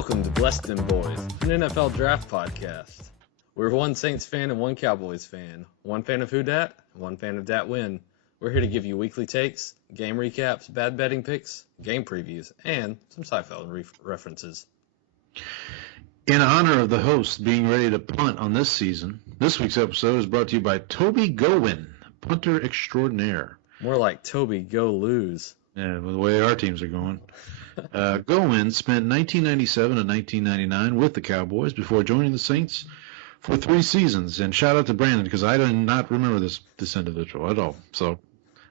Welcome to Bless Them Boys, an NFL draft podcast. We're one Saints fan and one Cowboys fan. One fan of who dat, one fan of dat win. We're here to give you weekly takes, game recaps, bad betting picks, game previews, and some Seinfeld references. In honor of the host being ready to punt on this season, this week's episode is brought to you by Toby Gowin, punter extraordinaire. More like Toby Go Lose. Yeah, with the way our teams are going. Gowin spent 1997 and 1999 with the Cowboys before joining the Saints for 3 seasons. And shout out to Brandon, because I did not remember this individual at all. So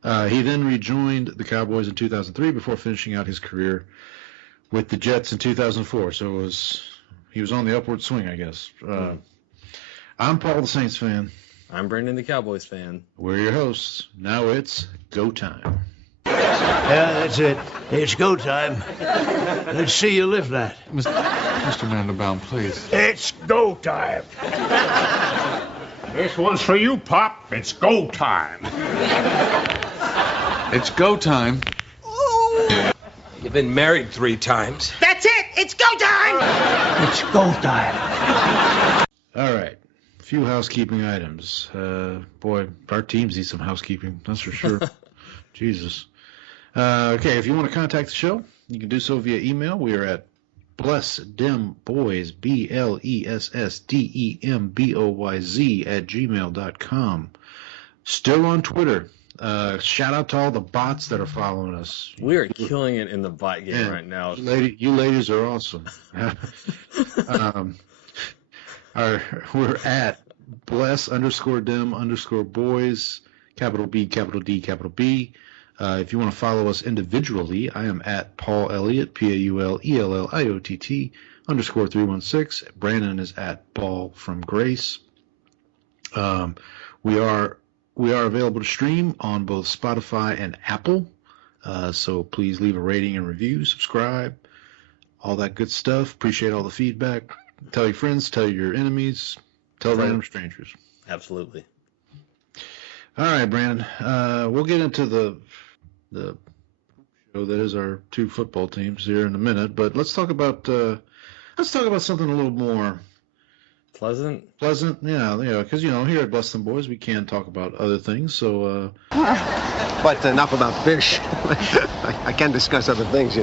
he then rejoined the Cowboys in 2003 before finishing out his career with the Jets in 2004. So he was on the upward swing, I guess. I'm Paul, the Saints fan. I'm Brandon, the Cowboys fan. We're your hosts. Now it's go time. Yeah, that's it. It's go time. Let's see you live that. Mr. Mandelbaum, please. It's go time. This one's for you, Pop. It's go time. It's go time. You've been married 3 times. That's it! It's go time! It's go time. All right. A few housekeeping items. Boy, our teams need some housekeeping, that's for sure. Jesus. Okay, if you want to contact the show, you can do so via email. We are at blessdemboys, BLESSDEMBOYZ @gmail.com. Still on Twitter. Shout out to all the bots that are following us. We are killing it in the bot game right now. You ladies are awesome. We're at bless_dem_boys, capital B, capital D, capital B. If you want to follow us individually, I am at Paul Elliott, PAULELLIOTT _316. Brandon is at Ball from Grace. We are available to stream on both Spotify and Apple. So please leave a rating and review, subscribe, all that good stuff. Appreciate all the feedback. Tell your friends, tell your enemies, tell random strangers. Absolutely. All right, Brandon. We'll get into the show that is our 2 football teams here in a minute, but let's talk about something a little more pleasant. Yeah, because here at Bless Them Boys we can talk about other things. So, but enough about fish. I can discuss other things,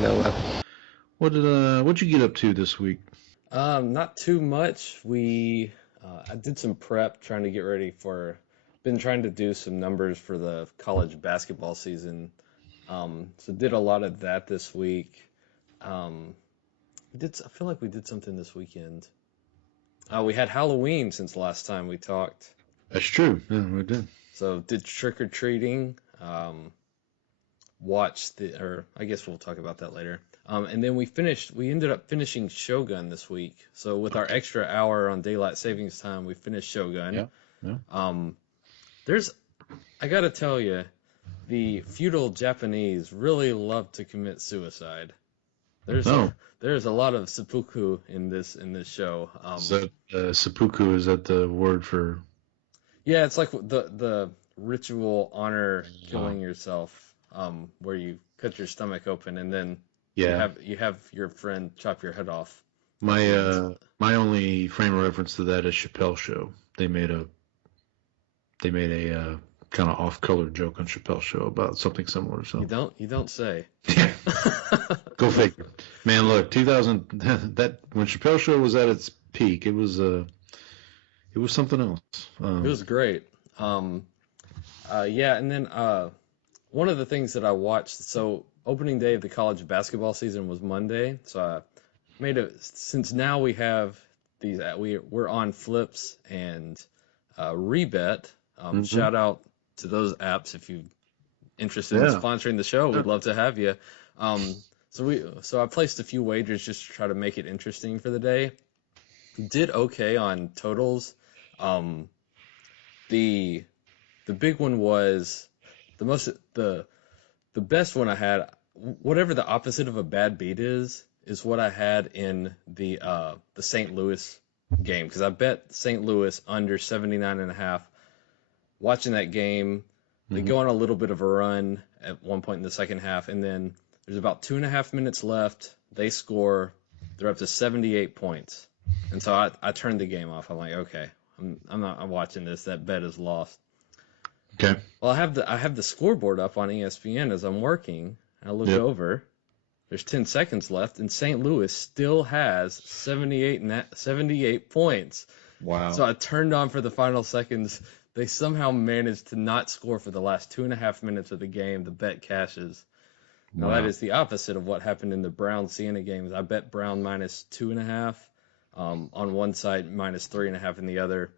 What'd you get up to this week? Not too much. I did some prep trying to get ready for. Been trying to do some numbers for the college basketball season. So did a lot of that this week. I feel like we did something this weekend. We had Halloween since the last time we talked. That's true. Yeah, we did. So did trick-or-treating. I guess we'll talk about that later. And then we ended up finishing Shogun this week. So with our extra hour on daylight savings time, we finished Shogun. Yeah. I gotta tell you, the feudal Japanese really love to commit suicide. There's a lot of seppuku in this show. Is that seppuku? Is that the word for? Yeah, it's like the ritual honor killing yourself, where you cut your stomach open and then you have your friend chop your head off. My only frame of reference to that is Chappelle's Show. They made a kind of off-color joke on Chappelle's Show about something similar. So you don't say. Go figure. Man, look, 2000 that when Chappelle's Show was at its peak, it was something else. It was great. And then one of the things that I watched. So opening day of the college basketball season was Monday. So I since now we have these. We're on Flips and Rebet. Shout out to those apps if you're interested in sponsoring the show. We'd love to have you. So I placed a few wagers just to try to make it interesting for the day. Did okay on totals. The big one was the best one I had. Whatever the opposite of a bad beat is what I had in the St. Louis game, because I bet St. Louis under 79.5. Watching that game, they go on a little bit of a run at one point in the second half, and then there's about 2.5 minutes left. They score They're up to 78 points. And so I turned the game off. I'm like, okay, I'm watching this. That bet is lost. Okay. Well, I have the scoreboard up on ESPN as I'm working. I look over. There's 10 seconds left, and St. Louis still has 78 points. Wow. So I turned on for the final seconds. They somehow managed to not score for the last 2.5 minutes of the game. The bet cashes. Now, that is the opposite of what happened in the Brown-Siena games. I bet Brown -2.5 on one side, -3.5 in the other.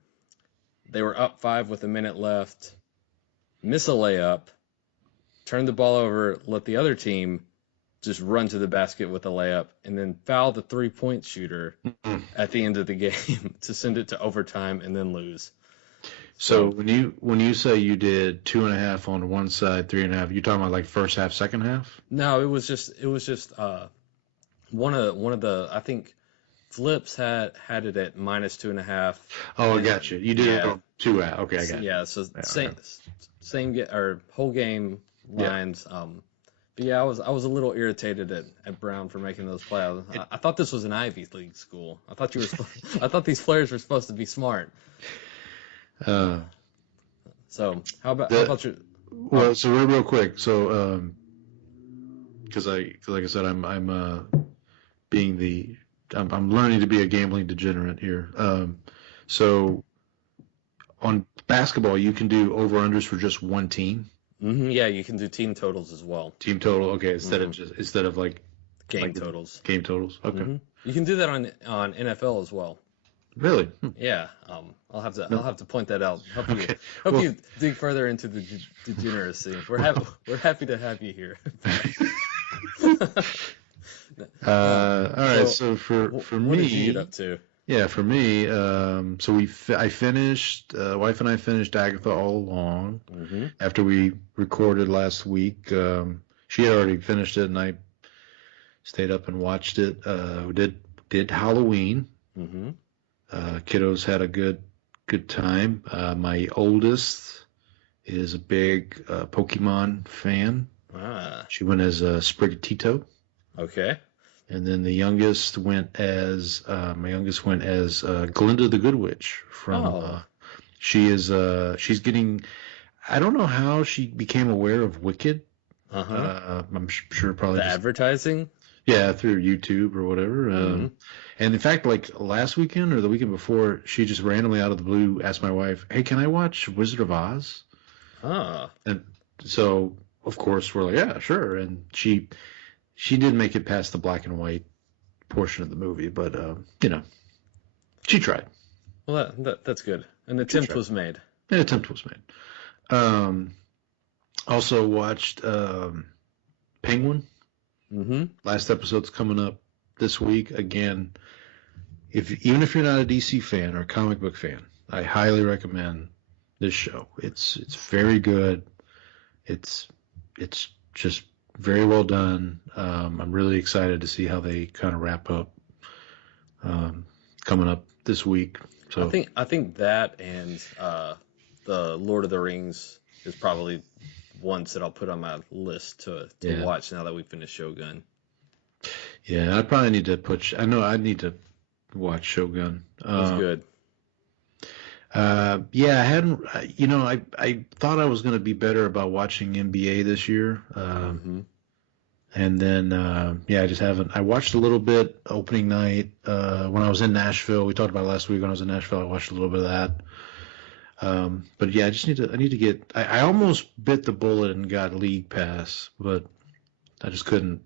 They were up 5 with a minute left, miss a layup, turn the ball over, let the other team just run to the basket with a layup, and then foul the three-point shooter at the end of the game to send it to overtime and then lose. So when you say you did 2.5 on one side, 3.5, you talking about like first half, second half? No, it was just one of the, I think Flips had it at -2.5. Oh, I got you. You did it on 2 out. Okay, I got you. Yeah, so same or whole game lines. But yeah, I was a little irritated at Brown for making those plays. I thought this was an Ivy League school. I thought I thought these players were supposed to be smart. So how about your? Well, so real quick. So because like I said, I'm learning to be a gambling degenerate here. So on basketball, you can do over-unders for just one team. Mm-hmm, yeah, you can do team totals as well. Team total, okay. Instead of like game totals. Game totals, okay. Mm-hmm. You can do that on NFL as well. Really? Yeah. I'll have to point that out. Help you dig further into the degeneracy. We're happy to have you here. All right. So for me, what did you get up to? Yeah, for me, so I finished. Wife and I finished Agatha All Along after we recorded last week. She had already finished it, and I stayed up and watched it. We did Halloween. Mm-hmm. Kiddos had a good time. My oldest is a big Pokemon fan. She went as Sprigatito. Okay. And then the youngest went as Glinda the Good Witch from. She's getting. I don't know how she became aware of Wicked. I'm sure probably the advertising. Yeah, through YouTube or whatever. And in fact, like last weekend or the weekend before, she just randomly out of the blue asked my wife, "Hey, can I watch Wizard of Oz?" And so of course we're like, "Yeah, sure." And she did make it past the black and white portion of the movie, but she tried. Well, that's good. An attempt was made. An attempt was made. Also watched Penguin. Last episode's coming up this week. Again, even if you're not a DC fan or a comic book fan, I highly recommend this show. It's very good. It's just very well done. I'm really excited to see how they kind of wrap up coming up this week. So I think that and the Lord of the Rings is probably ones that I'll put on my list to watch now that we finished Shogun. Yeah, I probably need to I need to watch Shogun. That's good. Yeah, I hadn't. I thought I was going to be better about watching NBA this year. And then, I just haven't. I watched a little bit opening night when I was in Nashville. We talked about it last week when I was in Nashville. I watched a little bit of that. But yeah, I need to get. I almost bit the bullet and got League Pass, but I just couldn't.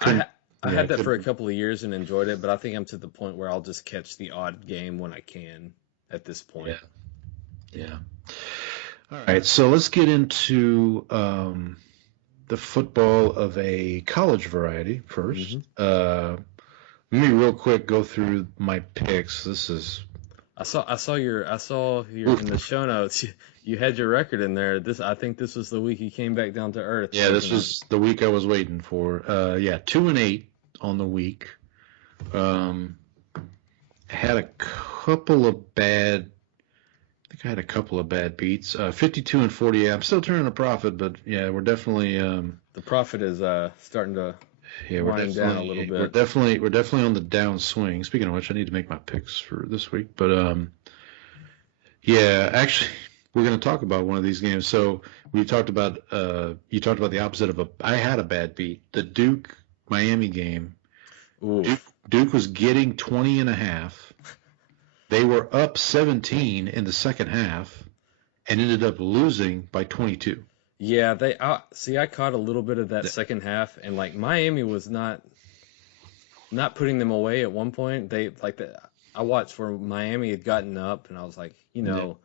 I had that for a couple of years and enjoyed it, but I think I'm to the point where I'll just catch the odd game when I can at this point. Yeah. All right, so let's get into the football of a college variety first. Let me real quick go through my picks. This is. I saw your in the show notes. You had your record in there. I think this was the week you came back down to earth. Yeah, this was the week I was waiting for. 2-8 on the week. I had a couple of bad. I think I had a couple of bad beats. 52 and 48. I'm still turning a profit, but yeah, we're definitely. The profit is starting to Yeah, wind down a little bit. We're definitely on the downswing. Speaking of which, I need to make my picks for this week. But yeah, actually, we're going to talk about one of these games. So we talked about you talked about the opposite of I had a bad beat. The Duke Miami game. Duke was getting 20.5. They were up 17 in the second half and ended up losing by 22. Yeah, I caught a little bit of that second half, and like Miami was not putting them away at one point. I watched where Miami had gotten up, and I was like, it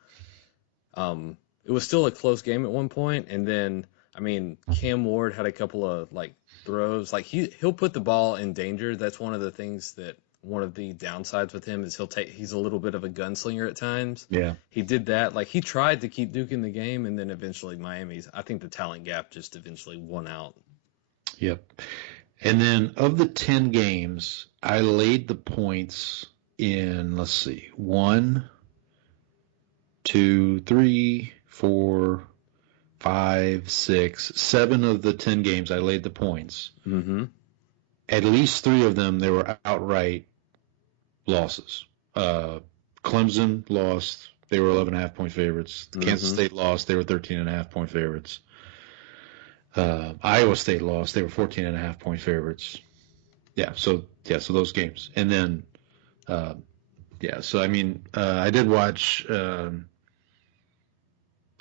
was still a close game at one point, and then I mean Cam Ward had a couple of like throws, like he'll put the ball in danger. That's one of the things that. One of the downsides with him is he's a little bit of a gunslinger at times. Yeah. He did that. Like he tried to keep Duke in the game, and then eventually I think the talent gap just eventually won out. Yep. And then of the 10 games, I laid the points in, let's see, 1, 2, 3, 4, 5, 6, 7 of the 10 games I laid the points. Mm-hmm. At least 3 of them, they were outright losses. Clemson lost. They were 11.5-point favorites. Mm-hmm. Kansas State lost. They were 13.5-point favorites. Iowa State lost. They were 14.5-point favorites. So those games. And then, so I mean, I did watch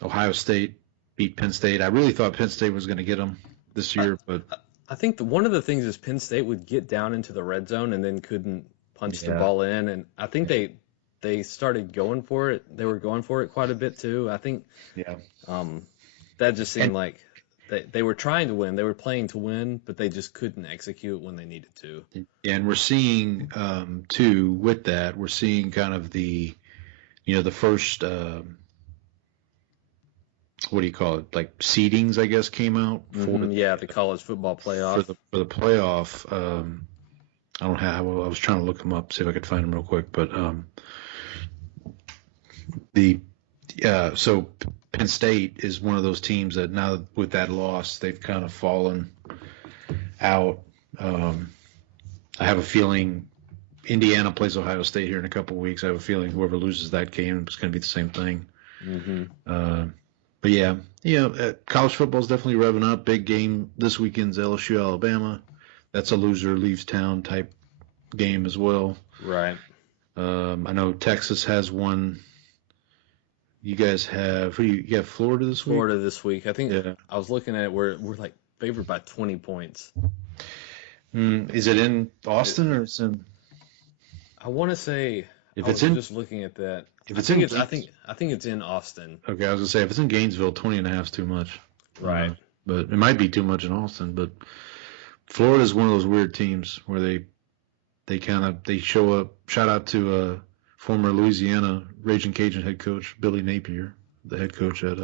Ohio State beat Penn State. I really thought Penn State was going to get them this year, but I think one of the things is Penn State would get down into the red zone and then couldn't punch the ball in, and I think they started going for it. They were going for it quite a bit too. I think that just seemed like they were trying to win. They were playing to win, but they just couldn't execute when they needed to. And we're seeing too with that, we're seeing kind of the first what do you call it? Like seedings, I guess, came out for the college football playoff. For the playoff. I don't have. I was trying to look them up, see if I could find them real quick. But so Penn State is one of those teams that now with that loss, they've kind of fallen out. I have a feeling Indiana plays Ohio State here in a couple of weeks. I have a feeling whoever loses that game is going to be the same thing. Mm-hmm. But college football is definitely revving up. Big game this weekend's LSU Alabama. That's a loser leaves town type game as well. Right. I know Texas has one. You guys have you have Florida this week? Florida this week. I think I was looking at it. We're like favored by 20 points. Is it in Austin or is it in? I want to say. Just looking at that. If it's I think it's in Austin. Okay, I was gonna say if it's in Gainesville, 20.5 is too much. Right. But it might be too much in Austin. But Florida is one of those weird teams where they show up. Shout out to former Louisiana Raging Cajun head coach Billy Napier, the head coach at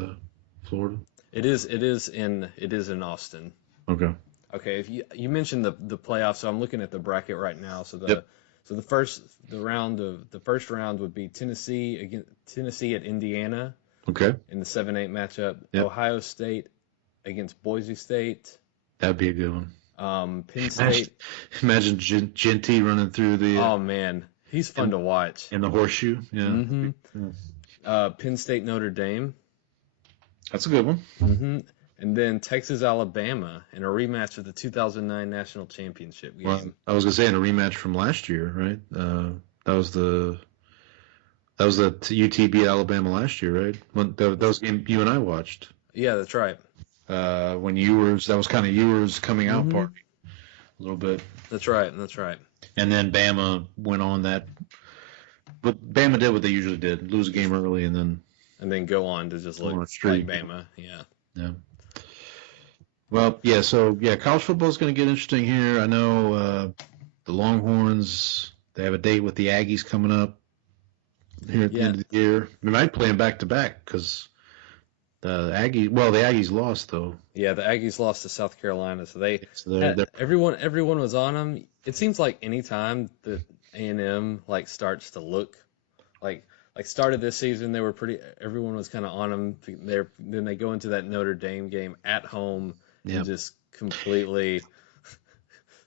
Florida. It is in Austin. Okay. Okay. If you mentioned the playoffs, so I'm looking at the bracket right now. So the first round would be Tennessee at Indiana. Okay. In the 7-8 matchup. Yep. Ohio State against Boise State. That'd be a good one. Penn State. Imagine Genty running through the. Oh man, he's fun to watch. In the horseshoe, yeah. Mm-hmm. Penn State Notre Dame. That's a good one. Mm-hmm. And then Texas Alabama in a rematch of the 2009 national championship game. Well, I was gonna say in a rematch from last year, right? That was the UT beat Alabama last year, right? That was the game you and I watched. Yeah, that's right. When that was kind of Ewers coming out party a little bit. That's right. And then Bama went on that. But Bama did what they usually did: lose a game early and then go on to just look like Bama. Yeah. Well, so college football is going to get interesting here. I know the Longhorns, they have a date with the Aggies coming up here at the end of the year. We might play them back to back because the Aggies lost though. Yeah, the Aggies lost to South Carolina, so everyone was on them. It seems like any time that A&M starts to look like started this season, everyone was kind of on them. Then they go into that Notre Dame game at home and just completely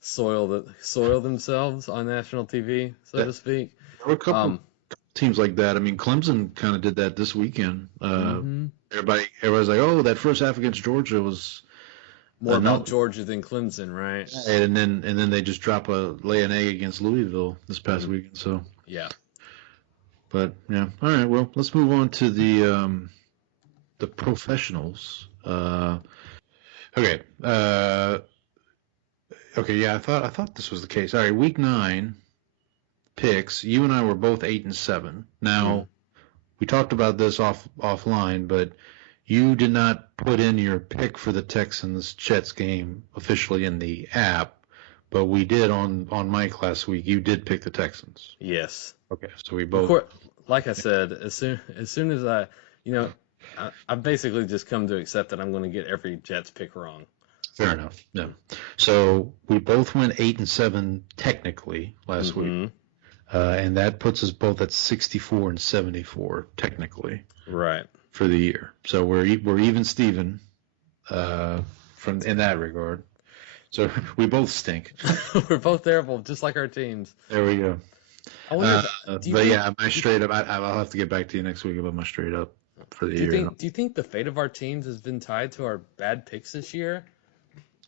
soil themselves on national TV, so to speak. There were a couple teams like that. I mean, Clemson kind of did that this weekend. Everybody's like, oh, that first half against Georgia was more about Georgia than Clemson, right? And then they just lay an egg against Louisville this past weekend. So yeah. But yeah, all right. Well, let's move on to the professionals. Okay. Okay. Yeah, I thought this was the case. All right, week 9 picks. You and I were both 8-7. Now we talked about this offline, but you did not put in your pick for the Texans-Jets game officially in the app, but we did on Mike last week. You did pick the Texans. Yes. Okay, so we both. Of course, like I said, as soon as I've basically just come to accept that I'm going to get every Jets pick wrong. Fair enough. No. So we both went 8-7 technically last week, and that puts us both at 64-74 technically. Right. For the year. So we're even Steven from in that regard. So we both stink. We're both terrible, just like our teams. There we go. I wonder my straight up. I'll have to get back to you next week about my straight up for the year. Do you think the fate of our teams has been tied to our bad picks this year?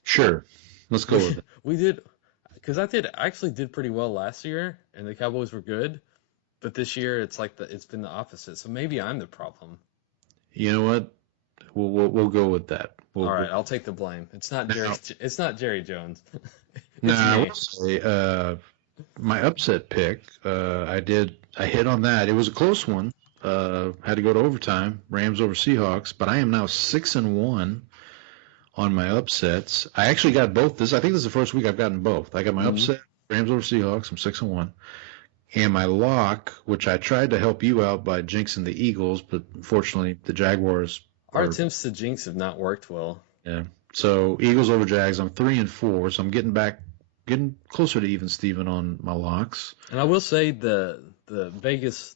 Sure. Let's go with it. We did, because I actually did pretty well last year, and the Cowboys were good. But this year, it's been the opposite. So maybe I'm the problem. You know what? We'll go with that. All right, I'll take the blame. It's not Jerry. It's not Jerry Jones. I would say my upset pick. I hit on that. It was a close one. Had to go to overtime. Rams over Seahawks, but I am now 6-1 on my upsets. I actually got both. I think this is the first week I've gotten both. I got my upset, Rams over Seahawks. I'm 6-1. And my lock, which I tried to help you out by jinxing the Eagles, but unfortunately the Jaguars. Our attempts to jinx have not worked well. Yeah. So Eagles over Jags, I'm 3-4, so I'm getting closer to even Steven on my locks. And I will say the Vegas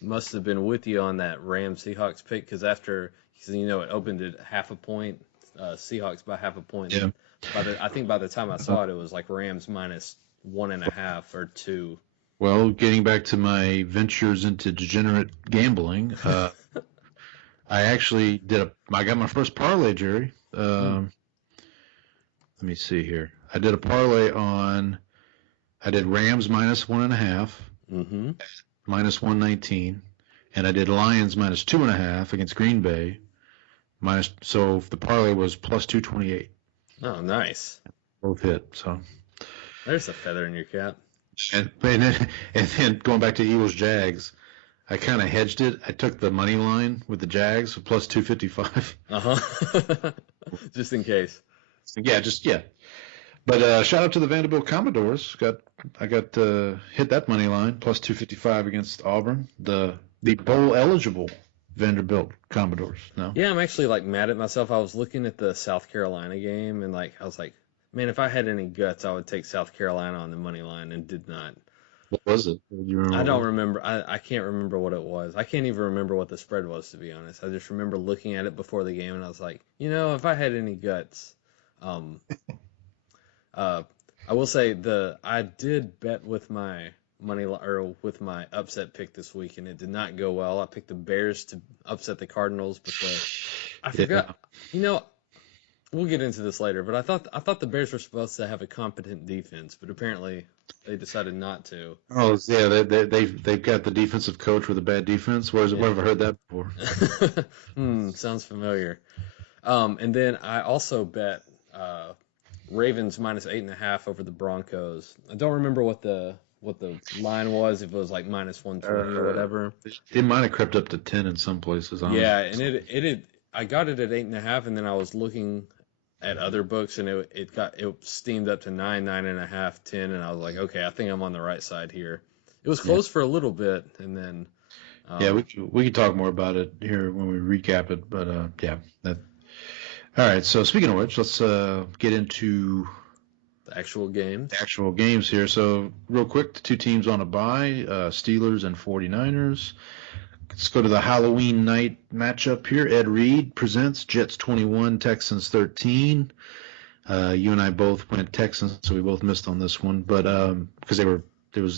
must have been with you on that Rams Seahawks pick, because it opened at half a point, Seahawks by half a point. Yeah. I think by the time I saw it was like Rams minus 1.5 or 2. Well, getting back to my ventures into degenerate gambling, I actually I got my first parlay, Jerry. Let me see here. I did a parlay I did Rams minus 1.5, minus 119, and I did Lions minus 2.5 against Green Bay, so the parlay was plus 228. Oh, nice. Both hit, so. There's a feather in your cap. And then going back to Eagles Jags, I kind of hedged it. I took the money line with the Jags for plus 255. Just in case. Yeah. But shout out to the Vanderbilt Commodores. I got hit that money line plus 255 against Auburn. The bowl eligible Vanderbilt Commodores. No. Yeah, I'm actually mad at myself. I was looking at the South Carolina game and I was like, man, if I had any guts, I would take South Carolina on the money line, and did not. What was it? I don't remember. I can't remember what it was. I can't even remember what the spread was, to be honest. I just remember looking at it before the game, and I was like, if I had any guts. I will say I did bet with my money or with my upset pick this week, and it did not go well. I picked the Bears to upset the Cardinals, but I forgot. We'll get into this later, but I thought the Bears were supposed to have a competent defense, but apparently they decided not to. Oh yeah, they've got the defensive coach with a bad defense. Where have I heard that before? Sounds familiar. And then I also bet Ravens minus 8.5 over the Broncos. I don't remember what the line was. If it was like minus 120 or whatever. It might have crept up to 10 in some places. Yeah, and I got it at 8.5, and then I was looking at other books, and it steamed up to 9, 9.5, 10, and I was like, okay, I think I'm on the right side here. It was close for a little bit, and then. We can talk more about it here when we recap it, but All right. So speaking of which, let's get into the actual games. The actual games here. So real quick, the two teams on a bye, Steelers and 49ers. Let's go to the Halloween night matchup here. Ed Reed presents Jets 21, Texans 13. You and I both went Texans, so we both missed on this one, but because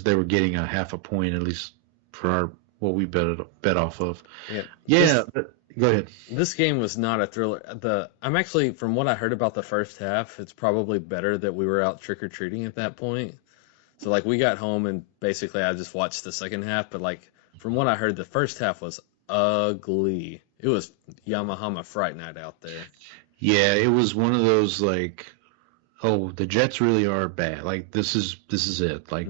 they were getting a half a point at least for what we bet off of. Go ahead. This game was not a thriller. I'm actually, from what I heard about the first half, it's probably better that we were out trick or treating at that point. So like we got home and basically I just watched the second half, but like from what I heard, the first half was ugly. It was Yamahama Fright Night out there. Yeah, it was one of those like, oh, the Jets really are bad. Like this is it. Like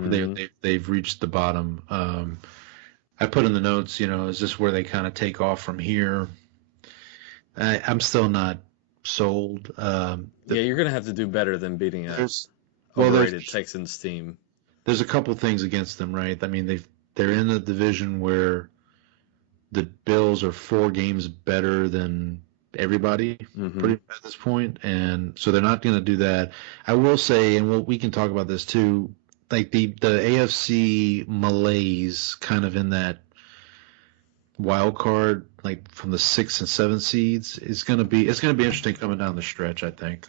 they've reached the bottom. I put in the notes, is this where they kind of take off from here? I'm still not sold. You're gonna have to do better than beating a overrated Texans team. There's a couple things against them, right? I mean, they're in a division where the Bills are 4 games better than everybody pretty at this point, and so they're not going to do that. I will say, and we can talk about this too, like the AFC malaise kind of in that wild card, like from the 6 and 7 seeds, it's going to be interesting coming down the stretch, I think.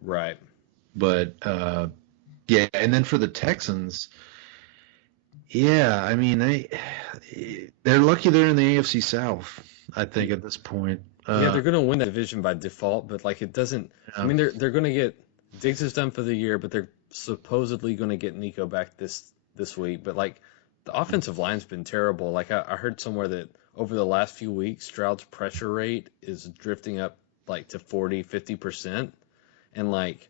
Right. But yeah, and then for the Texans, yeah, I mean they're lucky they're in the AFC South, I think, at this point. They're going to win that division by default, but like it doesn't. I mean, they're going to get Diggs is done for the year, but they're supposedly going to get Nico back this week. But like the offensive line's been terrible. Like I heard somewhere that over the last few weeks, Stroud's pressure rate is drifting up like to 40-50%, and like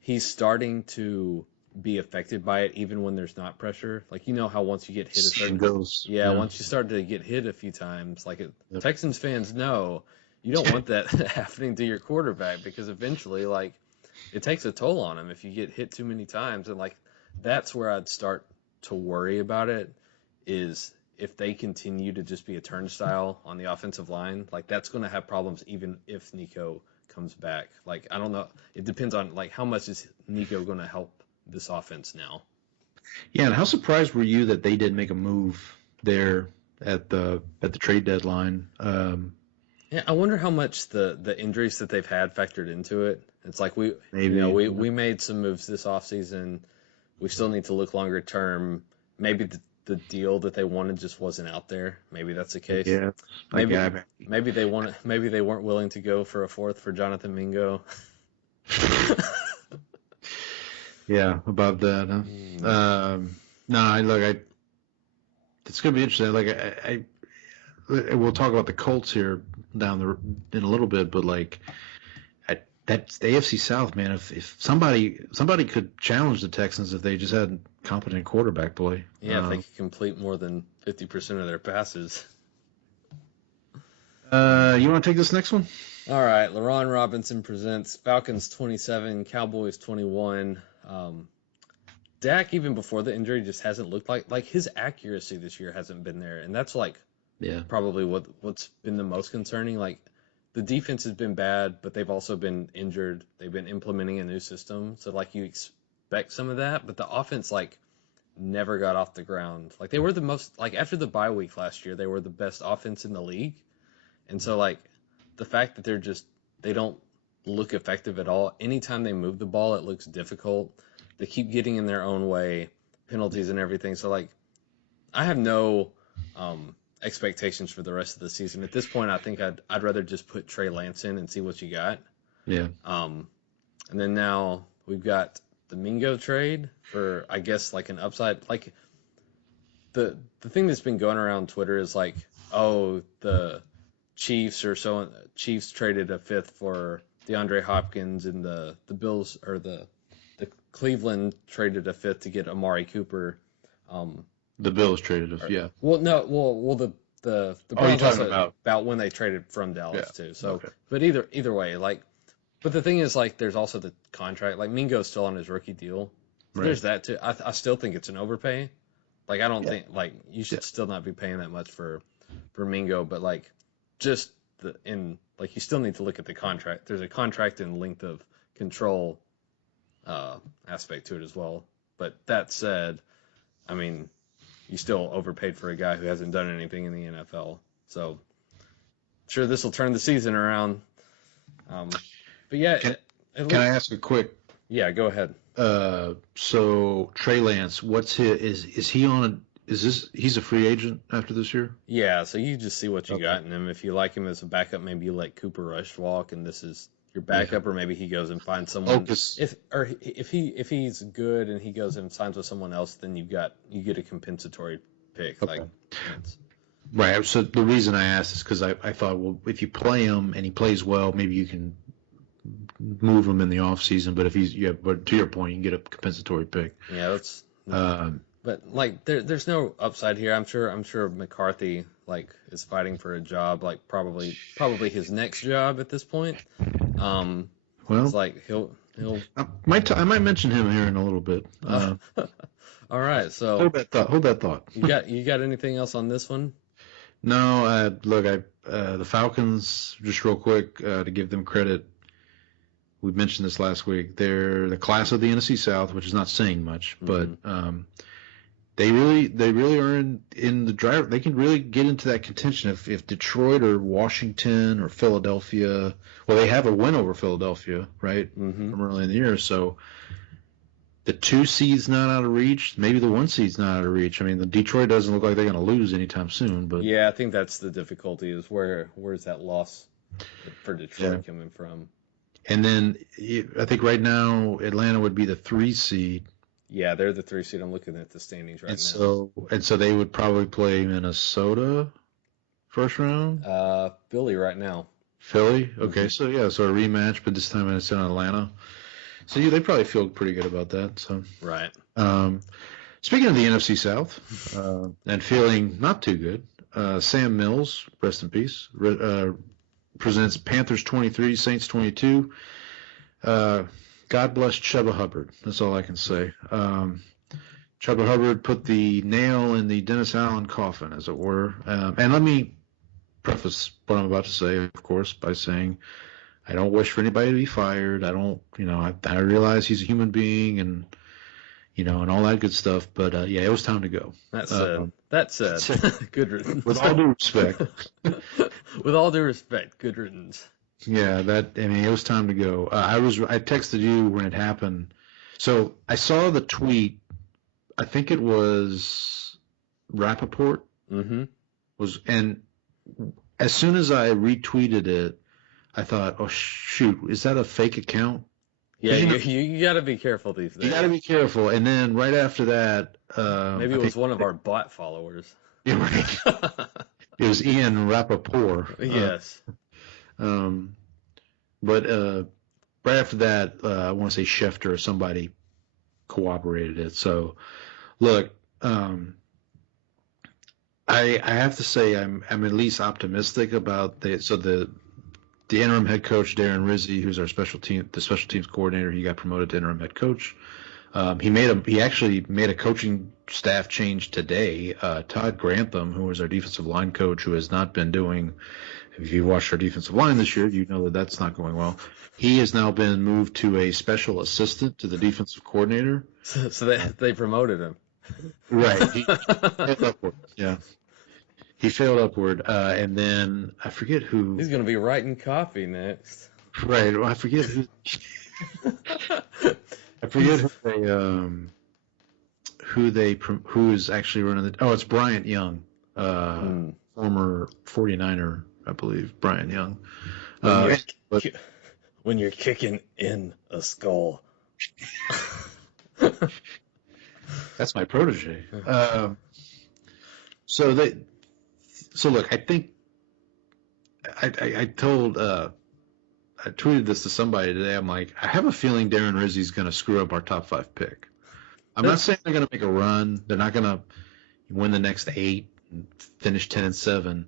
he's starting to be affected by it even when there's not pressure. Like how once you get hit a certain once you start to get hit a few times, like Texans fans know you don't want that happening to your quarterback, because eventually like it takes a toll on him if you get hit too many times. And like that's where I'd start to worry about it, is if they continue to just be a turnstile on the offensive line. Like that's going to have problems even if Nico comes back. Like I don't know, it depends on like how much is Nico going to help this offense now. Yeah, and how surprised were you that they did make a move there at the trade deadline? Yeah, I wonder how much the injuries that they've had factored into it. It's like we made some moves this offseason. We still need to look longer term. Maybe the deal that they wanted just wasn't out there. Maybe that's the case. Yeah. Maybe they weren't willing to go for a 4th for Jonathan Mingo. Yeah, about that. Huh? It's gonna be interesting. Like we'll talk about the Colts here in a little bit, but like that's the AFC South, man. If somebody could challenge the Texans if they just had a competent quarterback play. Yeah, if they could complete more than 50% of their passes. You want to take this next one? All right, LaRon Robinson presents Falcons 27, Cowboys 21. Dak, even before the injury, just hasn't looked like his accuracy this year hasn't been there, and that's like probably what's been the most concerning. Like the defense has been bad, but they've also been injured. They've been implementing a new system, so like you expect some of that, but the offense like never got off the ground. Like they were the most, like after the bye week last year, they were the best offense in the league, and so like the fact that they don't look effective at all. Anytime they move the ball, it looks difficult. They keep getting in their own way, penalties and everything. So like, I have no expectations for the rest of the season. At this point, I think I'd rather just put Trey Lance in and see what you got. Yeah. And then now we've got the Mingo trade for, I guess, like an upside. Like the thing that's been going around Twitter is like, oh, the Chiefs traded a 5th for DeAndre Hopkins, and the Bills or the Cleveland traded a 5th to get Amari Cooper. The Bills traded a yeah. Well, no, well the Browns talking about when they traded from Dallas too. So, okay. But either way, like, but the thing is, like, there's also the contract. Like Mingo's still on his rookie deal. So there's that too. I still think it's an overpay. Like I don't think like you should still not be paying that much for Mingo, but like just you still need to look at the contract. There's a contract and length of control aspect to it as well. But that said, I mean, you still overpaid for a guy who hasn't done anything in the NFL. So, sure, this will turn the season around. But yeah, Can I ask a quick? Yeah, go ahead. So Trey Lance, what's his? Is he on? He's a free agent after this year? Yeah, so you just see what you got in him. If you like him as a backup, maybe you let Cooper Rush walk, and this is your backup, or maybe he goes and finds someone. If he's good and he goes and signs with someone else, then you get a compensatory pick. Okay. Right. So the reason I asked is because I thought, well, if you play him and he plays well, maybe you can move him in the off season. But but to your point, you can get a compensatory pick. Yeah, that's. But like, there's no upside here. I'm sure McCarthy is fighting for a job, probably his next job at this point. Well, it's like he'll. I might mention him here in a little bit. All right, so hold that thought. you got anything else on this one? No, look, the Falcons, just real quick, to give them credit. We mentioned this last week. They're the class of the NFC South, which is not saying much, but they really are in the drive. They can really get into that contention if Detroit or Washington or Philadelphia. Well, they have a win over Philadelphia, right, from early in the year. So the 2 seed's not out of reach. Maybe the 1 seed's not out of reach. I mean, the Detroit doesn't look like they're going to lose anytime soon. But yeah, I think that's the difficulty is where's that loss for Detroit coming from. And then I think right now Atlanta would be the 3 seed. Yeah, they're the 3 seed. I'm looking at the standings now. So they would probably play Minnesota first round. Philly right now. Philly. Okay, so a rematch, but this time it's in Atlanta. So they probably feel pretty good about that. So right. Speaking of the NFC South and feeling not too good, Sam Mills, rest in peace, presents Panthers 23, Saints 22. God bless Chuba Hubbard. That's all I can say. Chuba Hubbard put the nail in the Dennis Allen coffin, as it were. And let me preface what I'm about to say, of course, by saying I don't wish for anybody to be fired. I don't, I realize he's a human being and, and all that good stuff. But, it was time to go. That's good riddance. With all due respect. With all due respect, good riddance. Yeah, it was time to go. I texted you when it happened. So I saw the tweet. I think it was Rappaport. And as soon as I retweeted it, I thought, oh shoot, is that a fake account? Yeah, you got to be careful these days. You got to be careful. And then right after that, maybe it was one of our bot followers. Yeah, right. It was Ian Rappaport. Yes. But right after that, I want to say Schefter or somebody cooperated it. So, look, I have to say I'm at least optimistic about the interim head coach Darren Rizzi, who's our special teams coordinator. He got promoted to interim head coach. He actually made a coaching staff change today. Todd Grantham, who was our defensive line coach, who has not been doing. If you watched our defensive line this year, you know that that's not going well. He has now been moved to a special assistant to the defensive coordinator. So they promoted him. Right. He failed upward. Yeah. He failed upward. And then I forget who. He's going to be writing copy next. Right. Well, I forget who. I forget who is actually running the. Oh, it's Bryant Young, former 49er. I believe Brian Young. When you're kicking in a skull. That's my protege. So look, I think I tweeted this to somebody today. I'm like, I have a feeling Darren Rizzi's going to screw up our top 5 pick. I'm not saying they're going to make a run. They're not going to win the next 8 and finish 10-7.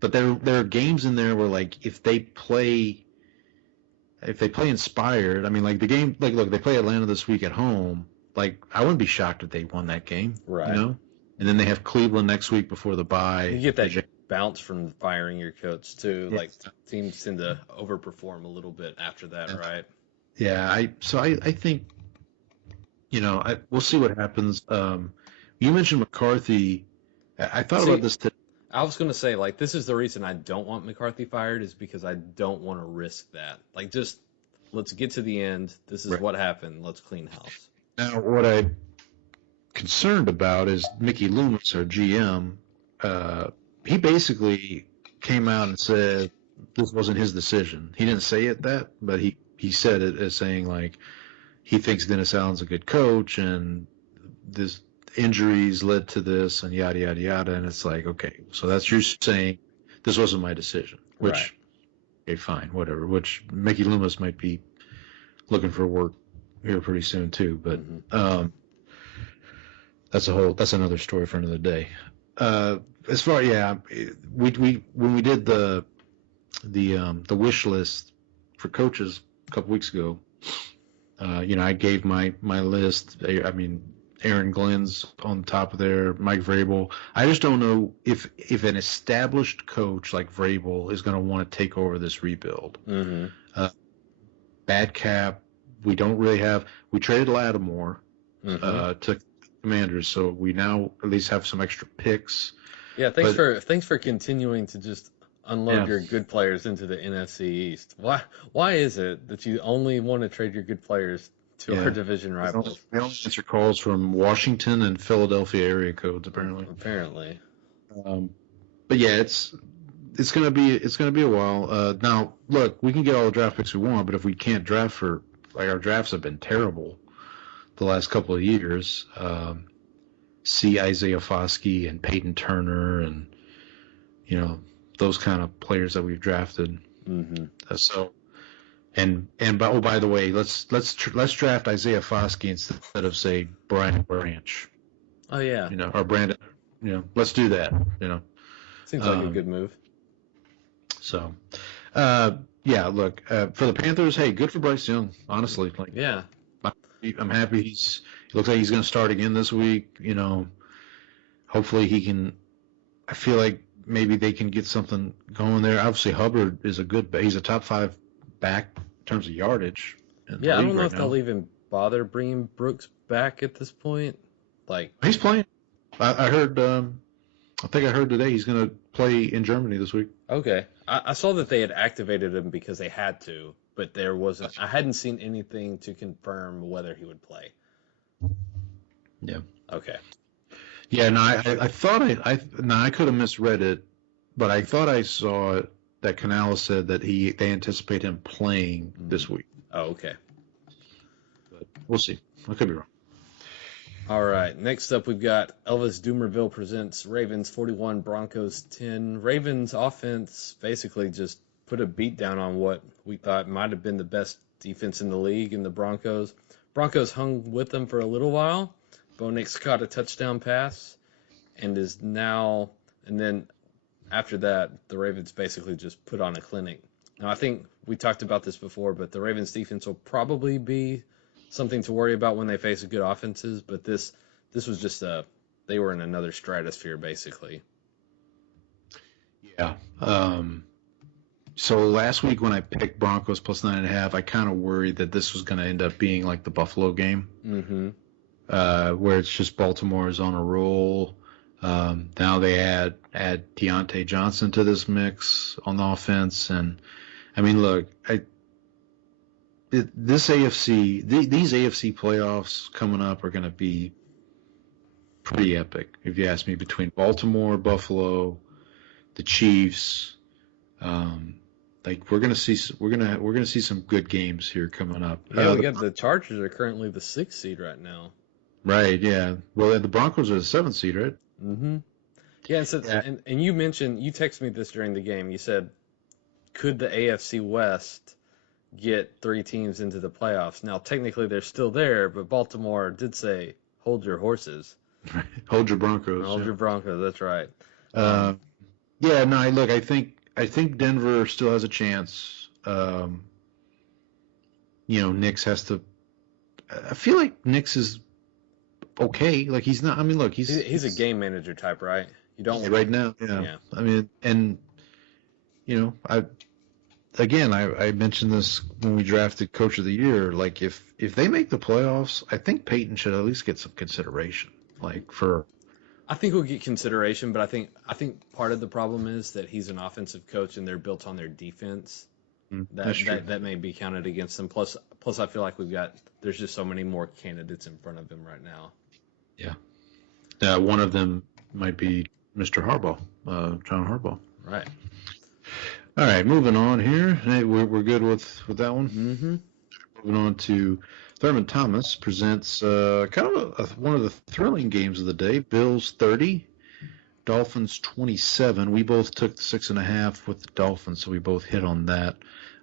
But there are games in there where, like, if they play inspired, I mean, like the game, like, look, they play Atlanta this week at home. Like, I wouldn't be shocked if they won that game, right? And then they have Cleveland next week before the bye. You get that bounce from firing your coach too. Yeah. Like, teams tend to overperform a little bit after that, right? Yeah, I think, we'll see what happens. You mentioned McCarthy. I thought about this today. I was going to say, like, this is the reason I don't want McCarthy fired is because I don't want to risk that. Like, just let's get to the end. This is what happened. Let's clean house. Now, what I'm concerned about is Mickey Loomis, our GM. He basically came out and said this wasn't his decision. He didn't say it but he said it as saying, like, he thinks Dennis Allen's a good coach and this injuries led to this and yada, yada, yada. And it's like, okay, so that's you saying this wasn't my decision, which, okay, fine, whatever, which Mickey Loomis might be looking for work here pretty soon too. But that's another story for another day. As far, when we did the wish list for coaches a couple weeks ago, I gave my list. I mean, Aaron Glenn's on top of there, Mike Vrabel. I just don't know if an established coach like Vrabel is going to want to take over this rebuild. Bad cap. We don't really have. We traded Lattimore to Commanders, so we now at least have some extra picks. Yeah, thanks for continuing to just unload your good players into the NFC East. Why is it that you only want to trade your good players to our division rivals? We only answer calls from Washington and Philadelphia area codes, apparently. But yeah, it's gonna be a while. Now, look, we can get all the draft picks we want, but if we can't draft our drafts have been terrible the last couple of years. See Isaiah Foskey and Peyton Turner and those kind of players that we've drafted. So, by the way, let's draft Isaiah Foskey instead of, say, Brian Branch. Oh yeah. Or Brandon. Let's do that. Seems like a good move. So, look, for the Panthers, hey, good for Bryce Young. Honestly, I'm happy he looks like he's going to start again this week. Hopefully he can. I feel like maybe they can get something going there. Obviously, Hubbard is he's a top 5 back in terms of yardage. I don't know if they'll even bother bringing Brooks back at this point. He's playing. I heard. I think I heard today he's going to play in Germany this week. Okay, I saw that they had activated him because they had to, but there wasn't. I hadn't seen anything to confirm whether he would play. Yeah. Okay. Yeah, no, I thought I could have misread it, but I thought I saw that Canales said that they anticipate him playing this week. Oh, okay. But we'll see. I could be wrong. All right. Next up, we've got Elvis Doomerville presents Ravens 41, Broncos 10. Ravens offense basically just put a beat down on what we thought might have been the best defense in the league in the Broncos. Broncos hung with them for a little while. Bo Nix caught a touchdown pass and then after that, the Ravens basically just put on a clinic. Now, I think we talked about this before, but the Ravens defense will probably be something to worry about when they face good offenses, but this was just they were in another stratosphere, basically. Yeah. So last week when I picked Broncos plus 9.5, I kind of worried that this was going to end up being like the Buffalo game. Where it's just Baltimore is on a roll. Now they add Deontay Johnson to this mix on the offense, and I mean, look, these AFC playoffs coming up are going to be pretty epic, if you ask me. Between Baltimore, Buffalo, the Chiefs, we're gonna see some good games here coming up. Yeah, the Chargers are currently the 6th seed right now. Right, yeah. Well, the Broncos are the 7th seed, right? Mm-hmm. Yeah, and you texted me this during the game. You said, could the AFC West get 3 teams into the playoffs? Now, technically, they're still there, but Baltimore did say, hold your horses. Hold your Broncos. Hold your Broncos, that's right. Look, I think Denver still has a chance. Knicks has to. I feel like Knicks is okay. Like he's not. I mean, look, he's a game manager type, right? You don't right now. Yeah. I mean, and I mentioned this when we drafted Coach of the Year. Like if they make the playoffs, I think Peyton should at least get some consideration. I think we'll get consideration, but I think part of the problem is that he's an offensive coach and they're built on their defense. That's true. that may be counted against them. Plus, I feel like there's just so many more candidates in front of him right now. Yeah. One of them might be Mr. Harbaugh, John Harbaugh. Right. All right, moving on here. Hey, we're good with that one. Mm-hmm. Moving on to Thurman Thomas presents kind of one of the thrilling games of the day. Bills 30, Dolphins 27. We both took the 6.5 with the Dolphins, so we both hit on that.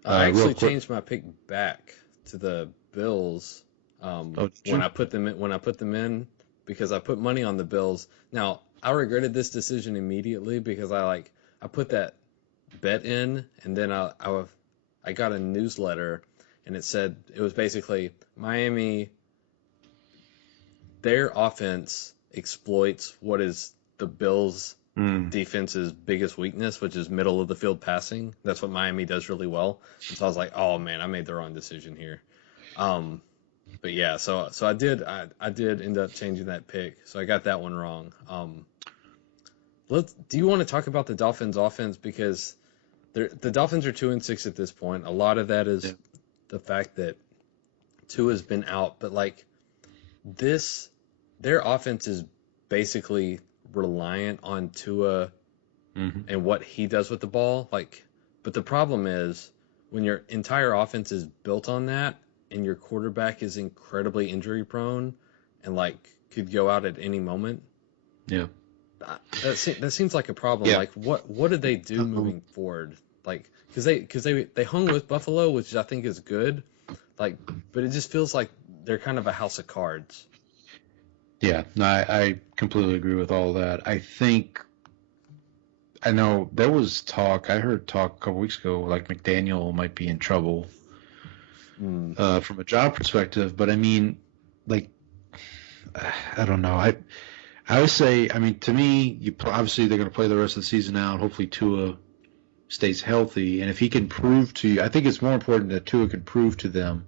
I actually changed my pick back to the Bills when I put them in because I put money on the Bills. Now I regretted this decision immediately because I put that bet in, and then I got a newsletter, and it said it was basically Miami. Their offense exploits what is the Bills' defense's biggest weakness, which is middle of the field passing. That's what Miami does really well. And so I was like, oh man, I made the wrong decision here. But yeah, so I did end up changing that pick. So I got that one wrong. Do you want to talk about the Dolphins' offense, because the Dolphins are 2-6 at this point. A lot of that is the fact that Tua's been out, but their offense is basically reliant on Tua and what he does with the ball. But the problem is when your entire offense is built on that, and your quarterback is incredibly injury prone and could go out at any moment. Yeah. That seems like a problem. Yeah. What did they do moving forward? Because they hung with Buffalo, which I think is good. But it just feels like they're kind of a house of cards. Yeah, no, I completely agree with all that. I know there was talk. I heard talk a couple weeks ago, McDaniel might be in trouble from a job perspective. But I mean, I don't know. I would say, to me, obviously they're going to play the rest of the season out. Hopefully Tua stays healthy. And if he can prove to you, I think it's more important that Tua can prove to them,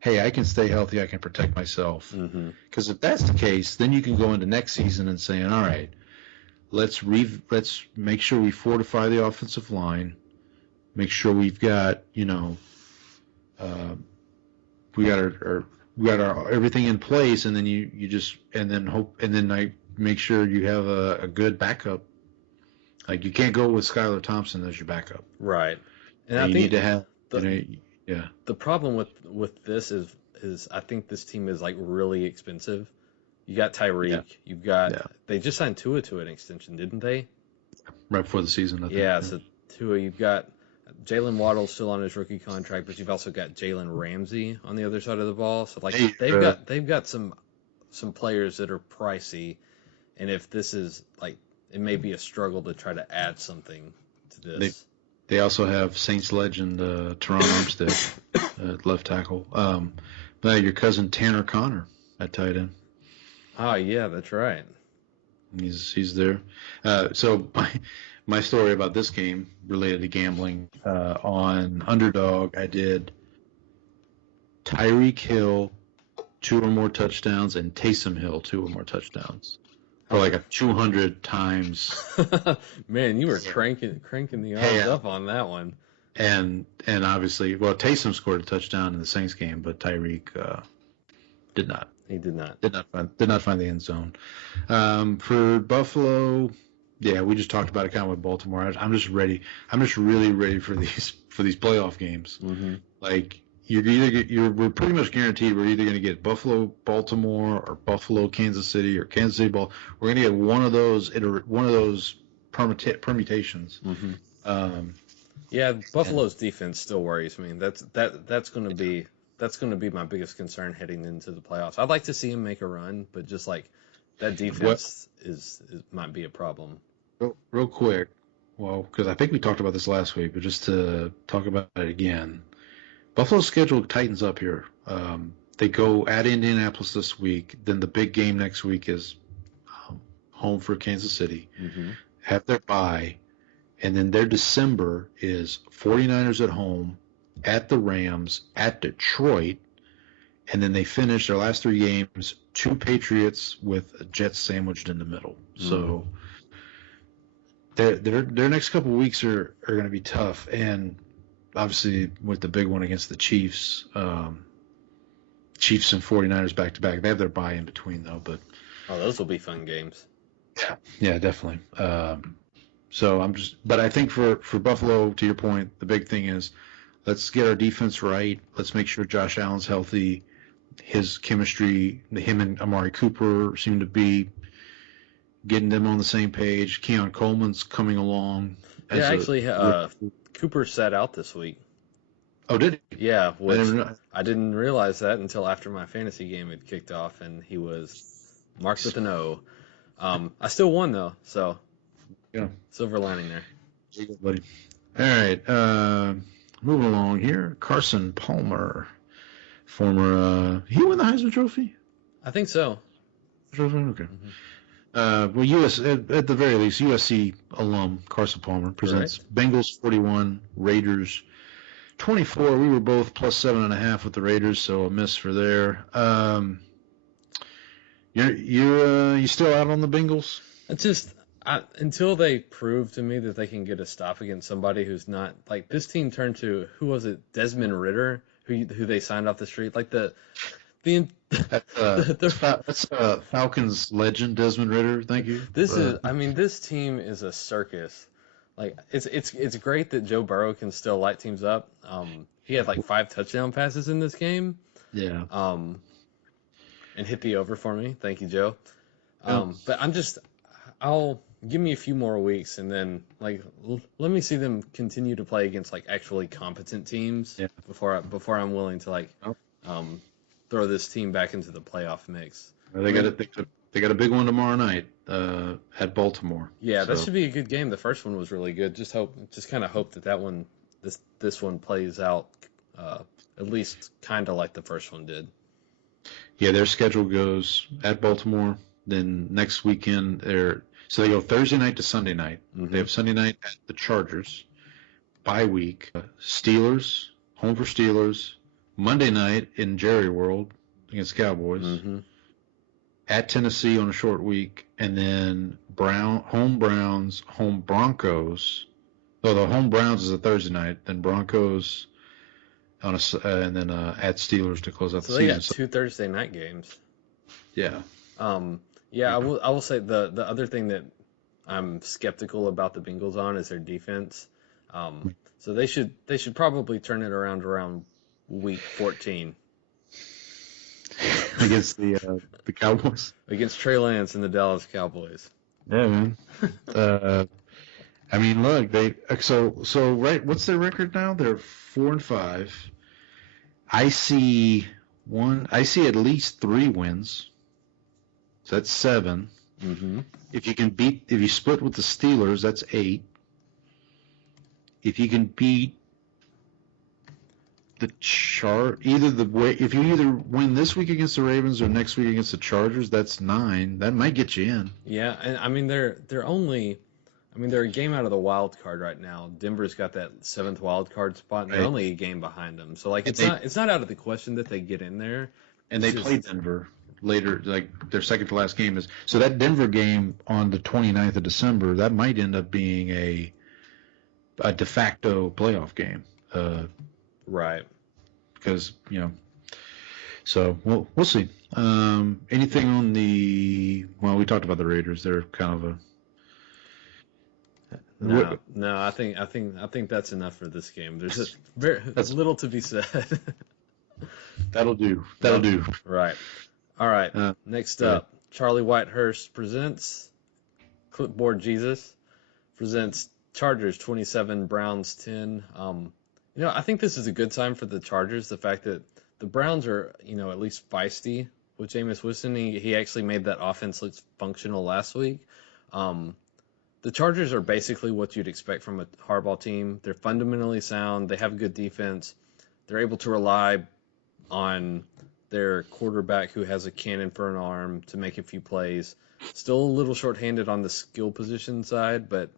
hey, I can stay healthy, I can protect myself. Because if that's the case, then you can go into next season and saying, all right, let's make sure we fortify the offensive line, make sure we've got, we got our everything in place, and then I make sure you have a good backup. You can't go with Skylar Thompson as your backup. Right. And I you think need to have the problem with this is I think this team is really expensive. You got Tyreek, you've got they just signed Tua to an extension, didn't they? Right before the season, I think. Yeah, so Tua, you've got Jalen Waddle still on his rookie contract, but you've also got Jalen Ramsey on the other side of the ball. So they've got some players that are pricey, and if this is it may be a struggle to try to add something to this. They also have Saints legend Teron Armstead at left tackle. Your cousin Tanner Connor at tight end. Oh yeah, that's right. He's there. So my story about this game related to gambling on Underdog, I did Tyreek Hill 2 or more touchdowns and Taysom Hill 2 or more touchdowns. For a 200 times. Man, you were cranking the odds up on that one. And obviously, Taysom scored a touchdown in the Saints game, but Tyreek did not. He did not. Did not find the end zone. For Buffalo, we just talked about it kind of with Baltimore. I'm just ready. I'm just really ready for these playoff games. Mm-hmm. We're pretty much guaranteed we're either going to get Buffalo, Baltimore, or Buffalo, Kansas City, or Kansas City, We're going to get one of those permutations. Mm-hmm. Buffalo's defense still worries me. That's going to be my biggest concern heading into the playoffs. I'd like to see him make a run, but just that defense is might be a problem. Real quick, because I think we talked about this last week, but just to talk about it again. Buffalo's schedule tightens up here. They go at Indianapolis this week. Then the big game next week is home for Kansas City. Mm-hmm. Have their bye. And then their December is 49ers at home, at the Rams, at Detroit. And then they finish their last 3 games, 2 Patriots with a Jets sandwiched in the middle. Mm-hmm. So their next couple of weeks are going to be tough. And obviously with the big one against the Chiefs, Chiefs and 49ers back to back. They have their bye in between though, but those will be fun games. yeah, definitely. But I think for Buffalo, to your point, the big thing is let's get our defense right. Let's make sure Josh Allen's healthy. His chemistry, him and Amari Cooper seem to be getting them on the same page. Keon Coleman's coming along. Cooper sat out this week. Oh, did he? Yeah, I didn't realize that until after my fantasy game had kicked off, and he was marked with an O. I still won, though, so yeah, silver lining there. There you go, buddy. All right, moving along here. Carson Palmer, former, he won the Heisman Trophy? I think so. Okay. Mm-hmm. At the very least, USC alum Carson Palmer presents Bengals 41, Raiders 24. We were both plus 7.5 with the Raiders, so a miss for there. You still out on the Bengals? It's just until they prove to me that they can get a stop against somebody who's not like this team turned to who was it, Desmond Ridder, who they signed off the street, like that's Falcons legend Desmond Ridder. Thank you. This team is a circus. Like it's great that Joe Burrow can still light teams up. He had like 5 touchdown passes in this game. Yeah. And hit the over for me. Thank you, Joe. But I'll give me a few more weeks and then let me see them continue to play against like actually competent teams before I'm willing to throw this team back into the playoff mix. They got a big one tomorrow night at Baltimore. Yeah, that should be a good game. The first one was really good. Just kind of hope that one this one plays out at least kind of like the first one did. Yeah, their schedule goes at Baltimore. Then next weekend they go Thursday night to Sunday night. Mm-hmm. They have Sunday night at the Chargers. Bye week. Steelers, home for Steelers. Monday night in Jerry World against Cowboys. Mm-hmm. At Tennessee on a short week, and then home Browns, home Broncos. Oh, the home Browns is a Thursday night. Then Broncos and then at Steelers to close out the season. They got 2 Thursday night games. Yeah. I will say the other thing that I'm skeptical about the Bengals on is their defense. So they should probably turn it around week 14 against the Cowboys. Against Trey Lance and the Dallas Cowboys. Yeah, man. I mean, look, right. What's their record now? They're 4-5. I see at least 3 wins. So that's 7. Mm-hmm. If you split with the Steelers, that's 8. If you can beat the if you either win this week against the Ravens or next week against the Chargers, that's 9. That might get you in. Yeah, and I mean they're a game out of the wild card right now. Denver's got that 7th wild card spot, and they're only a game behind them. So it's not out of the question that they get in there. And they play Denver later, like their second to last game is. So that Denver game on the 29th of December, that might end up being a de facto playoff game. Right. Because, so we'll see. Anything on we talked about the Raiders. They're kind of No, I think that's enough for this game. There's that's little to be said. That'll do. Right. All right. Next up, Charlie Whitehurst presents Clipboard Jesus presents Chargers 27, Browns 10. I think this is a good sign for the Chargers. The fact that the Browns are, at least feisty with Jameis Winston. He actually made that offense look functional last week. The Chargers are basically what you'd expect from a Harbaugh team. They're fundamentally sound. They have a good defense. They're able to rely on their quarterback who has a cannon for an arm to make a few plays. Still a little shorthanded on the skill position side, but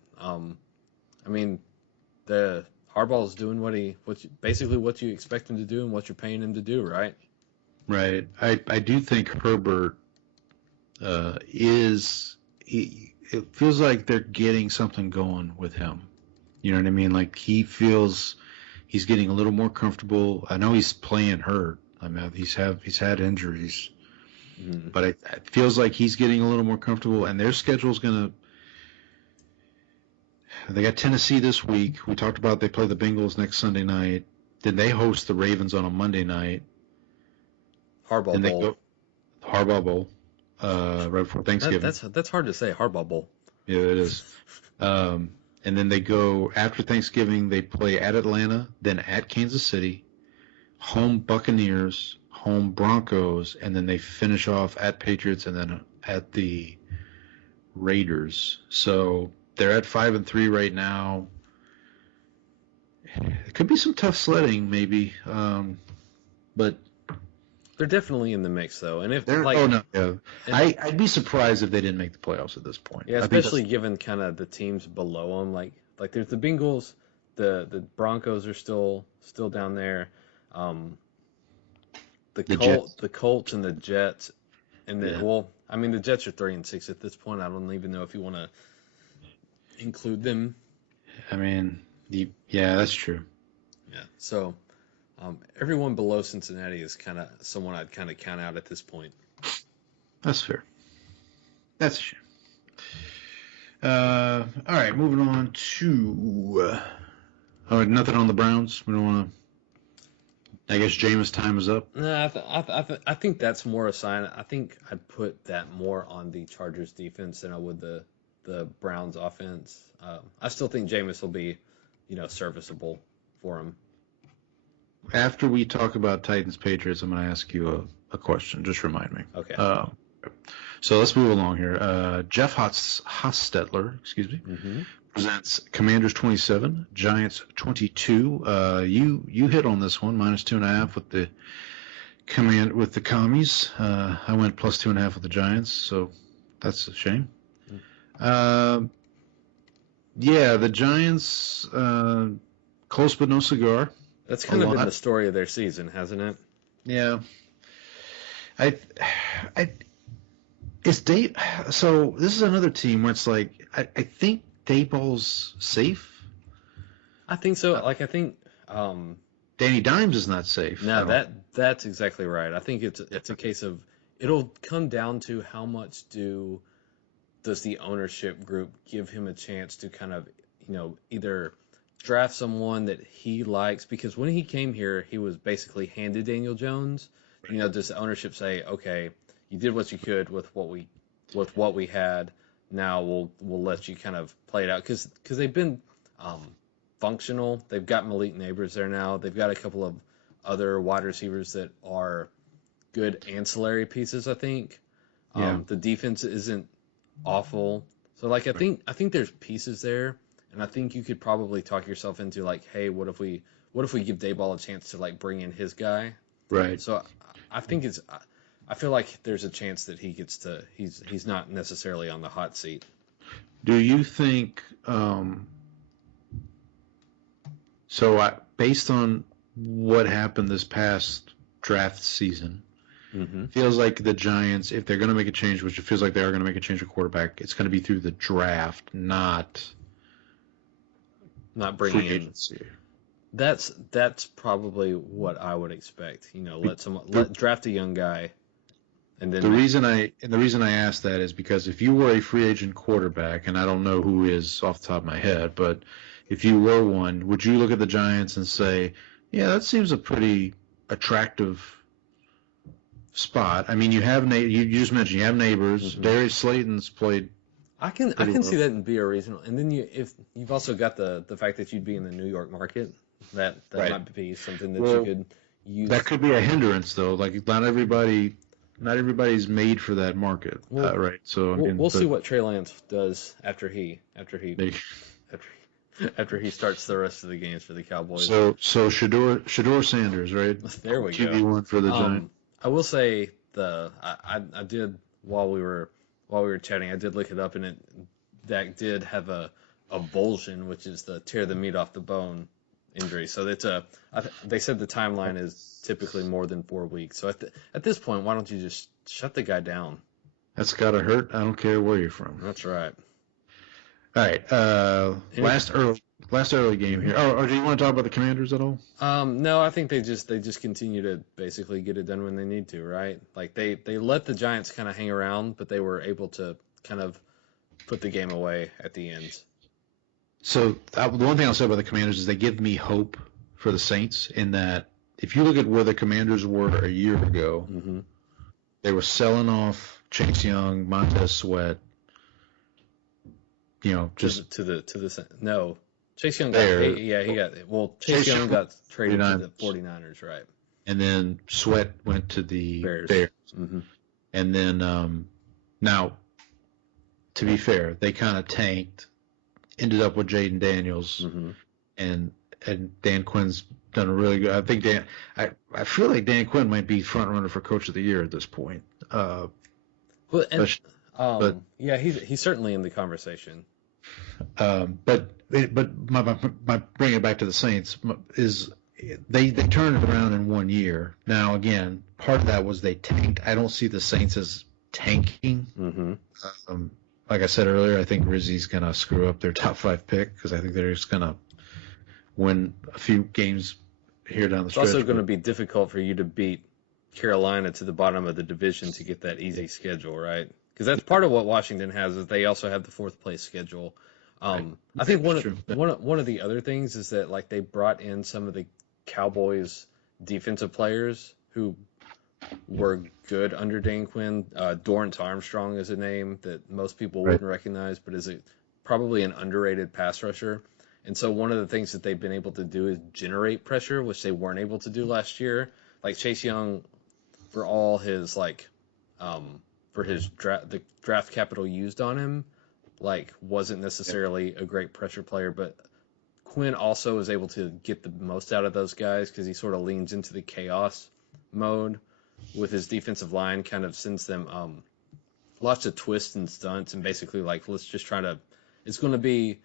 the Harbaugh's doing basically what you expect him to do and what you're paying him to do, right? Right. I do think Herbert it feels like they're getting something going with him. You know what I mean? Like he feels he's getting a little more comfortable. I know he's playing hurt. I mean, he's had injuries, but it feels like he's getting a little more comfortable. And their schedule's gonna. They got Tennessee this week. We talked about they play the Bengals next Sunday night. Then they host the Ravens on a Monday night. Harbaugh Bowl. Harbaugh Bowl, right before Thanksgiving. That's hard to say. Harbaugh Bowl. Yeah, it is. And then they go after Thanksgiving. They play at Atlanta, then at Kansas City, home Buccaneers, home Broncos, and then they finish off at Patriots and then at the Raiders. So they're at 5-3 right now. It could be some tough sledding, maybe, but they're definitely in the mix, though. And if I'd be surprised if they didn't make the playoffs at this point. Yeah, especially given kind of the teams below them. Like there's the Bengals, the Broncos are still down there. The Colts and the Jets, and the Jets are 3-6 at this point. I don't even know if you want to include them. I mean, yeah, that's true. Yeah, so. Everyone below Cincinnati is kind of someone I'd kind of count out at this point. That's fair. That's a shame. All right, moving on to nothing on the Browns. We don't want to. I guess Jameis' time is up. No, I think that's more a sign. I think I'd put that more on the Chargers defense than I would the Browns offense. I still think Jameis will be, serviceable for him. After we talk about Titans Patriots, I'm going to ask you a question. Just remind me. Okay. So let's move along here. Jeff Hostetler, presents Commanders 27, Giants 22. You hit on this one, -2.5 with the commies. I went +2.5 with the Giants, so that's a shame. The Giants, close but no cigar. That's kind of been the story of their season, hasn't it? Yeah. So this is another team where it's like I think Dayball's safe. I think so. I think Danny Dimes is not safe. No, that's exactly right. I think it's a case of it'll come down to how much does the ownership group give him a chance to kind of either draft someone that he likes, because when he came here, he was basically handed Daniel Jones. Does the ownership say, okay, you did what you could with what we had. Now we'll let you kind of play it out because they've been functional. They've got Malik Neighbors there now. They've got a couple of other wide receivers that are good ancillary pieces. I think the defense isn't awful. So I think there's pieces there. And I think you could probably talk yourself into hey, what if we give Dayball a chance to bring in his guy? Right. So I feel like there's a chance that he gets to. He's not necessarily on the hot seat. Do you think? Based on what happened this past draft season, feels like the Giants, if they're going to make a change, which it feels like they are going to make a change of quarterback, it's going to be through the draft, not bringing free in agency. That's probably what I would expect. Let draft a young guy, and then the reason I asked that is because if you were a free agent quarterback, and I don't know who is off the top of my head, but if you were one, would you look at the Giants and say, yeah, that seems a pretty attractive spot? I mean, you just mentioned you have Neighbors. Darius Slayton's played. I can see that and be a reasonable. And then if you've also got the fact that you'd be in the New York market, that right. might be something that you could use. That could be a hindrance, though. Not everybody's made for that market, right? So we'll see what Trey Lance does after he starts the rest of the games for the Cowboys. So Shador Sanders, right? There we go. QB1 for the Giants. I will say I did while we were chatting, I did look it up, and Dak did have a avulsion, which is the tear the meat off the bone injury. So they said the timeline is typically more than 4 weeks. So at this point, why don't you just shut the guy down? That's gotta hurt. I don't care where you're from. That's right. All right. Last last early game here. Or do you want to talk about the Commanders at all? No, I think they just continue to basically get it done when they need to, right? Like they let the Giants kind of hang around, but they were able to kind of put the game away at the end. So the one thing I'll say about the Commanders is they give me hope for the Saints in that if you look at where the Commanders were a year ago, they were selling off Chase Young, Montez Sweat. Just to the no. Chase Young Chase Young got traded to the 49ers, right? And then Sweat went to the Bears. Mm-hmm. And then now, to be fair, they kind of tanked, ended up with Jaden Daniels, and Dan Quinn's done a really good. I think I feel like Dan Quinn might be front runner for Coach of the Year at this point. He's certainly in the conversation. But my bringing it back to the Saints is they turned it around in 1 year. Now again, part of that was they tanked. I don't see the Saints as tanking. Like I said earlier, I think Rizzi's gonna screw up their top 5 pick because I think they're just gonna win a few games here down the stretch. It's also going to be difficult for you to beat Carolina to the bottom of the division to get that easy schedule, right? Because that's part of what Washington has is they also have the 4th place schedule. I think one of the other things is that like they brought in some of the Cowboys defensive players who were good under Dan Quinn. Dorrance Armstrong is a name that most people wouldn't recognize, but is probably an underrated pass rusher. And so one of the things that they've been able to do is generate pressure, which they weren't able to do last year. Like Chase Young, for all his for his the draft capital used on him, like wasn't necessarily a great pressure player. But Quinn also is able to get the most out of those guys because he sort of leans into the chaos mode with his defensive line, kind of sends them lots of twists and stunts, and basically like let's just try to. It's going to be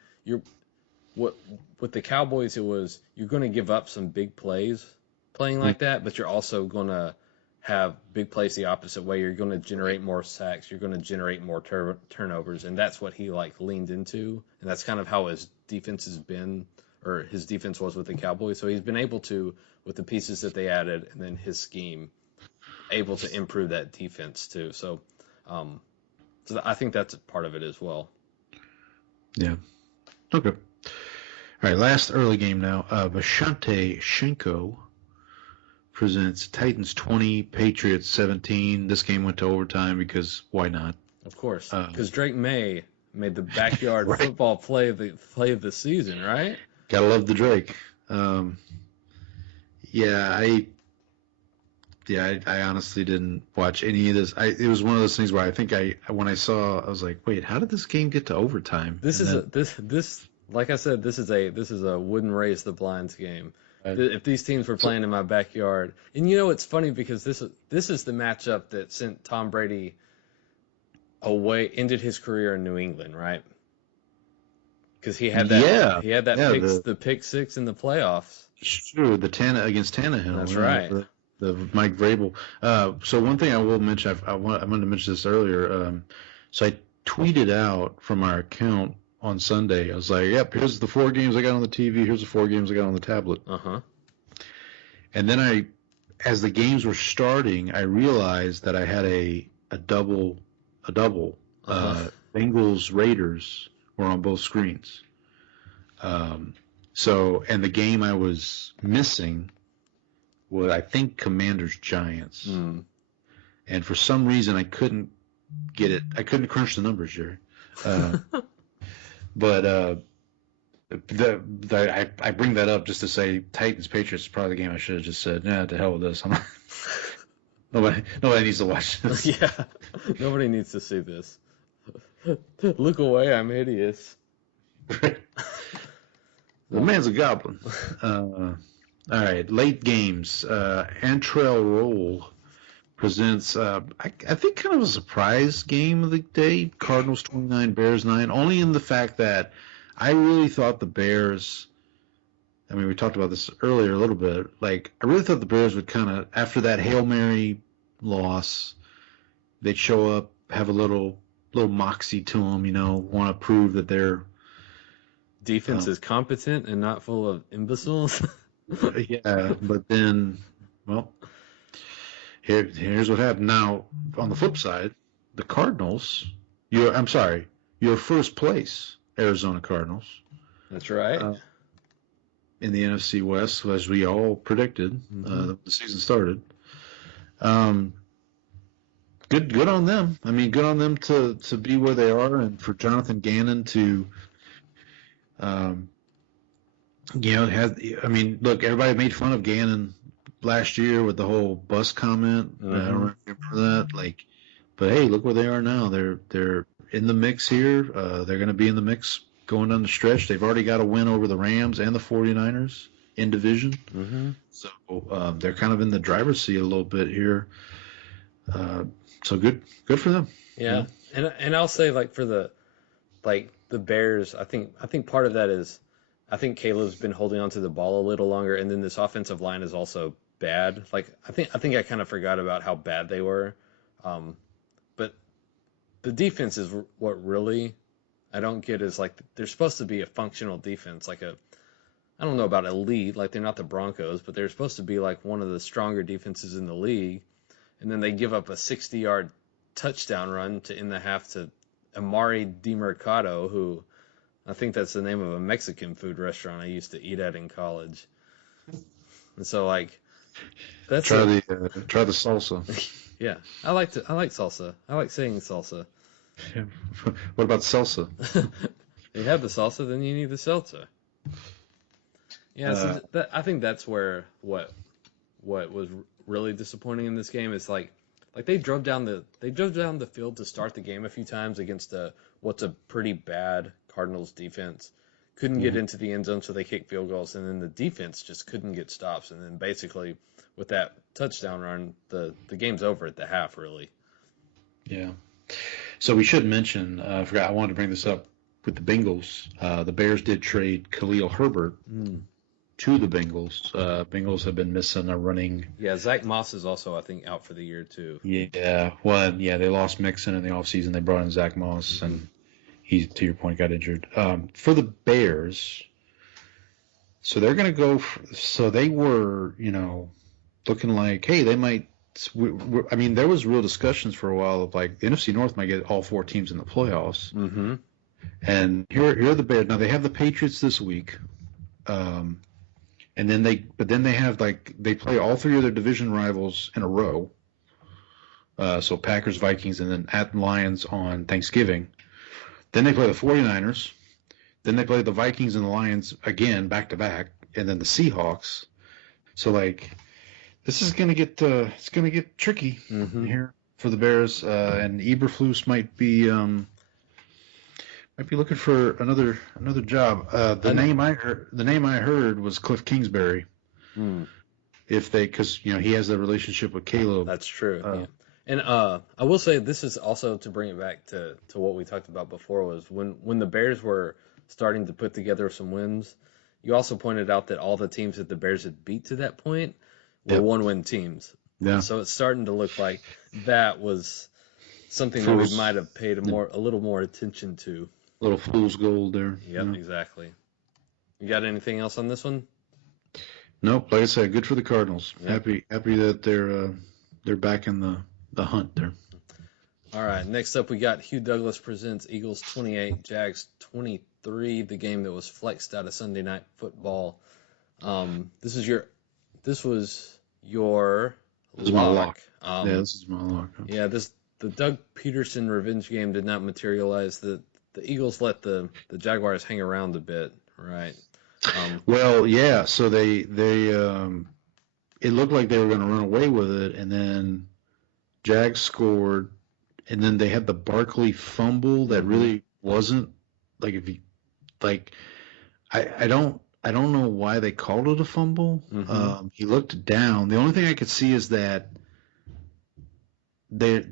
with the Cowboys, it was you're going to give up some big plays playing like that, but you're also going to have big plays the opposite way. You're going to generate more sacks. You're going to generate more turnovers, and that's what he leaned into, and that's kind of how his defense has been, or his defense was with the Cowboys. So he's been able to, with the pieces that they added, and then his scheme, able to improve that defense too. So, so I think that's a part of it as well. Yeah. Okay. All right, last early game now. Vashante Shenko presents Titans 20, Patriots 17. This game went to overtime because why not? Of course, because Drake May made the backyard football play of the season, right? Gotta love the Drake. I honestly didn't watch any of this. It was one of those things where I think when I saw, I was like, wait, how did this game get to overtime? Like I said, this is a wouldn't raise the blinds game. If these teams were playing in my backyard, and it's funny because this is the matchup that sent Tom Brady away, ended his career in New England, right? Because he had that the pick six in the playoffs. Sure, against Tannehill. That's right. The Mike Vrabel. So one thing I will mention, I wanted to mention this earlier. So I tweeted out from our account on Sunday. I was like, "Yep, here's the 4 games I got on the TV. Here's the 4 games I got on the tablet." And then as the games were starting, I realized that I had a double. Bengals Raiders were on both screens. And the game I was missing was, I think, Commanders Giants. And for some reason I couldn't get it. I couldn't crunch the numbers, Jerry. But I bring that up just to say Titans Patriots is probably the game I should have just said, nah, to hell with this. Nobody needs to watch this. Yeah, nobody needs to see this. Look away, I'm hideous. The man's a goblin. All right, late games. Antrell Roll presents, I think, kind of a surprise game of the day. Cardinals 29, Bears 9. Only in the fact that I really thought the Bears. I mean, we talked about this earlier a little bit. Like, I really thought the Bears would kind of, after that Hail Mary loss, they'd show up, have a little moxie to them. Want to prove that they're defense is competent and not full of imbeciles. Yeah, but then, well, here's what happened. Now, on the flip side, the Cardinals, your first place, Arizona Cardinals, That's right. in the NFC West, as we all predicted, the season started. Good on them. I mean, good on them to be where they are, and for Jonathan Gannon to, look, everybody made fun of Gannon last year with the whole bus comment. I don't remember that. But hey, look where they are now. They're in the mix here. They're going to be in the mix going down the stretch. They've already got a win over the Rams and the 49ers in division. So they're kind of in the driver's seat a little bit here. So good for them. Yeah. And I'll say, for the Bears, I think part of that is I think Caleb's been holding on to the ball a little longer, and then this offensive line is also bad. I think I kind of forgot about how bad they were. But the defense is what really I don't get is they're supposed to be a functional defense, I don't know about elite, they're not the Broncos, but they're supposed to be one of the stronger defenses in the league. And then they give up a 60-yard touchdown run to end the half to Amari DiMercado, who I think that's the name of a Mexican food restaurant I used to eat at in college. And so that's try the salsa. Yeah, I like salsa. I like saying salsa. What about salsa? You have the salsa, then you need the salsa. Yeah, so I think that's where what was really disappointing in this game is they drove down the field to start the game a few times against what's a pretty bad Cardinals defense. Couldn't get into the end zone, so they kicked field goals, and then the defense just couldn't get stops. And then basically with that touchdown run, the game's over at the half, really. Yeah. So we should mention, I forgot, I wanted to bring this up with the Bengals. The Bears did trade Khalil Herbert to the Bengals. Bengals have been missing a running. Yeah, Zach Moss is also, I think, out for the year, too. Yeah. Well, yeah, they lost Mixon in the offseason. They brought in Zach Moss, and he, to your point, got injured. For the Bears, so they're going to go. So they were, looking like, hey, they might. I mean, there was real discussions for a while of the NFC North might get all 4 teams in the playoffs. Mm-hmm. And here are the Bears. Now they have the Patriots this week, and then they have they play all 3 of their division rivals in a row. So Packers, Vikings, and then at Lions on Thanksgiving. Then they play the 49ers. Then they play the Vikings and the Lions again back to back, and then the Seahawks. So this is gonna get tricky here for the Bears, and Eberflus might be looking for another job. The name I heard was Cliff Kingsbury. Because he has that relationship with Caleb. That's true. Yeah. And I will say this is also to bring it back to what we talked about before was when the Bears were starting to put together some wins. You also pointed out that all the teams that the Bears had beat to that point were 1-win teams. Yeah. So it's starting to look like that was something that we might have paid a little more attention to. A little fool's gold there. Yep, exactly. You got anything else on this one? Nope. Like I said, good for the Cardinals. Yep. Happy that they're back in the hunt there. All right. Next up, we got Hugh Douglas presents Eagles 28, Jags 23. The game that was flexed out of Sunday Night Football. This was your lock. This is my lock. Yeah. The Doug Peterson revenge game did not materialize. The Eagles let the Jaguars hang around a bit, right? Well, yeah. So they it looked like they were going to run away with it, and then Jags scored, and then they had the Barkley fumble that really wasn't I don't know why they called it a fumble. He looked down. The only thing I could see is that the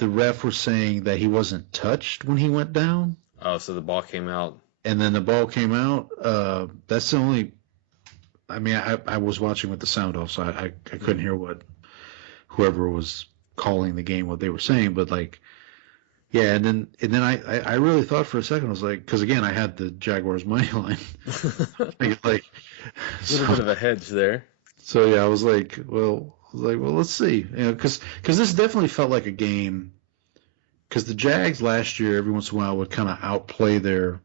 ref was saying that he wasn't touched when he went down. Oh, so the ball came out. And then the ball came out. That's the only. I mean, I was watching with the sound off, so I couldn't hear what whoever was calling the game what they were saying. But Yeah, and then I really thought for a second, I was like, because again, I had the Jaguars money line. like, A little bit of a hedge there. So yeah, I was like, well, let's see, because this definitely felt like a game. Because the Jags last year, every once in a while, would kind of outplay their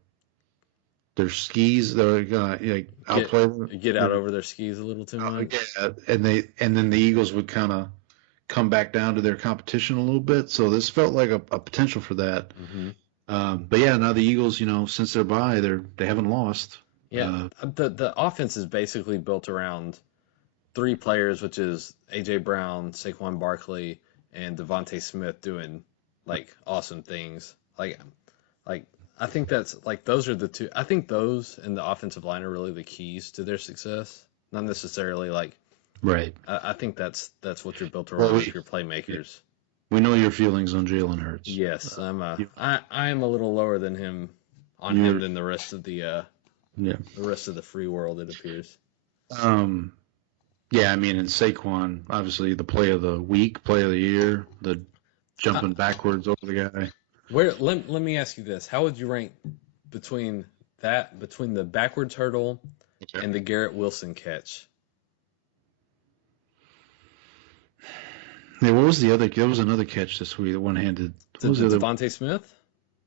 skis. They're gonna outplay get out over their skis a little too much. Yeah, and then the Eagles would kind of come back down to their competition a little bit. So this felt like a potential for that. Mm-hmm. But yeah, now the Eagles, since they're bye, they haven't lost. Yeah, the offense is basically built around 3 players, which is A.J. Brown, Saquon Barkley, and Devontae Smith doing like awesome things. Like I think that's like those are the two. I think those and the offensive line are really the keys to their success. Not necessarily like right. I think that's what you're built around with your playmakers. We know your feelings on Jalen Hurts. Yes, I am a little lower than him than the rest of the rest of the free world, it appears. Yeah, I mean, and Saquon, obviously the play of the week, play of the year, the jumping backwards over the guy. Let me ask you this: how would you rank between the backwards hurdle and the Garrett Wilson catch? Yeah, what was the other? There was another catch this week, the one-handed. Devontae Smith.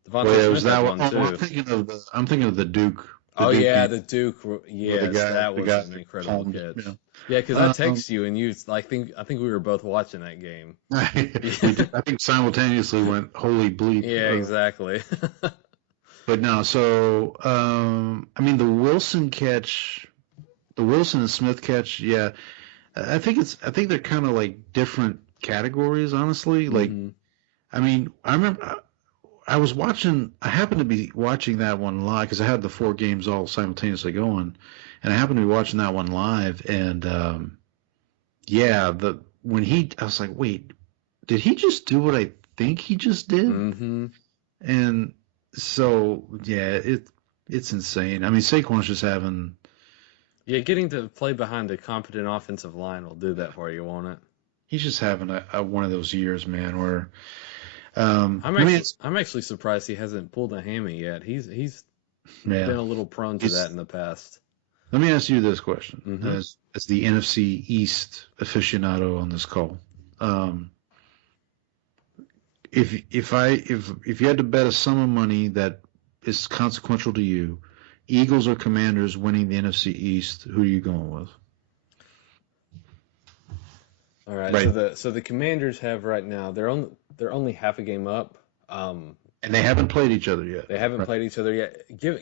It was that one too. I'm thinking of the Duke. The Duke. Yes, that was an incredible catch. Yeah, because I texted you and you I think we were both watching that game. I think simultaneously went holy bleep. Yeah, exactly. But no, so I mean the Wilson and Smith catch. Yeah, I think they're kind of like different categories, honestly. Like, I mean, I remember. I happened to be watching that one live because I had the 4 games all simultaneously going, and I happened to be watching that one live. And I was like, wait, did he just do what I think he just did? Mm-hmm. And so, yeah, it's insane. I mean, Saquon's just having. Yeah, getting to play behind a competent offensive line will do that for you, won't it? He's just having one of those years, man, where. I'm actually surprised he hasn't pulled a hammy yet. He's been a little prone to that in the past. Let me ask you this question, as the NFC East aficionado on this call. If you had to bet a sum of money that is consequential to you, Eagles or Commanders winning the NFC East, who are you going with? All right. So the Commanders have right now they're only half a game up. And they haven't played each other yet. They haven't played each other yet.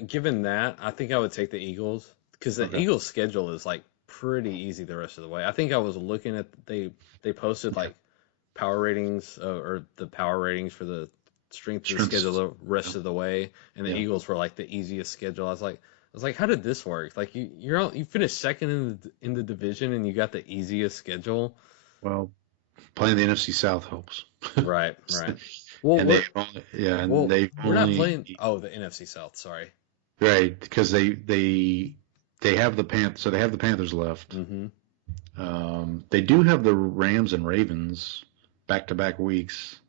Given that, I think I would take the Eagles because the Eagles' schedule is like pretty easy the rest of the way. I think I was looking at they posted like power ratings or the power ratings for the strength of the schedule the rest of the way, and the Eagles were like the easiest schedule. I was like, how did this work? Like you finished second in the division and you got the easiest schedule. Well, playing the NFC South helps. Right. Well, we're not playing. Oh, the NFC South. Sorry. Right, because they have the Panthers. So they have the Panthers left. Mm-hmm. They do have the Rams and Ravens back-to-back weeks.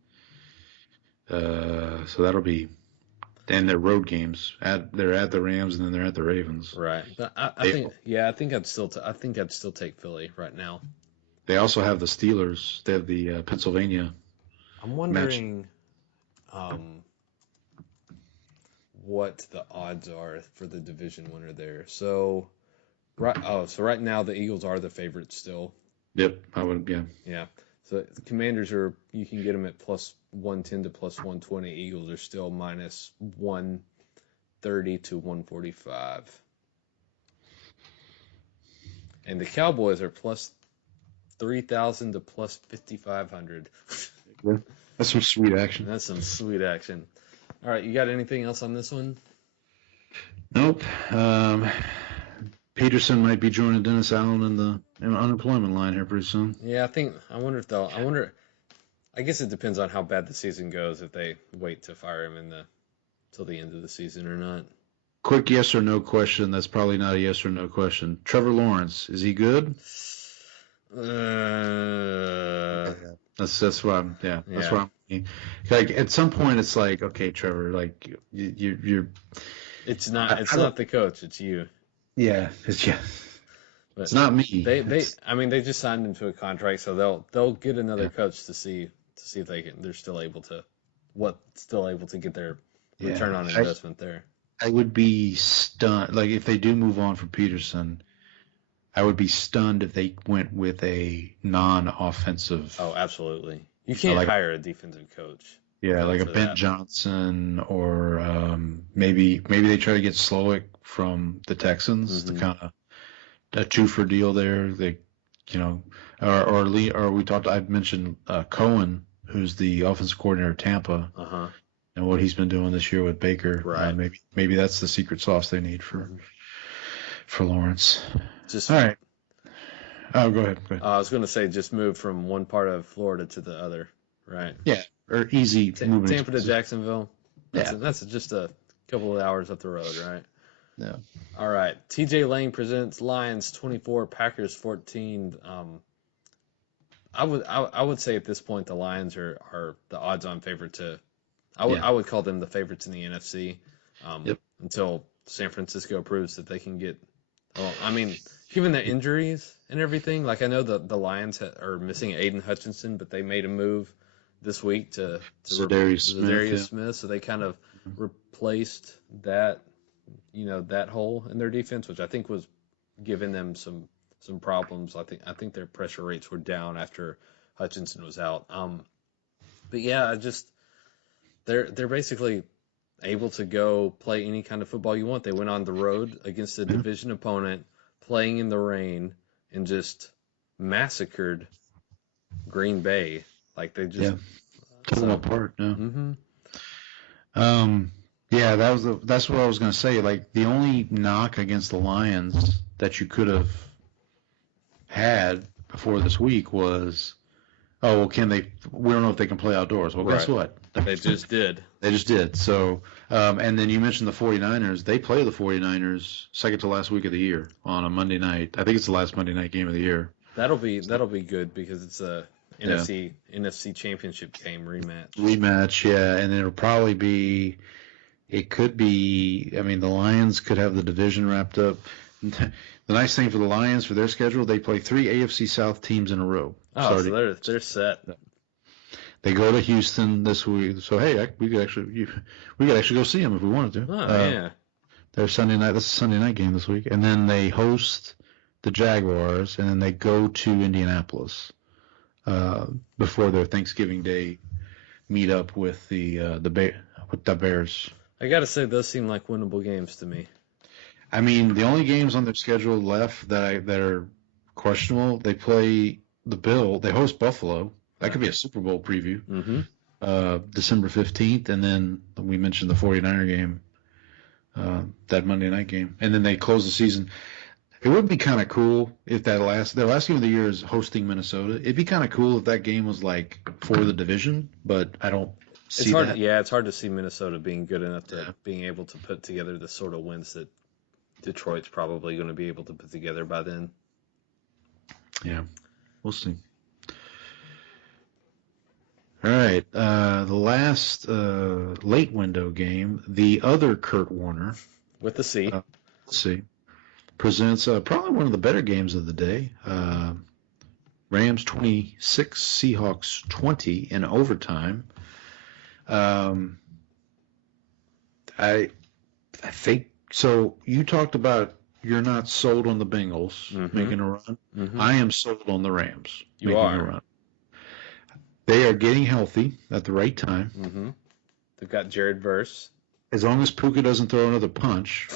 So that'll be. And their road games. They're at the Rams and then they're at the Ravens. Right. But I think I'd still take Philly right now. They also have the Steelers. They have the Pennsylvania. I'm wondering what the odds are for the division winner there. So right now the Eagles are the favorites still. Yep, I would. Yeah. Yeah. So the Commanders you can get them at plus 110 to plus 120. Eagles are still minus 130 to 145. And the Cowboys are plus 3,000 to plus 5,500. That's some sweet action. That's some sweet action. All right, you got anything else on this one? Nope. Peterson might be joining Dennis Allen in the unemployment line here pretty soon. Yeah, I guess it depends on how bad the season goes if they wait to fire him till the end of the season or not. Quick yes or no question. That's probably not a yes or no question. Trevor Lawrence, is he good? That's That's why I'm Like at some point, it's like, okay, Trevor, like you're. It's not the coach. It's you. Yeah, But it's not me. They just signed him to a contract, so they'll get another coach to see if they're still able to get their return on investment there. I would be stunned, like if they do move on from Peterson. I would be stunned if they went with a non-offensive. Oh, absolutely. You can't hire a defensive coach. Yeah, like a Ben Johnson, or maybe they try to get Slowick from the Texans to kind of a two-for deal there. They, or we talked. I mentioned Cohen, who's the offensive coordinator of Tampa, and what he's been doing this year with Baker. Right. Maybe that's the secret sauce they need for Lawrence. All right. Oh, go ahead. I was going to say just move from one part of Florida to the other, right? Yeah, or easy moving. Tampa to Jacksonville. That's just a couple of hours up the road, right? Yeah. All right. TJ Lang presents Lions 24, Packers 14. I would say at this point the Lions are the odds-on favorite to. I would call them the favorites in the NFC. Until San Francisco proves that they can get. Well, I mean, given the injuries and everything, like I know the Lions are missing Aiden Hutchinson, but they made a move this week to Zadarius Smith, so they kind of replaced that hole in their defense, which I think was giving them some problems. I think their pressure rates were down after Hutchinson was out. But yeah, they're basically able to go play any kind of football you want. They went on the road against a division opponent, playing in the rain, and just massacred Green Bay. Like they just took them apart. Yeah. That's what I was going to say. Like the only knock against the Lions that you could have had before this week was, we don't know if they can play outdoors. Well, guess what? They just did. They just did. So, and then you mentioned the 49ers. They play the 49ers second to last week of the year on a Monday night. I think it's the last Monday night game of the year. That'll be good because it's a NFC Championship game rematch. Rematch, yeah, and it'll probably be. It could be. I mean, the Lions could have the division wrapped up. The nice thing for the Lions for their schedule, they play 3 AFC South teams in a row. Oh, so they're set. They go to Houston this week, so hey, we could actually go see them if we wanted to. Oh yeah. They're Sunday night. That's a Sunday night game this week, and then they host the Jaguars, and then they go to Indianapolis before their Thanksgiving Day meet up with the Bears. I gotta say, those seem like winnable games to me. I mean, the only games on their schedule left that are questionable, they play the Bill. They host Buffalo. That could be a Super Bowl preview. December 15th, and then we mentioned the 49er game, that Monday night game, and then they close the season. It would be kind of cool if their last game of the year is hosting Minnesota. It'd be kind of cool if that game was like for the division, but I don't see that. It's hard to see Minnesota being good enough to being able to put together the sort of wins that Detroit's probably going to be able to put together by then. Yeah, we'll see. All right, the last late window game, the other Kurt Warner with the C. Presents probably one of the better games of the day. Rams 26, Seahawks 20 in overtime. I think so. You talked about you're not sold on the Bengals making a run. I am sold on the Rams making a run. They are getting healthy at the right time. They've got Jared Verse. As long as Puka doesn't throw another punch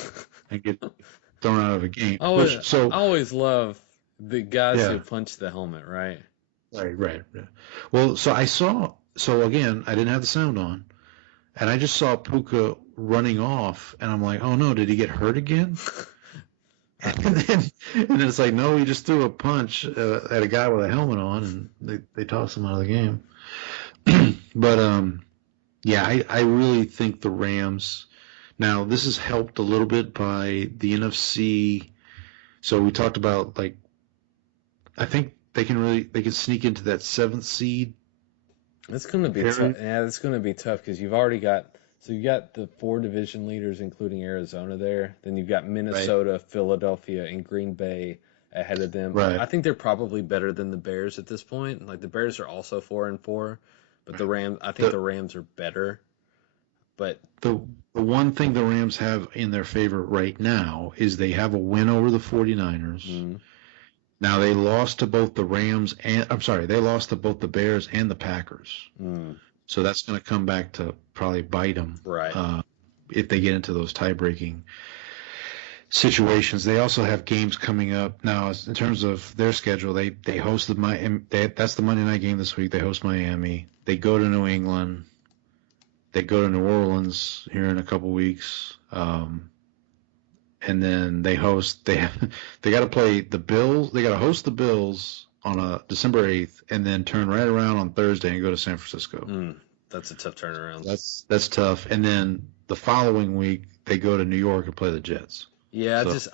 and get thrown out of a game. I always love the guys who punch the helmet, right? Right. Well, so again, I didn't have the sound on, and I just saw Puka running off, and I'm like, oh no, did he get hurt again? And then it's like, no, he just threw a punch at a guy with a helmet on, and they tossed him out of the game. But I really think the Rams. Now this is helped a little bit by the NFC. So we talked about I think they can sneak into that 7th seed It's going to be tough. Yeah, it's going to be tough because you've already got the 4 division leaders, including Arizona there. Then you've got Minnesota, right, Philadelphia, and Green Bay ahead of them. Right. I think they're probably better than the Bears at this point. Like the Bears are also 4-4, but the Rams, I think the Rams are better. But the one thing the Rams have in their favor right now is they have a win over the 49ers. Mm-hmm. Now they lost to both the they lost to both the Bears and the Packers. Mm. So that's going to come back to probably bite them, right? If they get into those tie-breaking situations. They also have games coming up now. In terms of their schedule, they host that's the Monday night game this week. They host Miami. They go to New England. They go to New Orleans here in a couple weeks. And then they got to play the Bills. They got to host the Bills on December 8th, and then turn right around on Thursday and go to San Francisco. That's a tough turnaround. That's tough. And then the following week they go to New York and play the Jets. Yeah, so,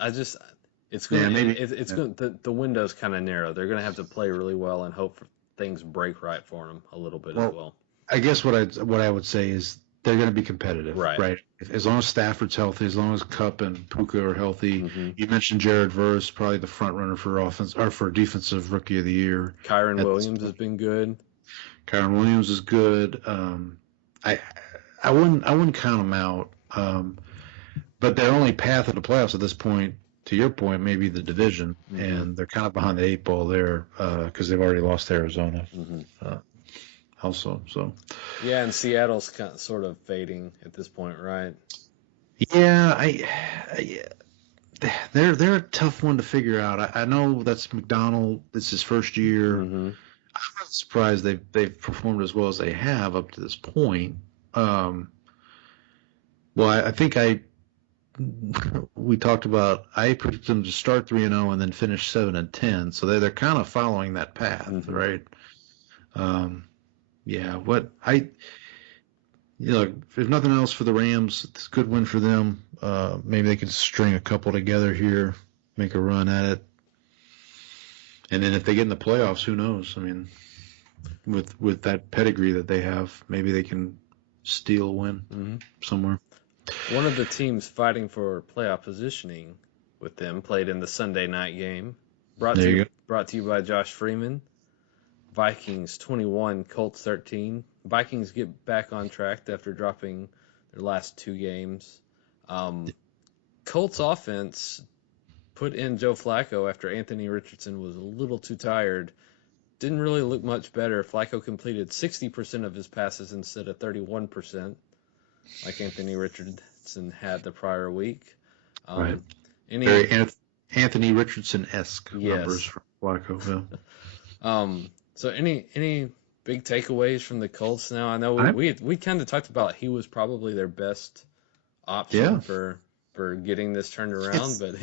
it's going to the window's kind of narrow. They're going to have to play really well and hope things break right for them a little bit as well. I guess what I would say is they're going to be competitive, right? As long as Stafford's healthy, as long as Kupp and Puka are healthy. Mm-hmm. You mentioned Jared Verse, probably the front runner for offense or for defensive rookie of the year. Kyron Williams has been good. Kyron Williams is good. I wouldn't count them out. But their only path to the playoffs at this point, to your point, maybe the division, mm-hmm. and they're kind of behind the 8 ball there because they've already lost to Arizona. Mm-hmm. Also, so yeah, and Seattle's sort of fading at this point, right? Yeah, they're a tough one to figure out. I know that's McDonald. It's his first year. Mm-hmm. I'm not surprised they've performed as well as they have up to this point. Well, I think we talked about I predicted them to start 3-0 and then finish 7-10, so they're kind of following that path, mm-hmm. right? Yeah, if nothing else for the Rams, it's a good win for them. Maybe they can string a couple together here, make a run at it. And then if they get in the playoffs, who knows? I mean, with that pedigree that they have, maybe they can steal a win mm-hmm. somewhere. One of the teams fighting for playoff positioning with them played in the Sunday night game. Brought to you by Josh Freeman. Vikings 21, Colts 13. Vikings get back on track after dropping their last 2 games. Colts offense put in Joe Flacco after Anthony Richardson was a little too tired. Didn't really look much better. Flacco completed 60% of his passes instead of 31%, like Anthony Richardson had the prior week. Right. Very Anthony Richardson-esque numbers from Flacco. Yeah. So any big takeaways from the Colts now? I know we kind of talked about he was probably their best option for getting this turned around, but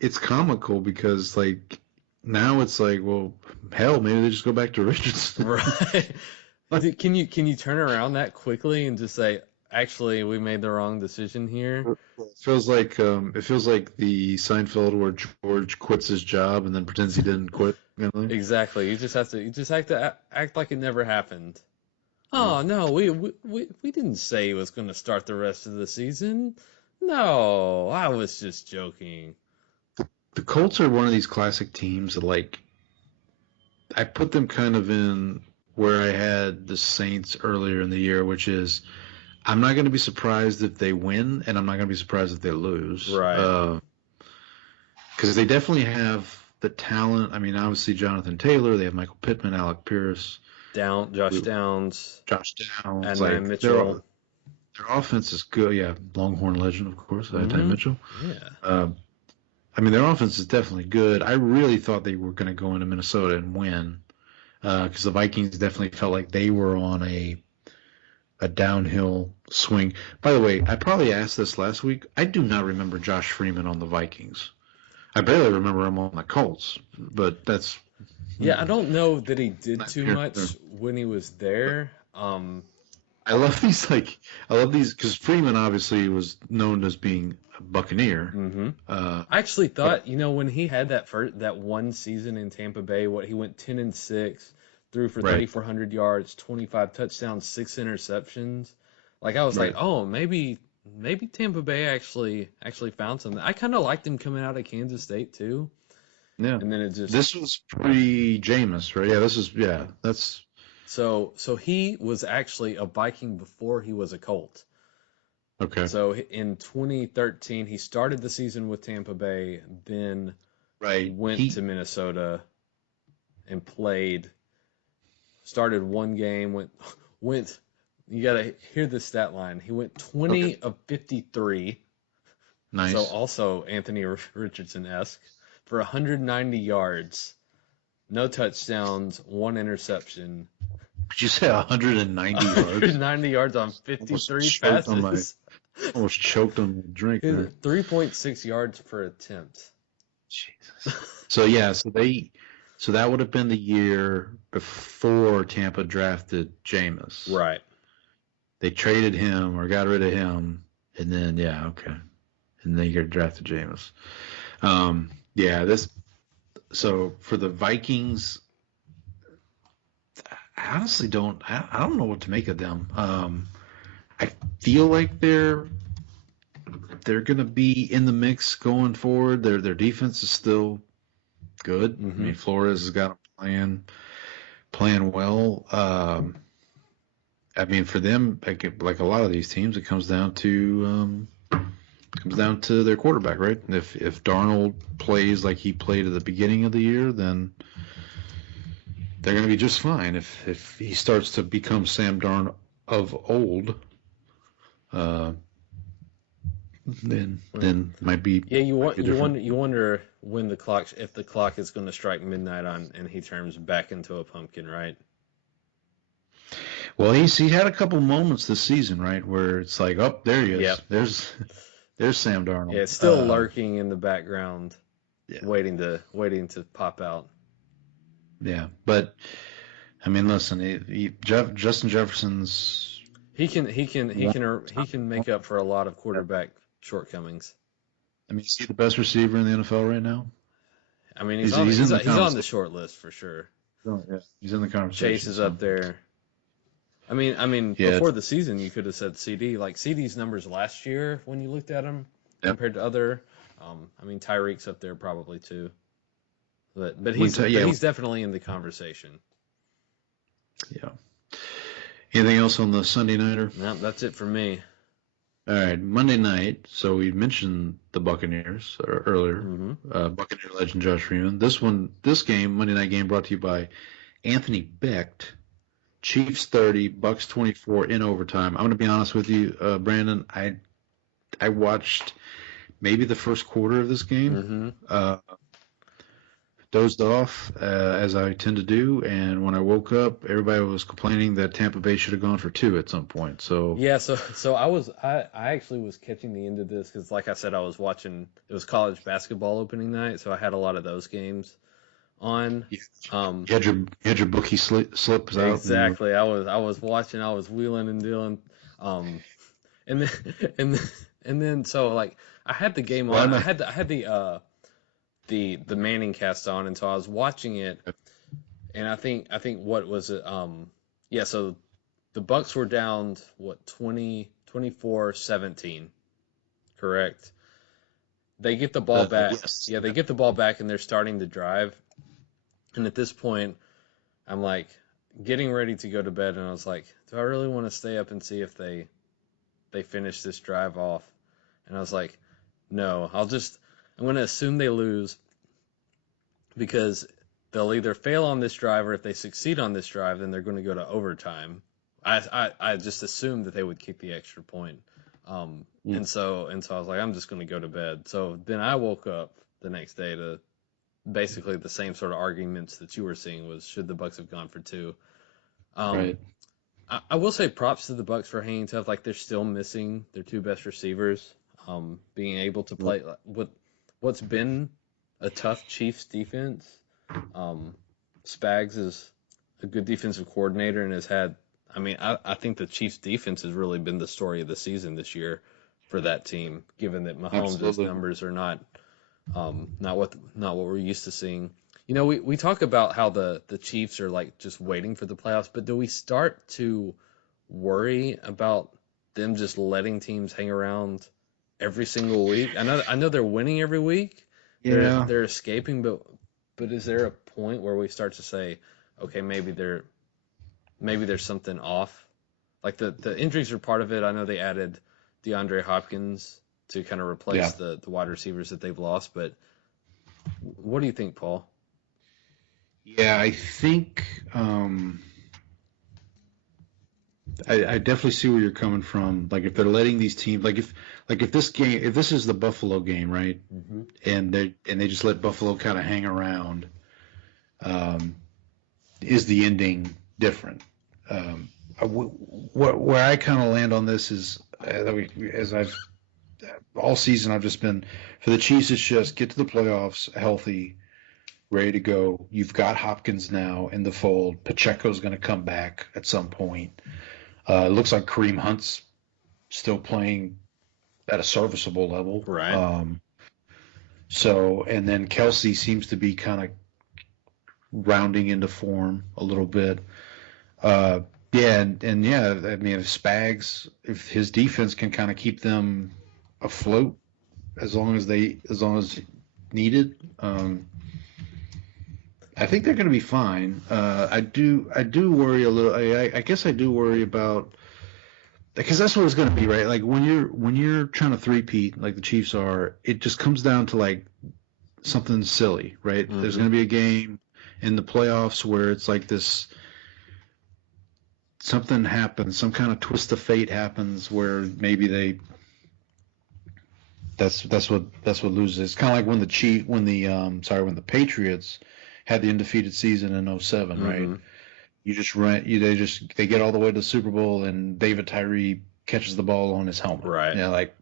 it's comical because like now it's like, well, hell, maybe they just go back to Richardson. Right. Can you turn around that quickly and just say, actually, we made the wrong decision here? It feels like the Seinfeld where George quits his job and then pretends he didn't quit. You know? Exactly. You just have to act like it never happened. Oh no, we didn't say he was going to start the rest of the season. No, I was just joking. The Colts are one of these classic teams that, like, I put them kind of in where I had the Saints earlier in the year, which is I'm not going to be surprised if they win, and I'm not going to be surprised if they lose. Right. Because they definitely have the talent. I mean, obviously Jonathan Taylor. They have Michael Pittman, Alec Pierce. Josh Downs. And like, Mitchell. Their offense is good. Yeah, Longhorn legend, of course, mm-hmm. Mitchell. Yeah. I mean, their offense is definitely good. I really thought they were going to go into Minnesota and win because the Vikings definitely felt like they were on a downhill swing. By the way, I probably asked this last week. I do not remember Josh Freeman on the Vikings. I barely remember him on the Colts, but that's... Yeah, I don't know that he did too much when he was there. I love these because Freeman obviously was known as being a Buccaneer. Mm-hmm. I actually thought, when he had that one season in Tampa Bay, he went 10-6, threw for 3,400 yards, 25 touchdowns, 6 interceptions. Like I was like, oh, maybe Tampa Bay actually found something. I kind of liked him coming out of Kansas State too. Yeah. And then it just This was pre-Jameis, right? Yeah, that's so he was actually a Viking before he was a Colt. okay. So in 2013, he started the season with Tampa Bay, then went to Minnesota and played. Started one game, went. You gotta hear the stat line. He went 20 of 53. Nice. So also Anthony Richardson-esque for 190 yards, no touchdowns, 1 interception. Did you say 190 yards? 190 yards on 53 passes. Almost choked on my drink there. 3.6 yards per attempt. Jesus. So that would have been the year before Tampa drafted Jameis. Right. They traded him or got rid of him, and then and then you get drafted Jameis. So for the Vikings, I honestly don't know what to make of them. I feel like they're going to be in the mix going forward. Their defense is still good. Mm-hmm. I mean, Flores has got them playing well. I mean, for them, like a lot of these teams, it comes down to their quarterback, right? If Darnold plays like he played at the beginning of the year, then they're going to be just fine. If he starts to become Sam Darnold of old, then might be. Yeah, you wonder when if the clock is going to strike midnight and he turns back into a pumpkin, right? Well, he had a couple moments this season, right, where it's like, oh, there he is. Yep. There's Sam Darnold. Yeah, it's still lurking in the background, waiting to pop out. Yeah, but I mean, listen, Justin Jefferson's he can make up for a lot of quarterback shortcomings. I mean, is he the best receiver in the NFL right now? I mean, he's on the short list for sure. Oh, yeah, he's in the conversation. Chase is up there. I mean, before the season, you could have said CD. Like CD's numbers last year, when you looked at him compared to other, I mean, Tyreek's up there probably too. But he's definitely in the conversation. Yeah. Anything else on the Sunday nighter? No, that's it for me. All right, Monday night. So we mentioned the Buccaneers earlier. Mm-hmm. Buccaneer legend Josh Freeman. This Monday night game, brought to you by Anthony Becht. Chiefs 30, Bucks 24 in overtime. I'm going to be honest with you, Brandon. I watched maybe the first quarter of this game. Mm-hmm. Dozed off, as I tend to do, and when I woke up, everybody was complaining that Tampa Bay should have gone for 2 at some point. So yeah, so I actually was catching the end of this because, like I said, I was watching. It was college basketball opening night, so I had a lot of those games on. You had your bookie slips out. Exactly. I was watching. I was wheeling and dealing. And then so like I had the game on. I had the Manning cast on, and so I was watching it, and I think what was it? So the Bucks were down 24-17, correct? They get the ball back. Yes. Yeah, they get the ball back, and they're starting to drive. And at this point, I'm like getting ready to go to bed, and I was like, do I really want to stay up and see if they finish this drive off? And I was like, no, I'm going to assume they lose because they'll either fail on this drive, or if they succeed on this drive, then they're going to go to overtime. I just assumed that they would kick the extra point. And so I was like, I'm just going to go to bed. So then I woke up the next day to basically the same sort of arguments that you were seeing was, should the Bucks have gone for 2? Right. I will say props to the Bucks for hanging tough. Like, they're still missing their 2 best receivers. Being able to play with what's been a tough Chiefs defense. Spags is a good defensive coordinator and has had. I mean, I think the Chiefs defense has really been the story of the season this year for that team, given that Mahomes' numbers are not what we're used to seeing. We talk about how the Chiefs are like just waiting for the playoffs, but do we start to worry about them just letting teams hang around every single week? I know they're winning every week. Yeah. They're escaping, but is there a point where we start to say, okay, maybe there's something off? Like the injuries are part of it. I know they added DeAndre Hopkins to kind of replace the wide receivers that they've lost, but what do you think, Paul? Yeah, I think I definitely see where you're coming from. Like if they're letting these teams, if this is the Buffalo game, right? Mm-hmm. And they just let Buffalo kind of hang around, is the ending different? Where I kind of land on this is as I've all season I've just been for the Chiefs. It's just get to the playoffs healthy, ready to go. You've got Hopkins now in the fold. Pacheco's going to come back at some point. It looks like Kareem Hunt's still playing at a serviceable level. Right. And then Kelsey seems to be kind of rounding into form a little bit. I mean, if Spags, if his defense can kind of keep them afloat as long as needed, I think they're going to be fine. I do worry a little. I guess I do worry about because that's what it's going to be, right? Like when you're trying to three-peat like the Chiefs are, it just comes down to like something silly, right? Mm-hmm. There's going to be a game in the playoffs where it's like this. Something happens, some kind of twist of fate happens where maybe that's what loses. It's kind of like when the Patriots had the undefeated season in 2007, mm-hmm. right? You just they get all the way to the Super Bowl and David Tyree catches the ball on his helmet. Right. Yeah, like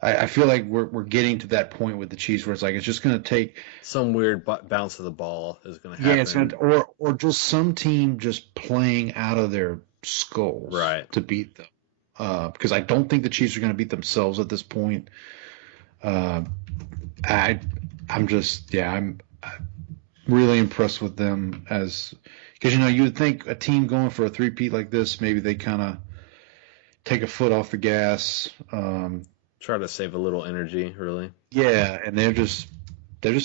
I feel like we're getting to that point with the Chiefs where it's like it's just going to take some weird bounce of the ball is going to happen. Yeah, it's going to, or just some team just playing out of their skulls to beat them. Because I don't think the Chiefs are going to beat themselves at this point. I'm really impressed with them because you would think a team going for a three-peat like this, maybe they kind of take a foot off the gas. Try to save a little energy, really. Yeah, and they're just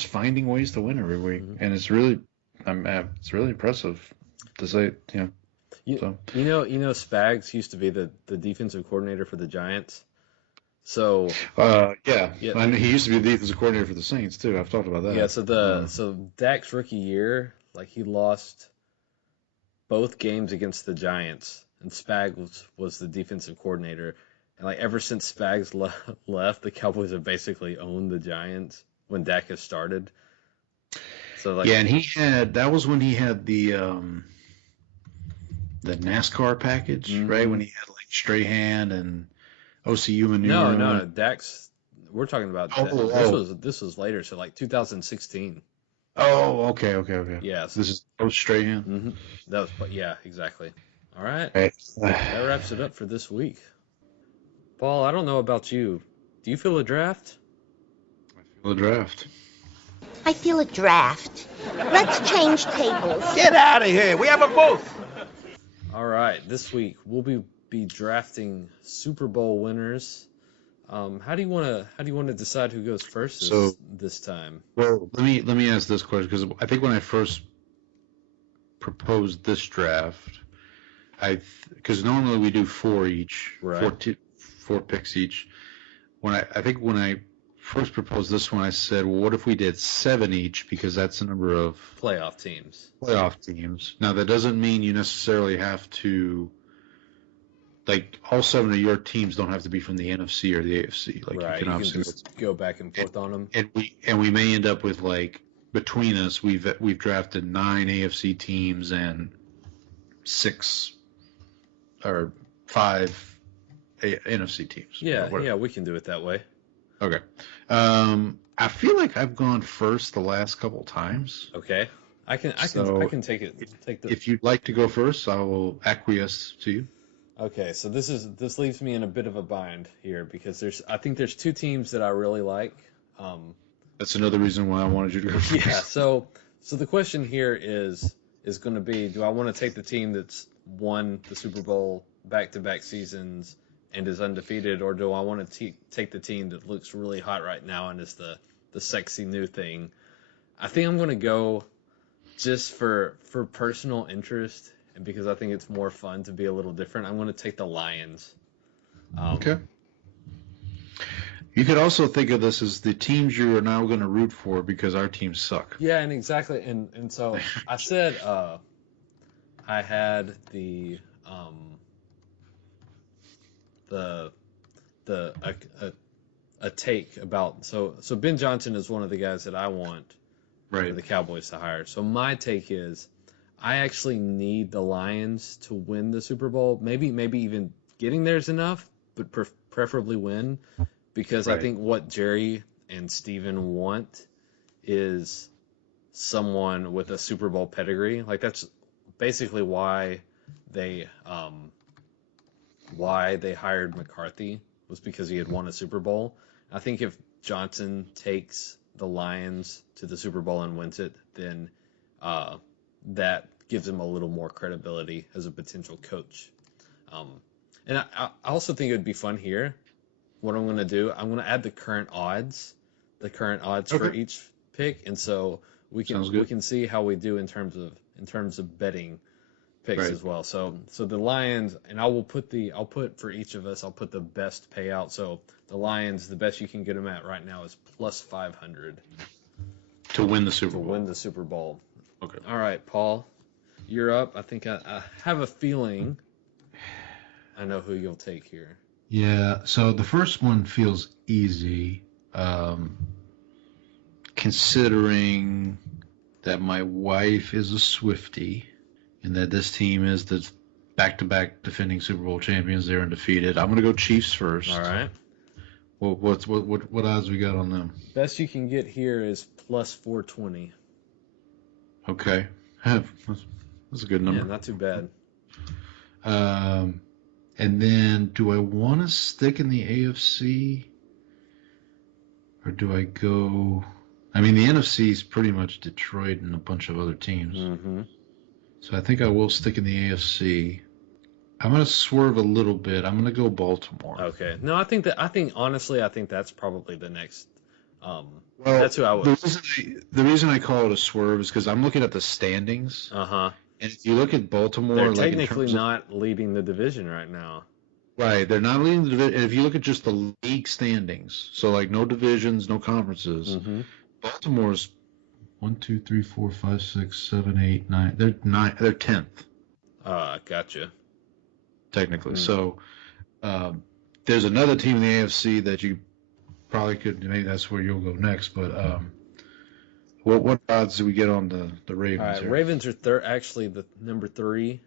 finding ways to win every week, mm-hmm. and it's really impressive to say, Spags used to be the defensive coordinator for the Giants. So I know he used to be the defensive coordinator for the Saints too. I've talked about that. Yeah, so Dak's rookie year, like he lost both games against the Giants, and Spags was the defensive coordinator. And like ever since Spags left, the Cowboys have basically owned the Giants when Dak has started. So and that was when he had the NASCAR package, mm-hmm. right? When he had like Strahan and OCU maneuver. No, Dak's. We're talking about this was later, so like 2016. Oh, okay. Yeah, so this is post Strahan. Mm-hmm. Exactly. All right. That wraps it up for this week. Paul, I don't know about you. Do you feel a draft? I feel a draft. I feel a draft. Let's change tables. Get out of here. We have a booth. All right. This week we'll be drafting Super Bowl winners. How do you want to decide who goes first this time? Well, let me ask this question because I think when I first proposed this draft, because normally we do 4 each, right. 4 picks each. When I first proposed this one, I said, well, what if we did 7 each because that's the number of playoff teams. Now that doesn't mean you necessarily have to. Like all 7 of your teams don't have to be from the NFC or the AFC. Like right, you can just go back and forth on them. And we may end up with like between us, we've drafted 9 AFC teams and 6 or 5 NFC teams. Yeah, we can do it that way. Okay. I feel like I've gone first the last couple times. Okay. I can take it. If you'd like to go first, I will acquiesce to you. Okay, so this leaves me in a bit of a bind here because I think there's 2 teams that I really like. That's another reason why I wanted you to go first. Yeah, so So the question here is going to be, do I want to take the team that's won the Super Bowl back-to-back seasons and is undefeated, or do I want to take the team that looks really hot right now and is the sexy new thing? I think I'm going to go just for personal interest and because I think it's more fun to be a little different. I'm going to take the Lions. Okay. You could also think of this as the teams you are now going to root for because our teams suck. Yeah, and exactly, and so I said I had a take about so Ben Johnson is one of the guys that I want for the Cowboys to hire. So my take is I actually need the Lions to win the Super Bowl. Maybe even getting there is enough, but preferably win. Because I think what Jerry and Steven want is someone with a Super Bowl pedigree. Like that's basically why they hired McCarthy was because he had won a Super Bowl. I think if Johnson takes the Lions to the Super Bowl and wins it, then that gives him a little more credibility as a potential coach. And I also think it would be fun here. What I'm going to do, I'm going to add the current odds for each pick, and so we can see how we do in terms of betting picks as well. So the Lions, and I'll put for each of us, I'll put the best payout. So the Lions, the best you can get them at right now is plus 500 to win the Super Bowl. Okay. All right, Paul, you're up. I think I have a feeling I know who you'll take here. Yeah, so the first one feels easy, considering that my wife is a Swiftie and that this team is the back-to-back defending Super Bowl champions. They're undefeated. I'm going to go Chiefs first. All right. What odds we got on them? Best you can get here is plus 420. Okay. That's a good number. Yeah, not too bad. And then, do I want to stick in the AFC? Or do I go... I mean, the NFC is pretty much Detroit and a bunch of other teams. Mm-hmm. So I think I will stick in the AFC. I'm going to swerve a little bit. I'm going to go Baltimore. Okay. No, I think honestly, that's probably the next... that's who I would... The reason I call it a swerve is because I'm looking at the standings. Uh-huh. And if you look at Baltimore, they're technically not leading the division right now. Right, they're not leading the division. And if you look at just the league standings, so like no divisions, no conferences, Baltimore's 1, 2, 3, 4, 5, 6, 7, 8, 9. They're 10th. Gotcha. Technically, so there's another team in the AFC that you probably could. Maybe that's where you'll go next, but. What odds do we get on the Ravens? All right, here? Ravens are actually the number 3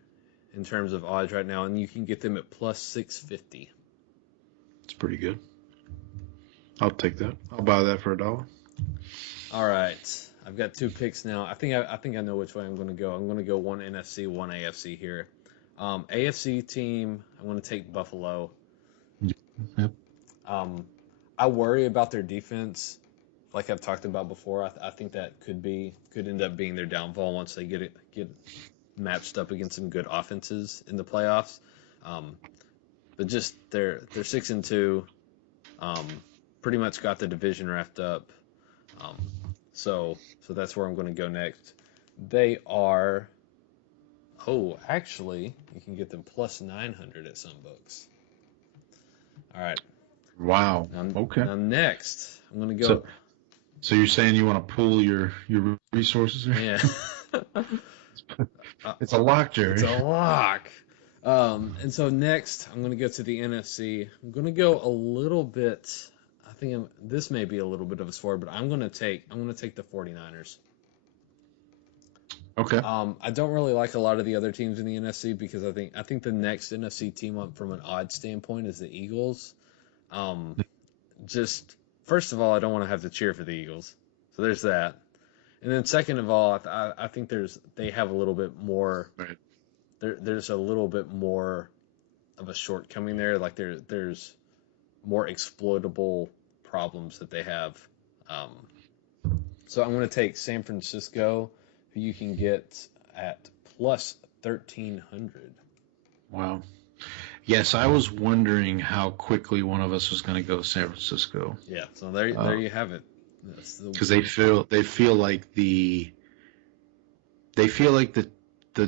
in terms of odds right now, and you can get them at plus 650. It's pretty good. I'll take that. I'll buy that for $1. All right, I've got 2 picks now. I think I know which way I'm going to go. I'm going to go one NFC, one AFC here. AFC team, I'm going to take Buffalo. Yep. I worry about their defense. Like I've talked about before, I think that could end up being their downfall once they get matched up against some good offenses in the playoffs. But just they're 6-2, pretty much got the division wrapped up. So that's where I'm going to go next. They are. Oh, actually, you can get them plus 900 at some books. All right. Wow. Okay. Now next, I'm going to go. So you're saying you want to pool your resources here? Yeah. It's a lock, Jerry. It's a lock. And so next, I'm going to go to the NFC. I'm going to go a little bit. I think this may be a little bit of a swerve, but I'm going to take the 49ers. Okay. I don't really like a lot of the other teams in the NFC because I think the next NFC team up from an odd standpoint is the Eagles. Just first of all, I don't want to have to cheer for the Eagles, so there's that. And then second of all, I think they have a little bit more. Right. There's a little bit more of a shortcoming there. Like there's more exploitable problems that they have. So I'm going to take San Francisco who you can get at plus 1,300. Wow. Yes, I was wondering how quickly one of us was going to go San Francisco. Yeah, so there you have it. Because they feel like the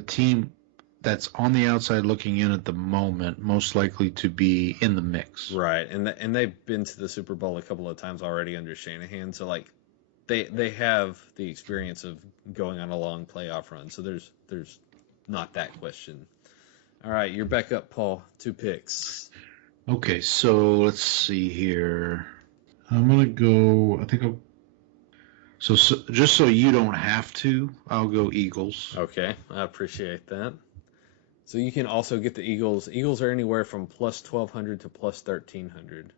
team that's on the outside looking in at the moment most likely to be in the mix. Right, and they've been to the Super Bowl a couple of times already under Shanahan, so like they have the experience of going on a long playoff run. So there's not that question. All right, you're back up, Paul. 2 picks. Okay, so let's see here. I'm gonna go. I think so just so you don't have to, I'll go Eagles. Okay, I appreciate that. So you can also get the Eagles. Eagles are anywhere from plus 1,200 to plus 1,300.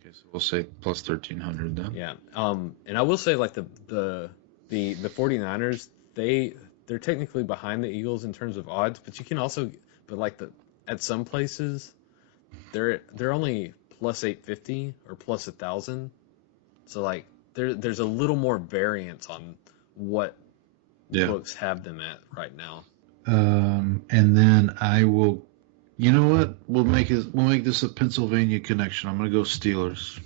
Okay, so we'll say plus 1,300 then. Yeah. And I will say like the 49ers, they're technically behind the Eagles in terms of odds, but you can also at some places they're only plus 850 or plus 1,000. So like there's a little more variance on what books have them at right now. And then I will, you know what? We'll make this a Pennsylvania connection. I'm gonna go Steelers.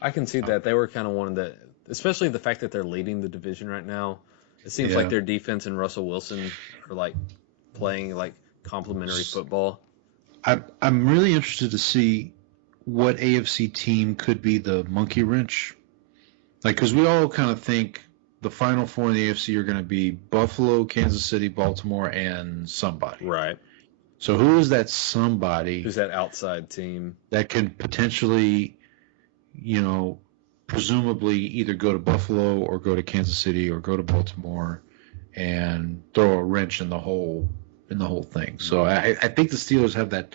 I can see that. They were kind of one of the, especially the fact that they're leading the division right now. It seems like their defense and Russell Wilson are like playing like complementary football. I'm really interested to see what AFC team could be the monkey wrench. Like, because we all kind of think the Final Four in the AFC are going to be Buffalo, Kansas City, Baltimore, and somebody. Right. So who is that somebody? Who's that outside team that can potentially, presumably either go to Buffalo or go to Kansas City or go to Baltimore and throw a wrench in the whole thing. So I think the Steelers have that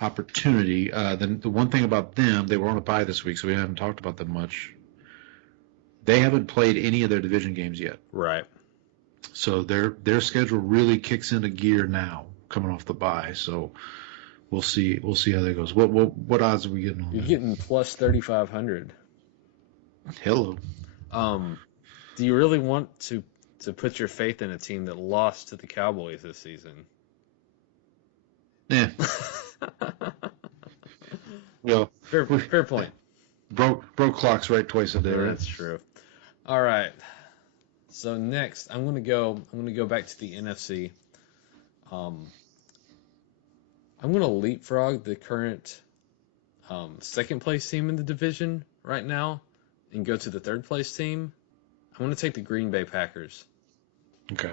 opportunity. The one thing about them, they were on a bye this week, so we haven't talked about them much. They haven't played any of their division games yet. Right. So their schedule really kicks into gear now, coming off the bye. So we'll see how that goes. What odds are we getting on that? You're getting plus 3,500. Hello. Do you really want to put your faith in a team that lost to the Cowboys this season? Yeah. Well, fair point. Broke clocks right twice a day. Right? That's true. All right. So next, I'm gonna go back to the NFC. I'm gonna leapfrog the current second place team in the division right now and go to the third place team. I'm gonna take the Green Bay Packers. Okay.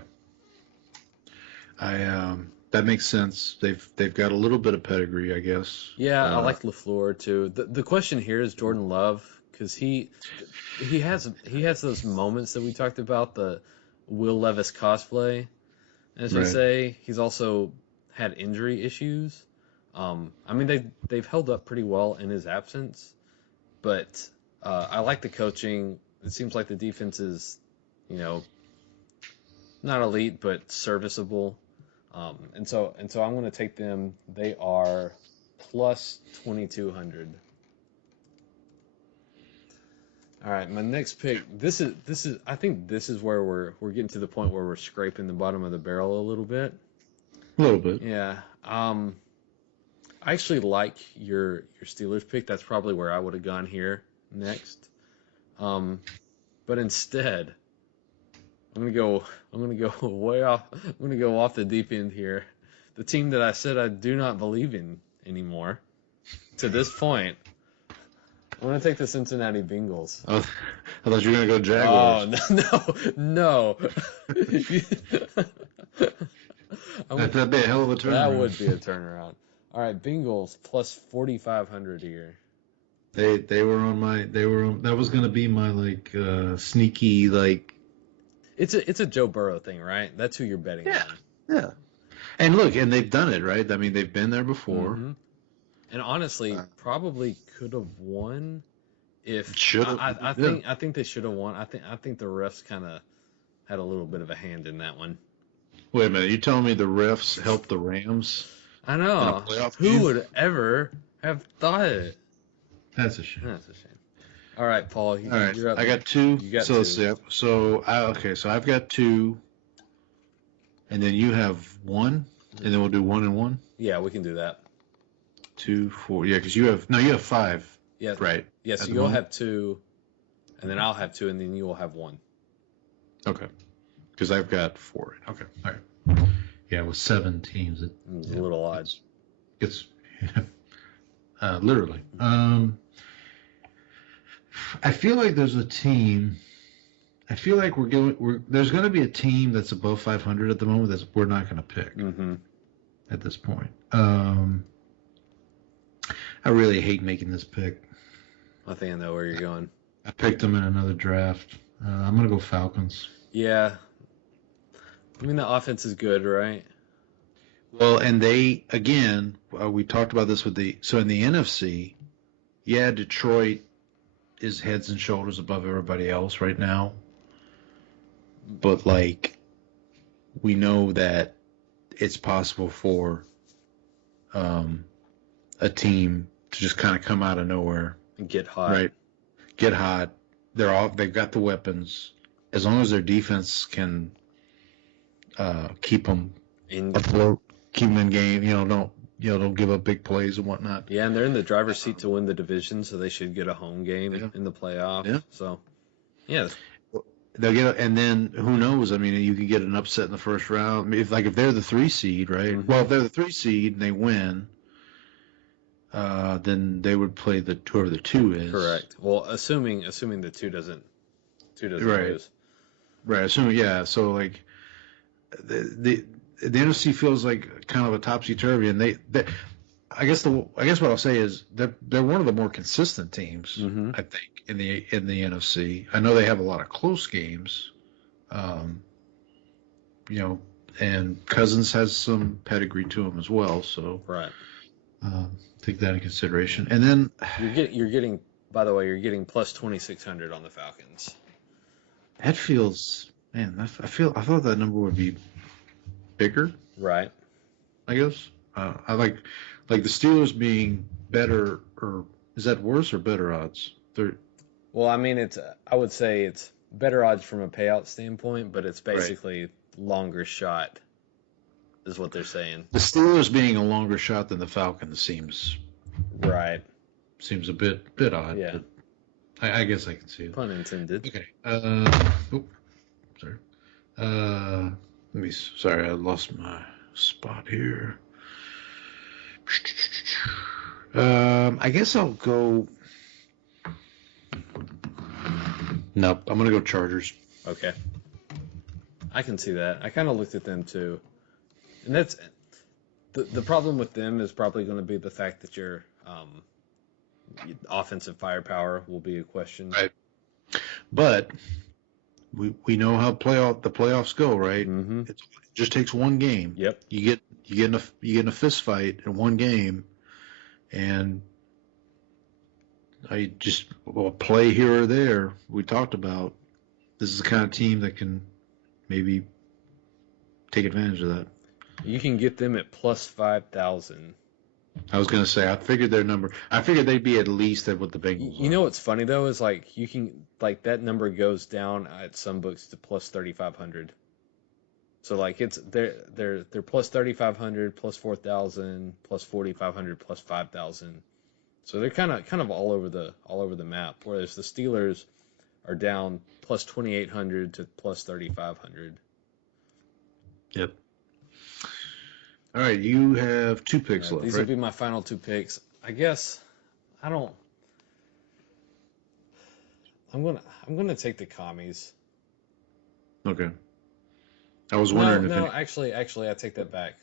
That makes sense. They've got a little bit of pedigree, I guess. Yeah, I like LaFleur too. The question here is Jordan Love, because he has those moments that we talked about, the Will Levis cosplay, as we say. He's also had injury issues. I mean they've held up pretty well in his absence, but I like the coaching. It seems like the defense is, not elite but serviceable. And so I'm going to take them. They are plus 2,200. All right, my next pick. This is. I think this is where we're getting to the point where we're scraping the bottom of the barrel a little bit. A little bit. Yeah. I actually like your Steelers pick. That's probably where I would have gone here next. But instead, I'm gonna go way off. I'm gonna go off the deep end here. The team that I said I do not believe in anymore, to this point, I'm gonna take the Cincinnati Bengals. Oh, I thought you were gonna go Jaguars. Oh no! That'd be a hell of a turnaround. That would be a turnaround. All right, Bengals plus 4,500 here. They were on my. That was gonna be my sneaky like. It's a Joe Burrow thing, right? That's who you're betting on. Yeah. And look, and they've done it, right? I mean, they've been there before. Mm-hmm. And honestly, probably could have won if should have. I think they should have won. I think the refs kind of had a little bit of a hand in that one. Wait a minute, you telling me the refs helped the Rams? I know. Who would ever have thought it? That's a shame. That's a shame. All right, Paul. All right, You're up. I got two. You got so two. let's see. So I've got two, and then you have one, and then we'll do 1 and 1. Yeah, we can do that. 2, 4. Yeah, because you have 5. Yeah. Right. Yeah, so you'll have 2, and then I'll have 2, and then you will have 1. Okay. Because I've got 4. Okay. All right. Yeah, with 7 teams, It's a little odd. It's literally. I feel like there's a team. I feel like there's going to be a team that's above 500 at the moment that we're not going to pick at this point. I really hate making this pick. I think I know where you're going. I picked them in another draft. I'm going to go Falcons. Yeah. I mean, the offense is good, right? Well, and they, again, we talked about this in the NFC, yeah, Detroit is heads and shoulders above everybody else right now. But, like, we know that it's possible for a team to just kind of come out of nowhere. And get hot. Right. Get hot. They've got the weapons. As long as their defense can keep them afloat, keep them in game, don't give up big plays and whatnot. Yeah, and they're in the driver's seat to win the division, so they should get a home game in the playoff. Yeah. So, yeah. They'll get, and then who knows? I mean, you could get an upset in the first round. If they're the 3 seed, right? Mm-hmm. Well, if they're the 3 seed and they win, then they would play whoever the 2 is. Correct. Well, assuming the 2 doesn't Right. lose. Right. Assuming, yeah. So like the NFC feels like kind of a topsy turvy, and they I guess what I'll say is they're one of the more consistent teams, I think, in the NFC. I know they have a lot of close games, and Cousins has some pedigree to him as well. So Right. take that in consideration. And then You're getting, by the way, you're getting plus 2,600 on the Falcons. that feels, man. I thought that number would be bigger. Right. I guess I like the Steelers being better, or is that worse or better odds? Well, I mean, I would say it's better odds from a payout standpoint, but it's basically longer shot, is what they're saying. The Steelers being a longer shot than the Falcons seems Right. a bit odd. Yeah. But I guess I can see it. Pun intended. Okay. Sorry. Sorry, I lost my spot here. I guess I'll go. Nope, I'm gonna go Chargers. Okay. I can see that. I kind of looked at them too. And that's the problem with them is probably going to be the fact that your offensive firepower will be a question. Right. But we know how the playoffs go, right? Mm-hmm. It just takes one game. Yep. You get in a fist fight in one game, and play here or there. We talked about this is the kind of team that can maybe take advantage of that. You can get them at plus 5,000. I was gonna say I figured they'd be at least at what the Bengals. You know what's funny though is like you can like that number goes down at some books to plus 3,500. So like they're plus 3,500, plus 4,000, plus 4,500, plus 5,000. So they're kind of all over the map. Whereas the Steelers are down plus 2,800 to plus 3,500. Yep. All right, you have 2 picks left. These right? will be my final 2 picks. I guess I'm gonna take the commies. Okay. I was wondering No, actually, I take that back.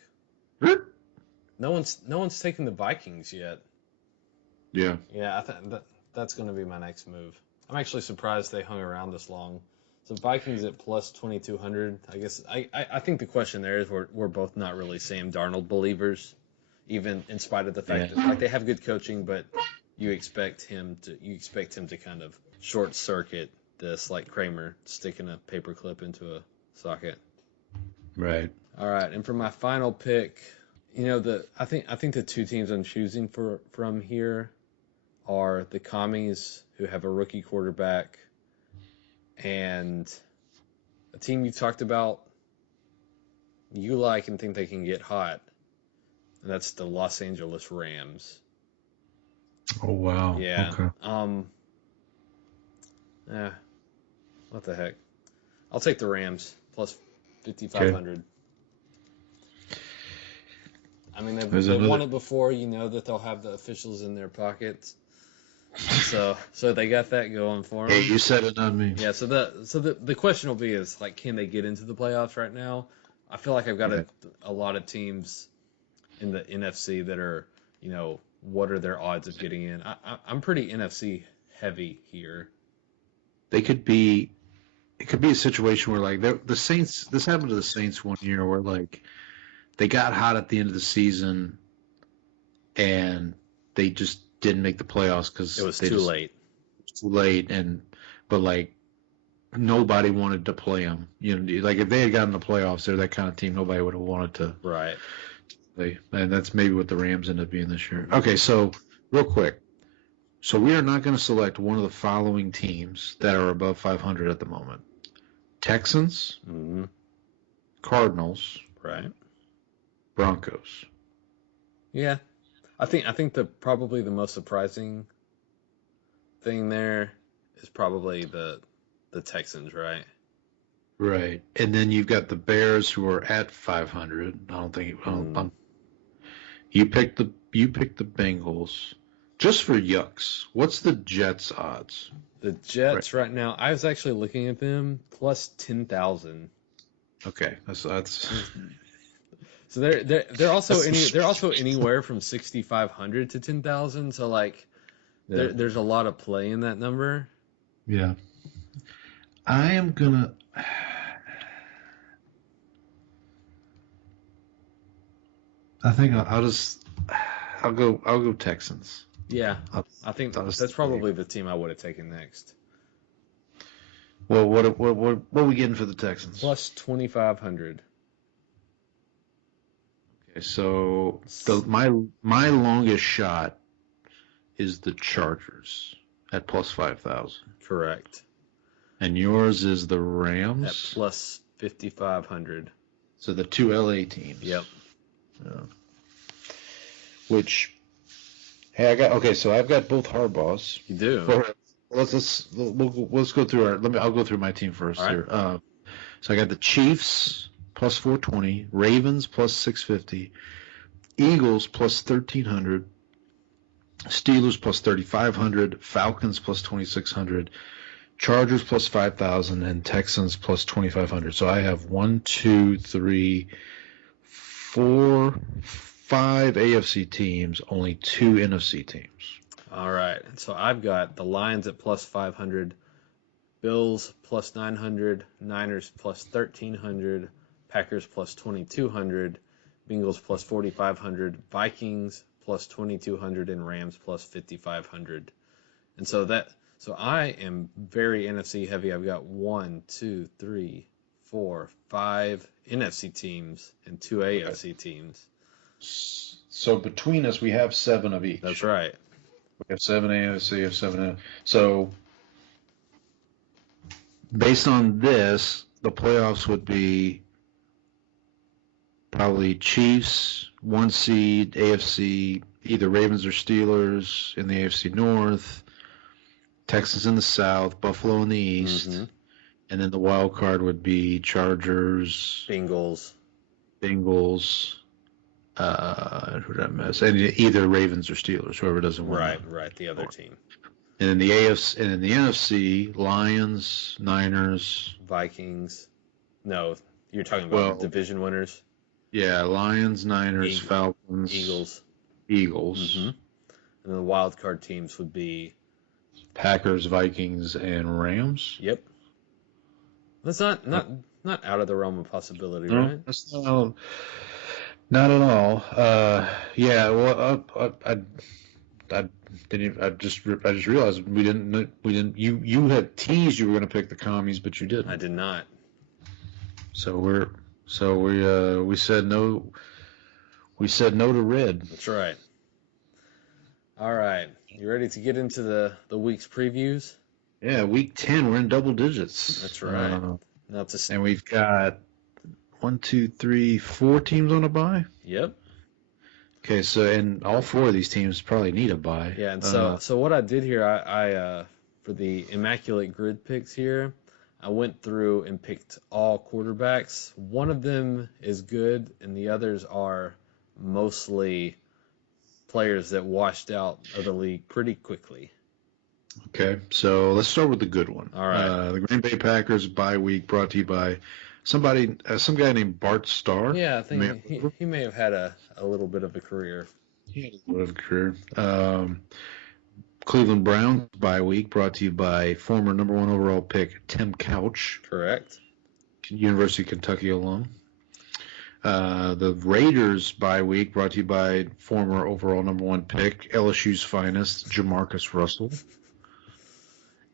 No one's taken the Vikings yet. Yeah. Yeah, I think that's going to be my next move. I'm actually surprised they hung around this long. So Vikings at plus 2,200. I guess I think the question there is we're both not really Sam Darnold believers, even in spite of the fact that like they have good coaching, but you expect him to kind of short circuit this like Kramer sticking a paper clip into a socket. Right. All right, and for my final pick, I think the 2 teams I'm choosing from here, are the Commies, who have a rookie quarterback, and a team you talked about you like and think they can get hot, and that's the Los Angeles Rams. Oh, wow. Yeah. Okay. What the heck? I'll take the Rams plus 5,500. I mean, they've won it before. You know that they'll have the officials in their pockets. So they got that going for them. Hey, you said it, not me. Yeah. So the question will be is like, can they get into the playoffs right now? I feel like I've got a lot of teams in the NFC that are, what are their odds of getting in? I'm pretty NFC heavy here. It could be a situation where like the Saints. This happened to the Saints one year where like they got hot at the end of the season, and they just didn't make the playoffs because it was too late. Too late, but like nobody wanted to play them. Like if they had gotten the playoffs, they're that kind of team. Nobody would have wanted to. Right. And that's maybe what the Rams end up being this year. Okay, so real quick. So we are not going to select one of the following teams that are above 500 at the moment. Texans, Cardinals, right? Broncos. Yeah. I think probably the most surprising thing there is probably the Texans, right? Right. And then you've got the Bears who are at 500. You picked the Bengals. Just for yucks, what's the Jets odds? The Jets right now, I was actually looking at them plus 10,000. Okay, that's. So they're also anywhere from 6,500 to 10,000. So like, there's a lot of play in that number. Yeah, I am gonna. I think I'll go Texans. Yeah, I think that's probably the team I would have taken next. Well, what are we getting for the Texans? Plus 2,500. Okay, so my longest shot is the Chargers at plus 5,000. Correct. And yours is the Rams at plus 5,500. So the two LA teams. Yep. Yeah. Which. Hey, I've got both Harbaughs. You do. Let's go through I'll go through my team first here. So I got the Chiefs plus 420, Ravens plus 650, Eagles plus 1,300, Steelers plus 3,500, Falcons plus 2,600, Chargers plus 5,000, and Texans plus 2,500. So I have 5 AFC teams, only 2 NFC teams. All right. So I've got the Lions at plus 500, Bills plus 900, Niners plus 1,300, Packers plus 2,200, Bengals plus 4,500, Vikings plus 2,200, and Rams plus 5,500. And so I am very NFC heavy. I've got 1, 2, 3, 4, 5 NFC teams and 2 AFC teams. So between us, we have 7 of each. That's right. We have 7 AFC, we have 7. So based on this, the playoffs would be probably Chiefs, 1 seed, AFC, either Ravens or Steelers in the AFC North, Texans in the South, Buffalo in the East, and then the wild card would be Chargers, Bengals. Who did I miss? And either Ravens or Steelers, whoever doesn't win. Right, the other team. And in the AFC and in the NFC, Lions, Niners, Vikings. No, you're talking about division winners. Yeah, Lions, Niners, Falcons, Eagles. Mm-hmm. And the wild card teams would be Packers, Vikings, and Rams. Yep. That's not out of the realm of possibility, right? That's not at all. Yeah. Well, I just realized we didn't. You had teased you were going to pick the Commies, but you didn't. I did not. So we said no. We said no to red. That's right. All right. You ready to get into the week's previews? Yeah, week 10, we're in double digits. That's right. Now And we've got 1, 2, 3, 4 teams on a bye. Yep. Okay, so and all 4 of these teams probably need a bye. Yeah, and so what I did here, I for the immaculate grid picks here, I went through and picked all quarterbacks. One of them is good, and the others are mostly players that washed out of the league pretty quickly. Okay, so let's start with the good one. All right. The Green Bay Packers bye week brought to you by some guy named Bart Starr. Yeah, I think he may have had a little bit of a career. He had a little bit of a career. Cleveland Browns bye week brought to you by former number 1 overall pick Tim Couch. Correct. University of Kentucky alum. The Raiders bye week brought to you by former overall number 1 pick, LSU's finest, Jamarcus Russell.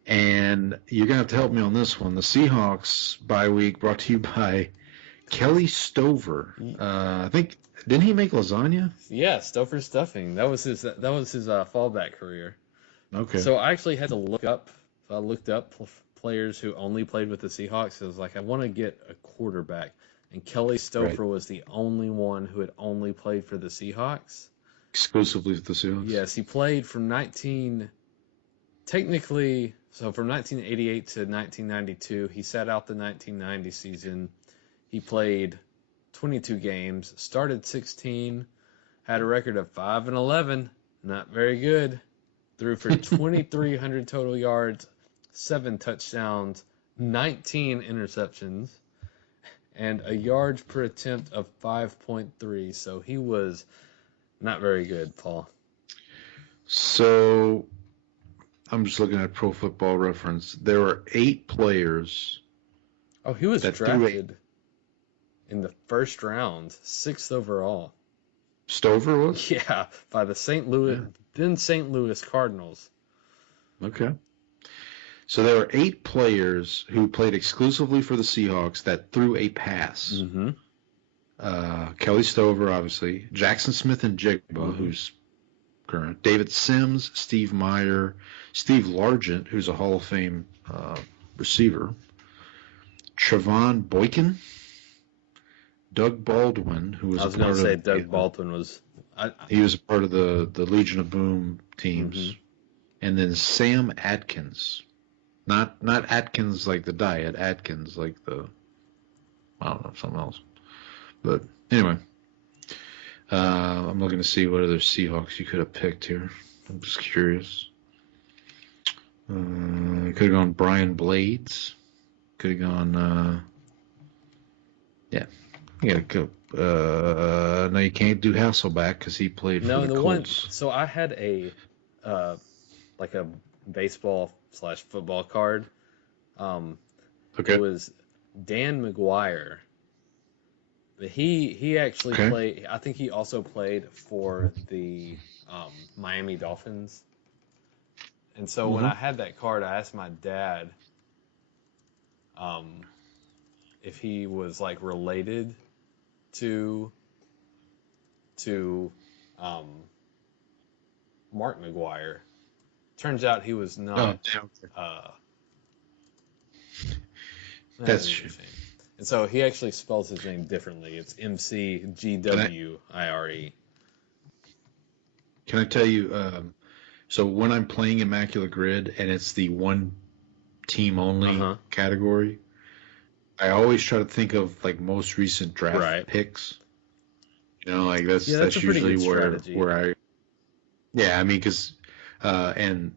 And you're going to have to help me on this one. The Seahawks bye week brought to you by Kelly Stover. I think, didn't he make lasagna? Yeah, Stouffer stuffing. That was his fallback career. Okay. So I actually had to look up. So I looked up players who only played with the Seahawks. I was like, I want to get a quarterback. And Kelly Stouffer was the only one who had only played for the Seahawks. Exclusively with the Seahawks? Yes, he played from 1988 to 1992. He sat out the 1990 season. He played 22 games, started 16, had a record of 5-11, not very good. Threw for 2,300 total yards, 7 touchdowns, 19 interceptions, and a yards per attempt of 5.3. So he was not very good, Paul. So I'm just looking at Pro Football Reference. There were 8 players. Oh, he was drafted in the first round, 6th overall. Stover was? Yeah, by the St. Louis Cardinals. Okay. So there were 8 players who played exclusively for the Seahawks that threw a pass. Mm-hmm. Kelly Stover, obviously. Jackson Smith and Jigba, who's current. David Sims, Steve Meyer, Steve Largent, who's a Hall of Fame receiver. Trevon Boykin. Doug Baldwin, who was Doug Baldwin was... he was a part of the Legion of Boom teams. Mm-hmm. And then Sam Atkins. Not Atkins like the diet, Atkins like I don't know, something else. But anyway, I'm looking to see what other Seahawks you could have picked here. I'm just curious. Could have gone Brian Blades. Could have gone, yeah. You gotta go. No, you can't do Hasselback because he played for the Colts. So I had a baseball/football card. Okay. It was Dan McGuire. He actually played. I think he also played for the Miami Dolphins. And so when I had that card, I asked my dad if he was like related to Mark McGuire. Turns out he was not. That's true. And so he actually spells his name differently. It's McGwire. Can I tell you? So when I'm playing Immaculate Grid and it's the one team only category, I always try to think of like most recent draft picks. You know, like that's usually where I. Yeah, I mean, because I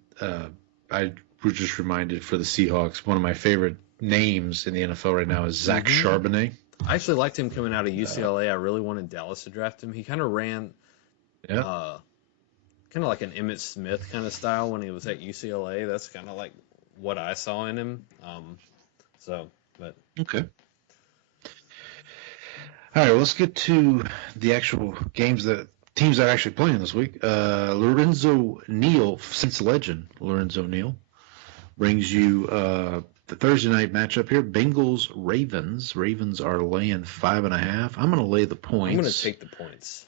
was just reminded for the Seahawks, one of my favorite names in the NFL right now is Zach Charbonnet. I actually liked him coming out of UCLA. I really wanted Dallas to draft him. He kind of ran, kind of like an Emmitt Smith kind of style when he was at UCLA. That's kind of like what I saw in him. Okay. All right, well, let's get to the actual teams that are actually playing this week. Lorenzo Neal, Saints legend, Lorenzo Neal, brings you the Thursday night matchup here. Bengals-Ravens. Ravens are laying 5.5. I'm going to lay the points. I'm going to take the points.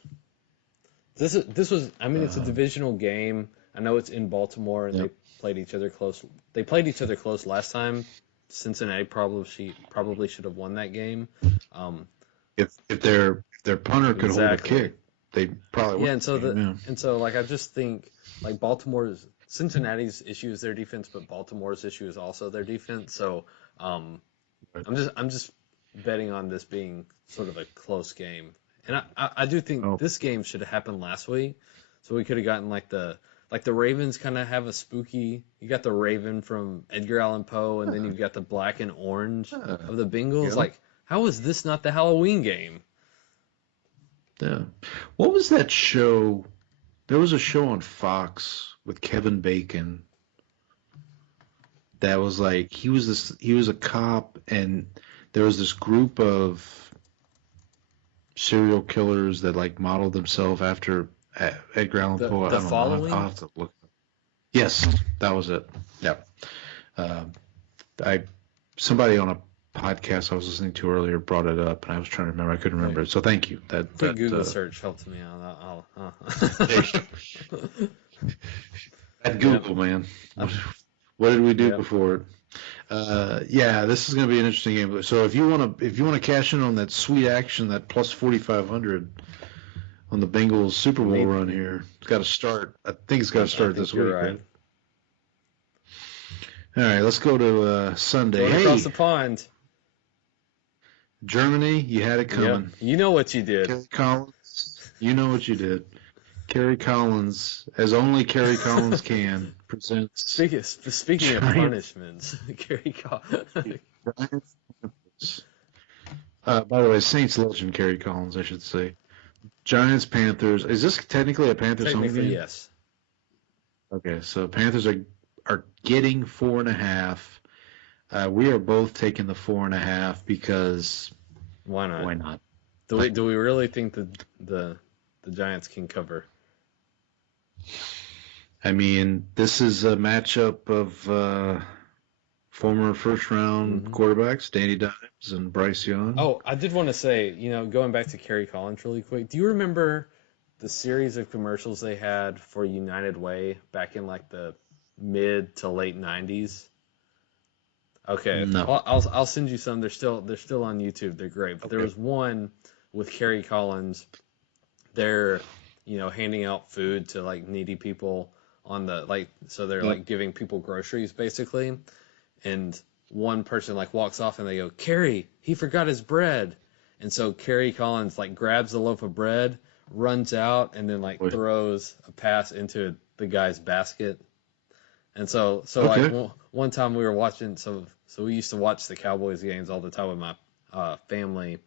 This was. I mean, it's a divisional game. I know it's in Baltimore, and they played each other close. They played each other close last time. Cincinnati probably should have won that game. If their punter could hold a kick, they probably would. And so like I just think like Cincinnati's issue is their defense, but Baltimore's issue is also their defense. So I'm just betting on this being sort of a close game. And I do think this game should have happened last week, so we could have gotten like the Ravens kind of have a spooky. You got the Raven from Edgar Allan Poe, and then you've got the black and orange of the Bengals. Yeah. Like, how is this not the Halloween game? Yeah. What was that show? There was a show on Fox with Kevin Bacon. That was like he was a cop, and there was this group of serial killers that like modeled themselves after Edgar Allan Poe. The Following? I'll have to look. Yes, that was it. Yep. Somebody on a podcast I was listening to earlier brought it up, and I was trying to remember. I couldn't remember it. So thank you. That Google search helped me on that. At Google, man. What did we do before it? This is going to be an interesting game. So if you want to cash in on that sweet action, that plus 4,500 on the Bengals Super Bowl run here, it's got to start. I think it's got to start this week. Right? All right, let's go to Sunday. Going across the pond. Germany, you had it coming. Yep. You know what you did. Kerry Collins, you know what you did. Kerry Collins, as only Kerry Collins can, presents. Speaking of punishments, Kerry Collins. By the way, Saints legend Kerry Collins, I should say. Giants, Panthers. Is this technically a Panthers home game? Yes. Okay, so Panthers are getting 4.5. We are both taking the 4.5 because why not? Why not? Do we really think that the Giants can cover? I mean, this is a matchup of former first-round quarterbacks, Danny Dimes and Bryce Young. Oh, I did want to say, going back to Kerry Collins really quick, do you remember the series of commercials they had for United Way back in like the mid to late 90s? Okay, no. I'll send you some. They're still on YouTube. They're great. But there was one with Kerry Collins. They're handing out food to like needy people on the so they're like giving people groceries basically, and one person like walks off and they go, Kerry, he forgot his bread, and so Kerry Collins like grabs the loaf of bread, runs out, and then like throws a pass into the guy's basket. And so like one time we were watching, so we used to watch the Cowboys games all the time with my family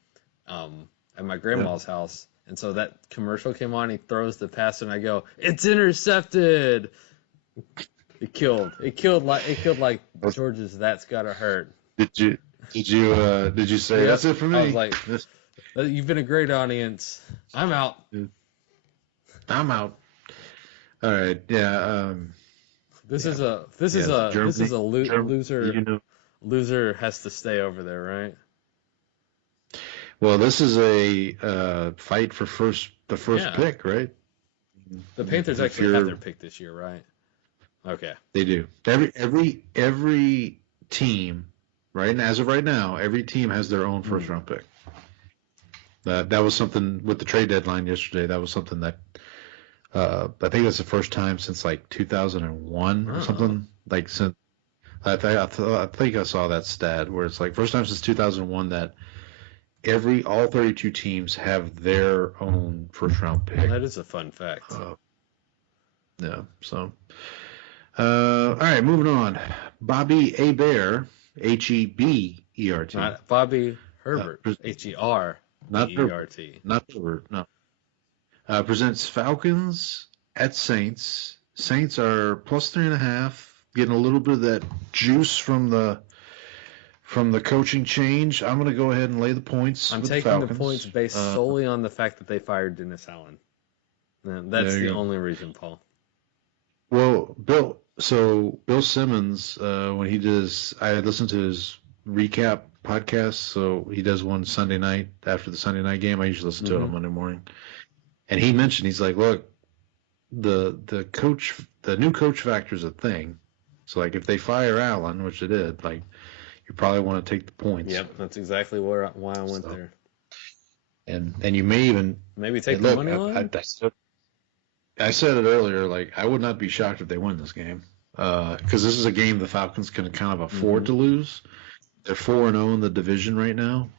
at my grandma's house. And so that commercial came on, he throws the pass, and I go, it's intercepted. It killed like George's That's Gotta Hurt. Did you say that's it for me? I was like, you've been a great audience. I'm out. I'm out. All right. Yeah. This is a loser. Loser has to stay over there, right? Well, this is a fight for the first pick, right? The Panthers actually have their pick this year, right? Okay. They do. Every team, right? And as of right now, every team has their own first round pick. That was something with the trade deadline yesterday. That was something that I think that's the first time since like 2001 or something. Like since I think I saw that stat where it's like first time since 2001 that all 32 teams have their own first round pick. That is a fun fact. Yeah. So, all right, moving on. Bobby Hebert, Hebert. Not Bobby Herbert, Hert. Not Herbert. Not Herbert. No. Presents Falcons at Saints. Saints are plus 3.5, getting a little bit of that juice from the coaching change. I'm going to go ahead and lay the points. I'm taking the points based solely on the fact that they fired Dennis Allen. That's the only reason, Paul. Well, Bill Simmons, when he does, I listened to his recap podcast. So he does one Sunday night after the Sunday night game. I usually listen to it on Monday morning. And he mentioned, he's like, look, the new coach factor is a thing. So like if they fire Allen, which they did, like you probably want to take the points. Yep, that's exactly why I went there. And you may even maybe take the money line. I said it earlier. Like I would not be shocked if they win this game, because this is a game the Falcons can kind of afford to lose. They're 4-0 in the division right now.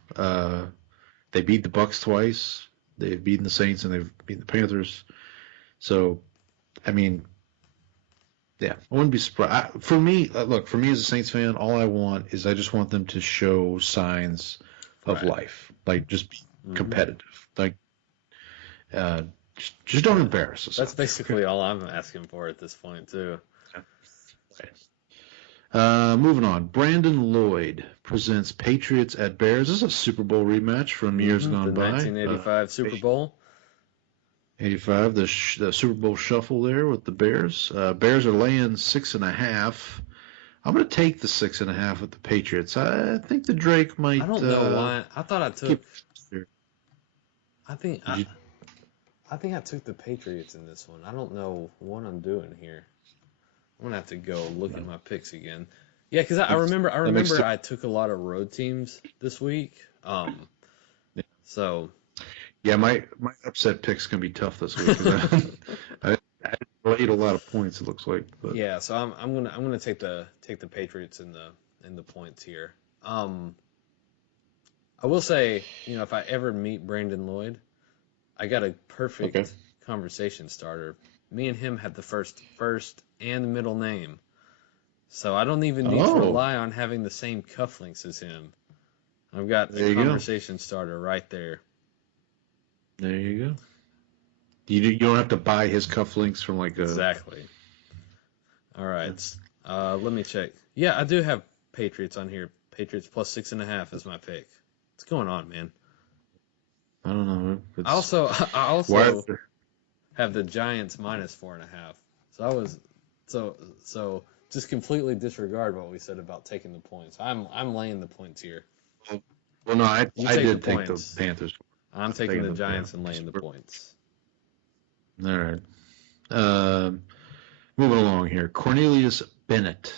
They beat the Bucs twice. They've beaten the Saints and they've beaten the Panthers. So, I mean, yeah, I wouldn't be surprised. For me as a Saints fan, all I want is I just want them to show signs of life, like just be competitive, like just don't embarrass us. That's basically all I'm asking for at this point, too. Moving on, Brandon Lloyd presents Patriots at Bears. This is a Super Bowl rematch from years gone by. 1985 Super Bowl. 85, the Super Bowl shuffle there with the Bears. Bears are laying 6.5. I'm going to take the 6.5 with the Patriots. I think the Drake might. I don't know why. I thought I took. I think I took the Patriots in this one. I don't know what I'm doing here. I'm gonna have to go look at my picks again. Yeah, because I remember I took a lot of road teams this week. So. Yeah, my upset picks can be tough this week. I laid a lot of points. It looks like. But. Yeah, so I'm gonna take the Patriots in the points here. I will say, if I ever meet Brandon Lloyd, I got a perfect conversation starter. Me and him had the first and middle name, so I don't even need to rely on having the same cufflinks as him. I've got the conversation starter right there. There you go. You don't have to buy his cufflinks from like a... Exactly. All right. Let me check. Yeah, I do have Patriots on here. Patriots plus 6.5 is my pick. What's going on, man? I don't know. I also have the Giants minus 4.5. So I was so just completely disregard what we said about taking the points. I'm laying the points here. Well, no, I did take the Panthers. I'm taking the Giants and laying the points. All right. Moving along here. Cornelius Bennett,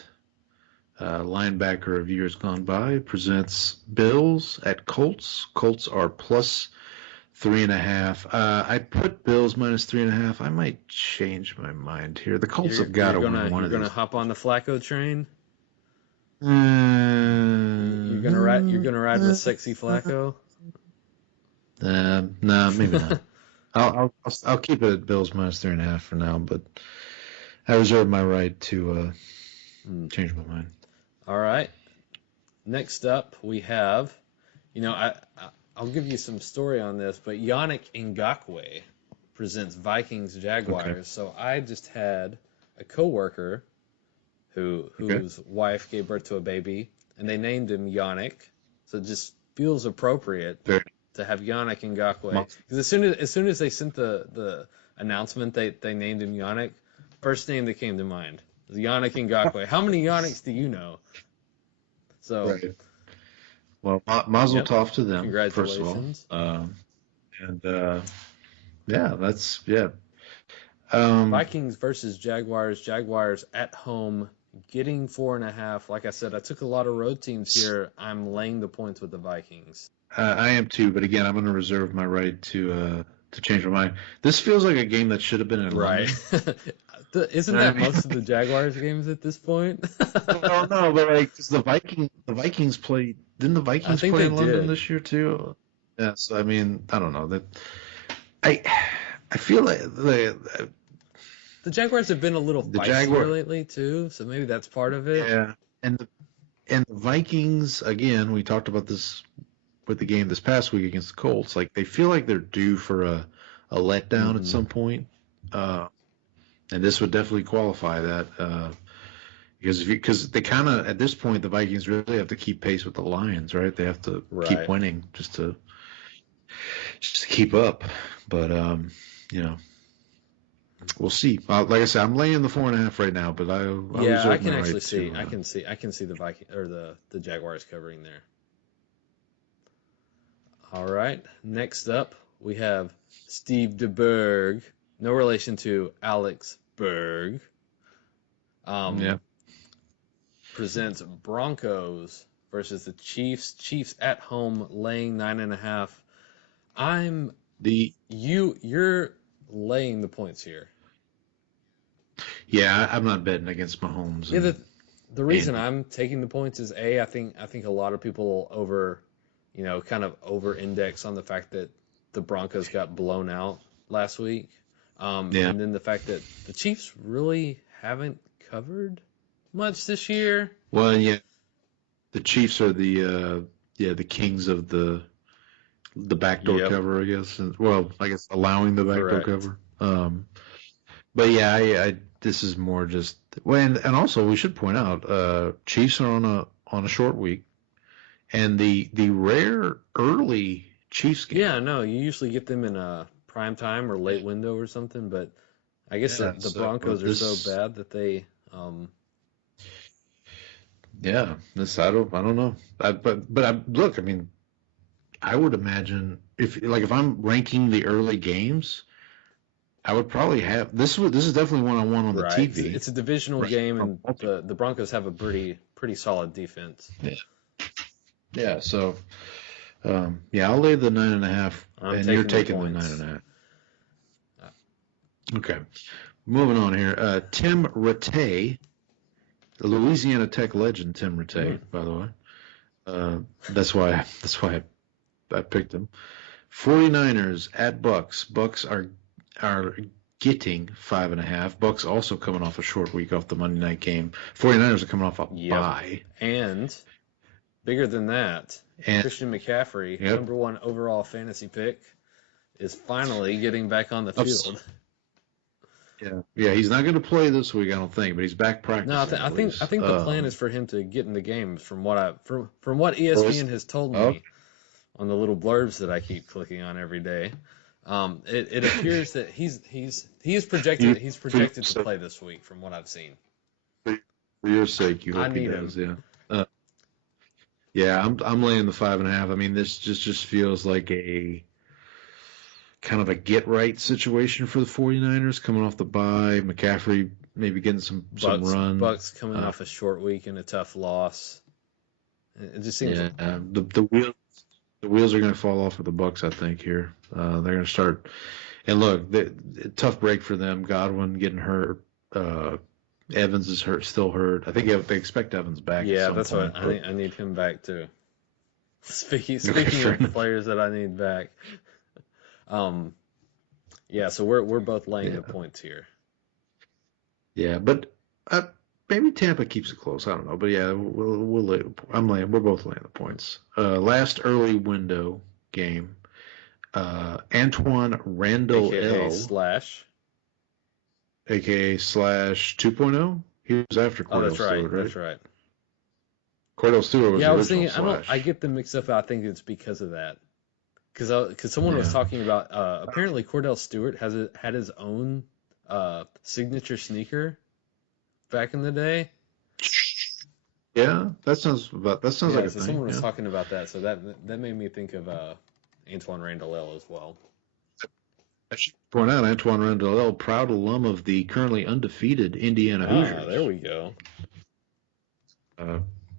linebacker of years gone by, presents Bills at Colts. Colts are plus 3.5. I put Bills minus 3.5. I might change my mind here. The Colts have got to win one of these. You're going to hop on the Flacco train? You're gonna ride with sexy Flacco? No, maybe not. I'll keep it at Bills minus 3.5 for now, but I reserve my right to change my mind. All right. Next up, we have, I'll give you some story on this, but Yannick Ngakoue presents Vikings Jaguars. Okay. So I just had a coworker whose wife gave birth to a baby, and they named him Yannick. So it just feels appropriate to have Yannick Ngakoue. Because as soon as they sent the announcement they named him Yannick, first name that came to mind was Yannick Ngakoue. How many Yannicks do you know? So. Right. Well, mazel tov to them. Congratulations. First of all. That's. Vikings versus Jaguars. Jaguars at home, getting 4.5. Like I said, I took a lot of road teams here. I'm laying the points with the Vikings. I am too, but again, I'm going to reserve my right to change my mind. This feels like a game that should have been in London. Isn't that most of the Jaguars games at this point? No, but like the Vikings played. Didn't the Vikings play in London this year too? Yeah, so I mean, I don't know that. I feel like the Jaguars have been a little feistier lately too, so maybe that's part of it. Yeah, and the Vikings again. We talked about this with the game this past week against the Colts. Like they feel like they're due for a letdown at some point. And this would definitely qualify that because they kind of at this point the Vikings really have to keep pace with the Lions, right? They have to keep winning just to keep up. But we'll see. Like I said, I'm laying the 4.5 right now, but I can actually see. I can see the Vikings or the Jaguars covering there. All right, next up we have Steve DeBerg, no relation to Alex Berg. Presents Broncos versus the Chiefs. Chiefs at home laying 9.5. You're laying the points here. Yeah, I'm not betting against Mahomes. Yeah, the reason I'm taking the points is I think a lot of people kind of over-index on the fact that the Broncos got blown out last week, and then the fact that the Chiefs really haven't covered much this year. Well, yeah, the Chiefs are the kings of the backdoor cover, I guess. Well, I guess allowing the backdoor cover. But yeah, I this is more just and also we should point out Chiefs are on a short week, and the rare early Chiefs game. Yeah, no, you usually get them in a prime time or late window or something, but I guess the Broncos are so bad that they. I don't know. Look, I mean, I would imagine if I'm ranking the early games, I would probably have this is definitely one I want on the TV. It's a divisional game, and the Broncos have a pretty solid defense. Yeah. So, I'll lay the 9.5, and you're taking the 9.5. Okay, moving on here. Tim Rattay, the Louisiana Tech legend, Tim Rattay, by the way. That's why I picked him. 49ers at Bucks. Bucks are getting 5.5. Bucks also coming off a short week off the Monday night game. 49ers are coming off a bye. And bigger than that, Christian McCaffrey, number 1 overall fantasy pick, is finally getting back on the field. Yeah, he's not going to play this week, I don't think, but he's back practicing. No, I think the plan is for him to get in the games. From what ESPN has told me on the little blurbs that I keep clicking on every day, it appears that he is projected to play this week. From what I've seen. For your sake, you hope he does. Yeah. I'm laying the 5.5. I mean, this just feels like a kind of a get-right situation for the 49ers coming off the bye. McCaffrey maybe getting some run. Bucks coming off a short week and a tough loss. It just seems the wheels are going to fall off for the Bucks, I think, here. They're going to start. And look, tough break for them. Godwin getting hurt. Evans is still hurt. I think they expect Evans back. Yeah, that's what I need him back too. Speaking of players that I need back. So we're both laying the points here. Yeah, but maybe Tampa keeps it close. I don't know, but yeah, we're both laying the points. Last early window game, Antoine Randall AKA L. AKA slash 2.0. He was after Cordell Stewart, right? That's right. Cordell Stewart was the original I was thinking, slash. I get them mixed up. I think it's because of that. Because someone was talking about apparently Cordell Stewart had his own signature sneaker back in the day. Yeah, that sounds like a thing. Someone was talking about that, so that made me think of Antoine Randall L as well. I should point out Antoine Randall L, proud alum of the currently undefeated Indiana Hoosiers. There we go.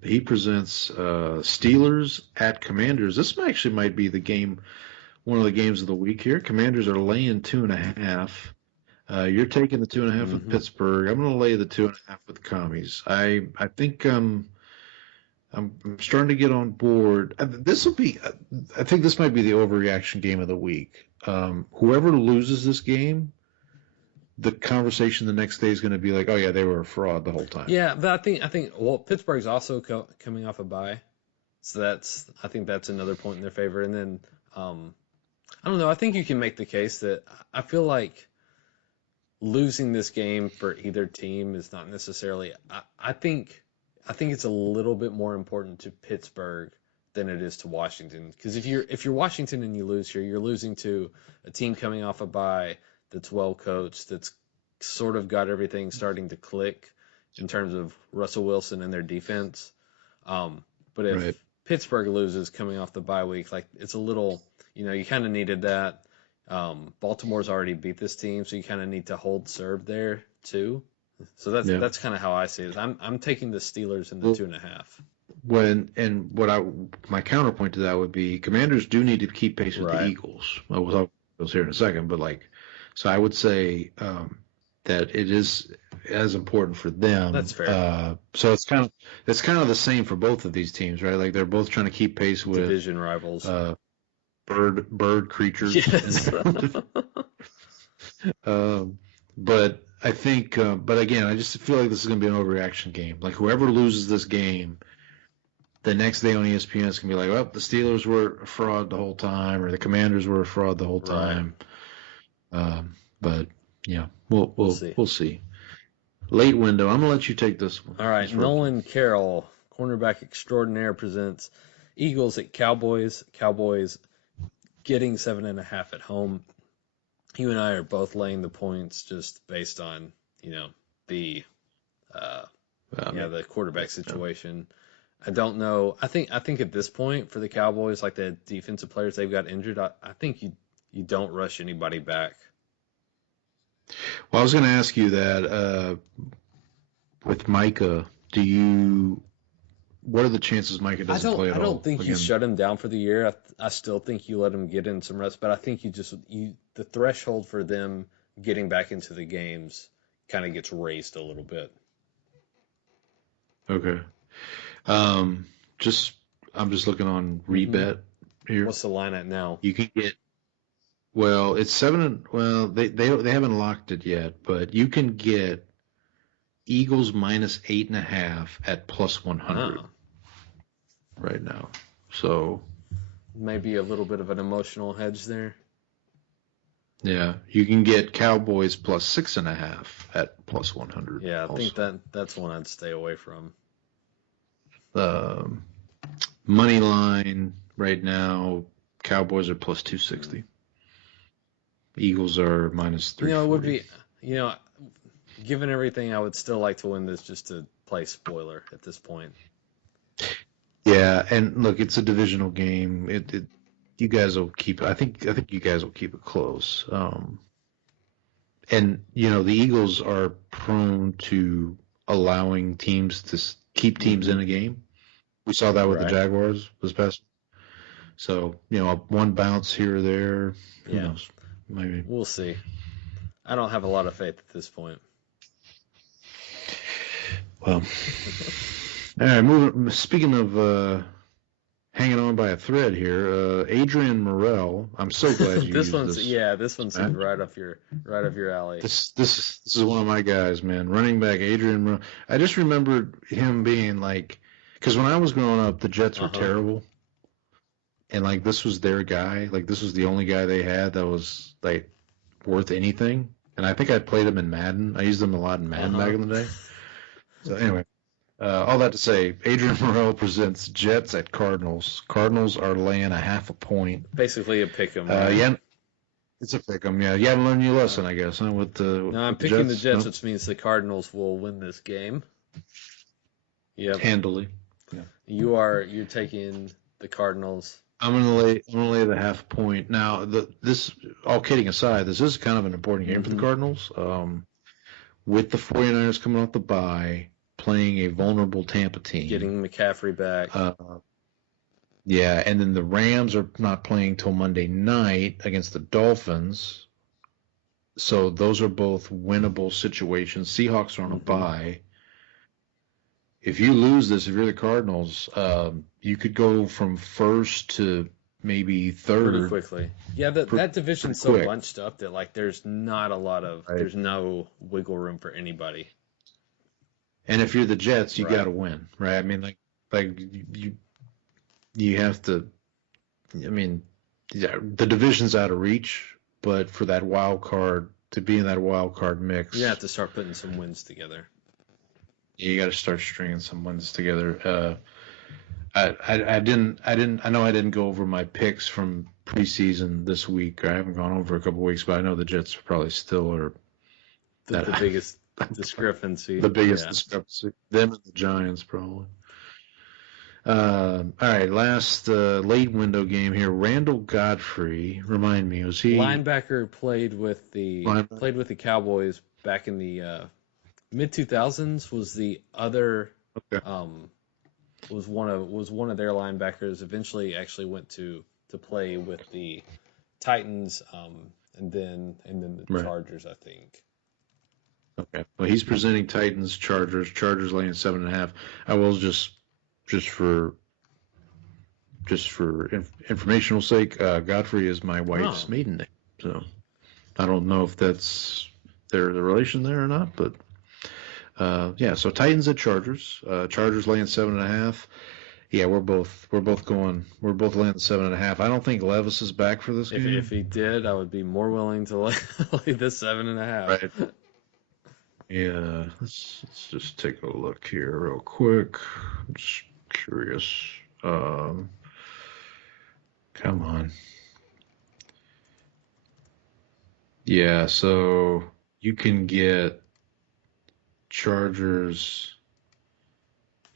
He presents Steelers at Commanders. This actually might be one of the games of the week here. Commanders are laying 2.5. You're taking the 2.5 with Pittsburgh. I'm going to lay the 2.5 with Commies. I think I'm starting to get on board. I think this might be the overreaction game of the week. Whoever loses this game, the conversation the next day is going to be like, oh yeah, they were a fraud the whole time. Yeah, but I think Pittsburgh's also coming off a bye, so I think that's another point in their favor. And then I don't know. I think you can make the case that I feel like losing this game for either team is not necessarily. I think it's a little bit more important to Pittsburgh than it is to Washington, because if you're Washington and you lose here, you're losing to a team coming off a bye that's well coached, that's sort of got everything starting to click in terms of Russell Wilson and their defense. But if Pittsburgh loses coming off the bye week, like it's a little, you kind of needed that. Baltimore's already beat this team, so you kind of need to hold serve there too. So that's kind of how I see it. I'm taking the Steelers in the 2.5. My counterpoint to that would be Commanders do need to keep pace with the Right. Eagles. We'll talk about those here in a second, but so I would say that it is as important for them. That's fair. So it's kind of the same for both of these teams, right? Like they're both trying to keep pace with Division rivals. bird creatures. Yes. But I think, but again, I just feel like this is going to be an overreaction game. Like whoever loses this game, the next day on ESPN is going to be like, well, the Steelers were a fraud the whole time, or the Commanders were a fraud the whole time. Right. But yeah, we'll see. Late window. I'm gonna let you take this one. All right, Nolan Carroll, cornerback extraordinaire, presents Eagles at Cowboys. Cowboys getting 7.5 at home. You and I are both laying the points just based on the quarterback situation. I don't know. I think at this point for the Cowboys, like the defensive players they've got injured, I think you don't rush anybody back. Well, I was going to ask you that with Micah, what are the chances Micah doesn't play at all? I don't think you shut him down for the year. I still think you let him get in some rest, but I think the threshold for them getting back into the games kind of gets raised a little bit. Okay. I'm just looking on Rebet here. What's the line at now? You can get. Well, it's 7. Well, they haven't locked it yet, but you can get Eagles minus 8.5 at plus 100 right now. So maybe a little bit of an emotional hedge there. Yeah, you can get Cowboys plus 6.5 at plus 100. Yeah, I think that's one I'd stay away from. Money line right now, Cowboys are plus 260. Eagles are minus 340. It would be, given everything, I would still like to win this just to play spoiler at this point. Yeah, and look, it's a divisional game. You guys will keep. I think you guys will keep it close. And the Eagles are prone to allowing teams to keep teams in a game. We saw that with the Jaguars this past. So one bounce here or there. Who knows? Maybe we'll see. I don't have a lot of faith at this point. Well, all right. Speaking of hanging on by a thread here, Adrian Morrell. I'm so glad you this used one's this. Yeah, this one's right up your alley. This is one of my guys, man. Running back Adrian Morrell. I just remembered him being because when I was growing up, the Jets were terrible. And this was their guy. This was the only guy they had that was worth anything. And I think I played him in Madden. I used him a lot in Madden back in the day. So anyway, all that to say, Adrian Morrell presents Jets at Cardinals. Cardinals are laying 0.5 point. Basically a pick 'em. Yeah, it's a pick 'em. Yeah, you haven't learned your lesson, I guess. Huh? No, I'm picking the Jets, which means the Cardinals will win this game. Yep. Handily. Yeah. You're taking the Cardinals. I'm gonna lay the 0.5 point. Now, this all kidding aside, this is kind of an important game for the Cardinals. With the 49ers coming off the bye, playing a vulnerable Tampa team, getting McCaffrey back. Yeah, and then the Rams are not playing till Monday night against the Dolphins. So those are both winnable situations. Seahawks are on a bye. If you lose this, if you're the Cardinals, you could go from first to maybe third pretty quickly. Yeah, that division's so bunched up that there's not a lot of there's no wiggle room for anybody. And if you're the Jets, you got to win, right? I mean, you have to. I mean, the division's out of reach, but for that wild card to be in that wild card mix, you have to start putting some wins together. You got to start stringing some wins together. I know I didn't go over my picks from preseason this week. I haven't gone over a couple weeks, but I know the Jets probably still are the biggest discrepancy. The biggest discrepancy. Them and the Giants probably. All right, last late window game here. Randall Godfrey, remind me, was he Linebacker played with the Cowboys back in the mid 2000s. Was the other Okay. was one of their linebackers. Eventually, actually went to play with the Titans, and then the Right. Chargers, I think. Okay. Well, he's presenting Titans, Chargers. Chargers laying 7.5. I will just for informational sake, Godfrey is my wife's maiden name. So I don't know if there's a relation there or not, but yeah. So Titans at Chargers. Chargers laying 7.5. Yeah, we're both laying the 7.5. I don't think Levis is back for this game. If he did, I would be more willing to lay the 7.5. Right. Yeah, let's just take a look here real quick. I'm just curious. Come on. Yeah, so you can get Chargers.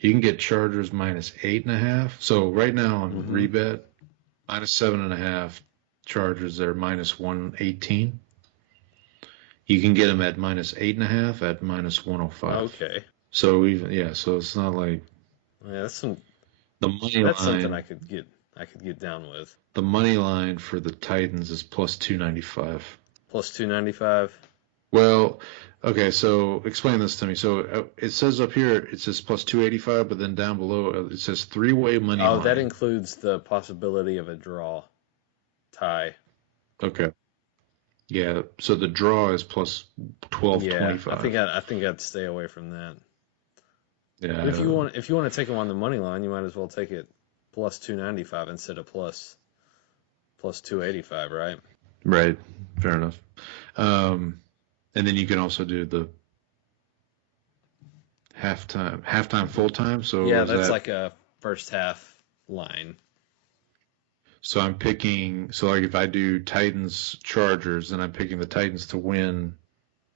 You can get Chargers minus 8.5. So right now on rebet, minus 7.5. Chargers are minus 118. You can get them at minus 8.5 at minus 105. Okay. So so it's not like that's the money that's line. something I could get down with. The money line for the Titans is plus 295. Plus 295. Well, okay, so explain this to me. So it says up here it says plus 285, but then down below it says three-way money line. Oh, that includes the possibility of a draw, tie. Okay. Yeah, so the draw is plus 1225. Yeah, I think I'd stay away from that. Yeah. But if you want to take them on the money line, you might as well take it plus 295 instead of plus 285, right? Right. Fair enough. And then you can also do the halftime, full time. So yeah, that's like a first half line. So I'm picking. So like if I do Titans Chargers, then I'm picking the Titans to win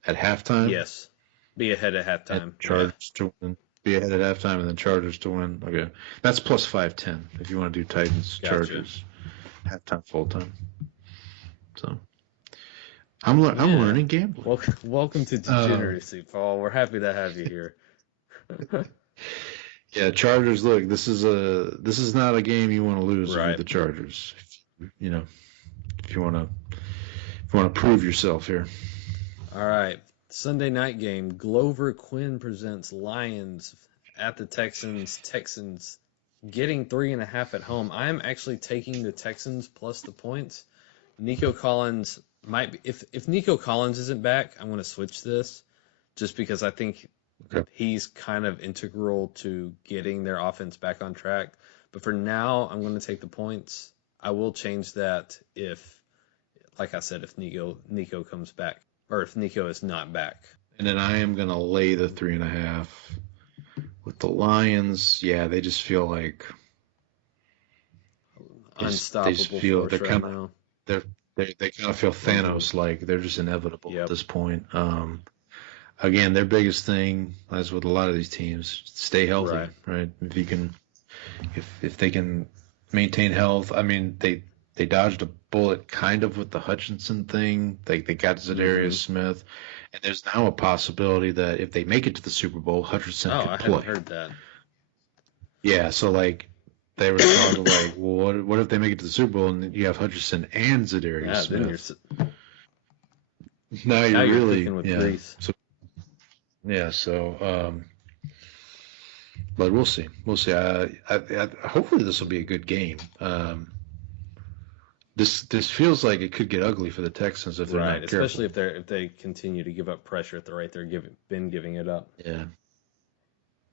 at halftime. Yes, be ahead at halftime. And Chargers to win. Be ahead at halftime, and then Chargers to win. Okay, that's plus 510 if you want to do Titans Chargers halftime, full time. So I'm learning gambling. Welcome to degeneracy, Paul. We're happy to have you here. Yeah, Chargers. Look, this is not a game you want to lose with the Chargers. You know, if you want to prove yourself here. All right, Sunday night game. Glover Quinn presents Lions at the Texans. Texans getting 3.5 at home. I am actually taking the Texans plus the points. Nico Collins might be. If Nico Collins isn't back, I'm going to switch this, just because I think. Okay. He's kind of integral to getting their offense back on track. But for now, I'm going to take the points. I will change that if, like I said, if Nico comes back, or if Nico is not back. And then I am going to lay the 3.5 with the Lions. Yeah, they just feel like unstoppable. They feel force right now. They kind of feel Thanos like. They're just inevitable at this point. Again, their biggest thing, as with a lot of these teams, stay healthy, right? If they can maintain health. I mean, they dodged a bullet kind of with the Hutchinson thing. They got Zadarius Smith, and there's now a possibility that if they make it to the Super Bowl, Hutchinson could play. I haven't heard that. Yeah, so like they were talking like, well, what if they make it to the Super Bowl and you have Hutchinson and Zadarius Smith? Now you're really with Grease. But we'll see. Hopefully this will be a good game. This feels like it could get ugly for the Texans if they're not careful. Especially if they continue to give up pressure at the rate been giving it up. Yeah.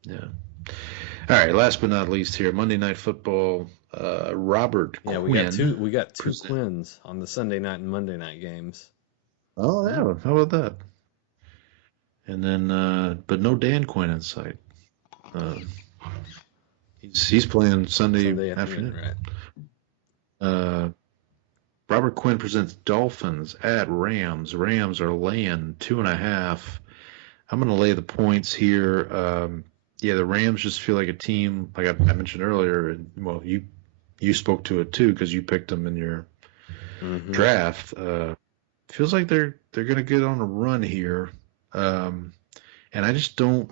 All right. Last but not least, here Monday Night Football. Robert Quinn. We got two Quins on the Sunday night and Monday night games. Oh yeah, how about that? And then, but no Dan Quinn in sight. He's playing Sunday afternoon. Right. Robert Quinn presents Dolphins at Rams. Rams are laying 2.5. I'm going to lay the points here. yeah, the Rams just feel like a team, like I mentioned earlier, and well, you spoke to it too because you picked them in your draft. Feels like they're gonna get on a run here, and I just don't.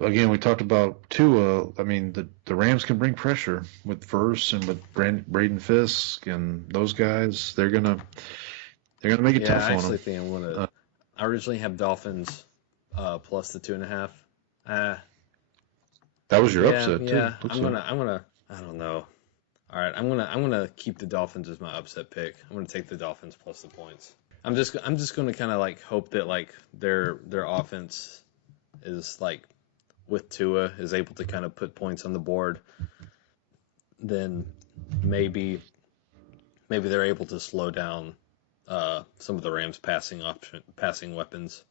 Again, we talked about Tua. I mean, the Rams can bring pressure with Verse and with Braden Fisk and those guys. They're gonna make it tough I on actually them. think I'm gonna. I originally have Dolphins plus the 2.5. That was your upset too. Yeah. Looks I'm like. gonna. I don't know. All right, I'm gonna keep the Dolphins as my upset pick. I'm gonna take the Dolphins plus the points. I'm just gonna kind of like hope that like their offense is like with Tua is able to kind of put points on the board. Then maybe they're able to slow down some of the Rams' passing weapons.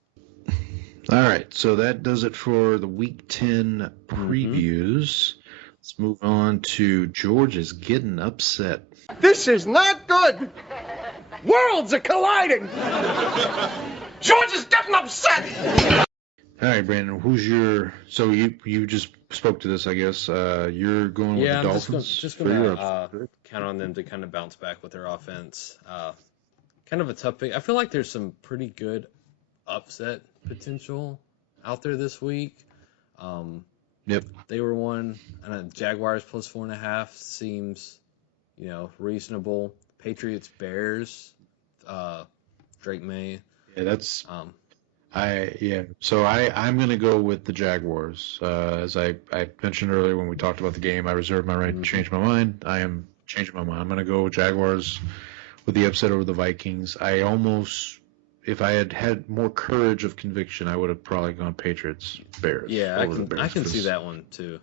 All right, so that does it for the Week 10 previews. Let's move on to George's getting upset. This is not good. Worlds are colliding. George is getting upset! All right, Brandon, who's your? So you just spoke to this, I guess. You're going with the Dolphins. I'm just gonna count on them to kind of bounce back with their offense. Kind of a tough pick. I feel like there's some pretty good upset potential out there this week. Yep. They were one, and Jaguars plus 4.5 seems, reasonable. Patriots, Bears, Drake May. Yeah, that's. So I'm gonna go with the Jaguars. As I mentioned earlier when we talked about the game, I reserved my right to change my mind. I am changing my mind. I'm gonna go Jaguars with the upset over the Vikings. I almost, if I had more courage of conviction, I would have probably gone Patriots, Bears. Yeah, I can see that one too.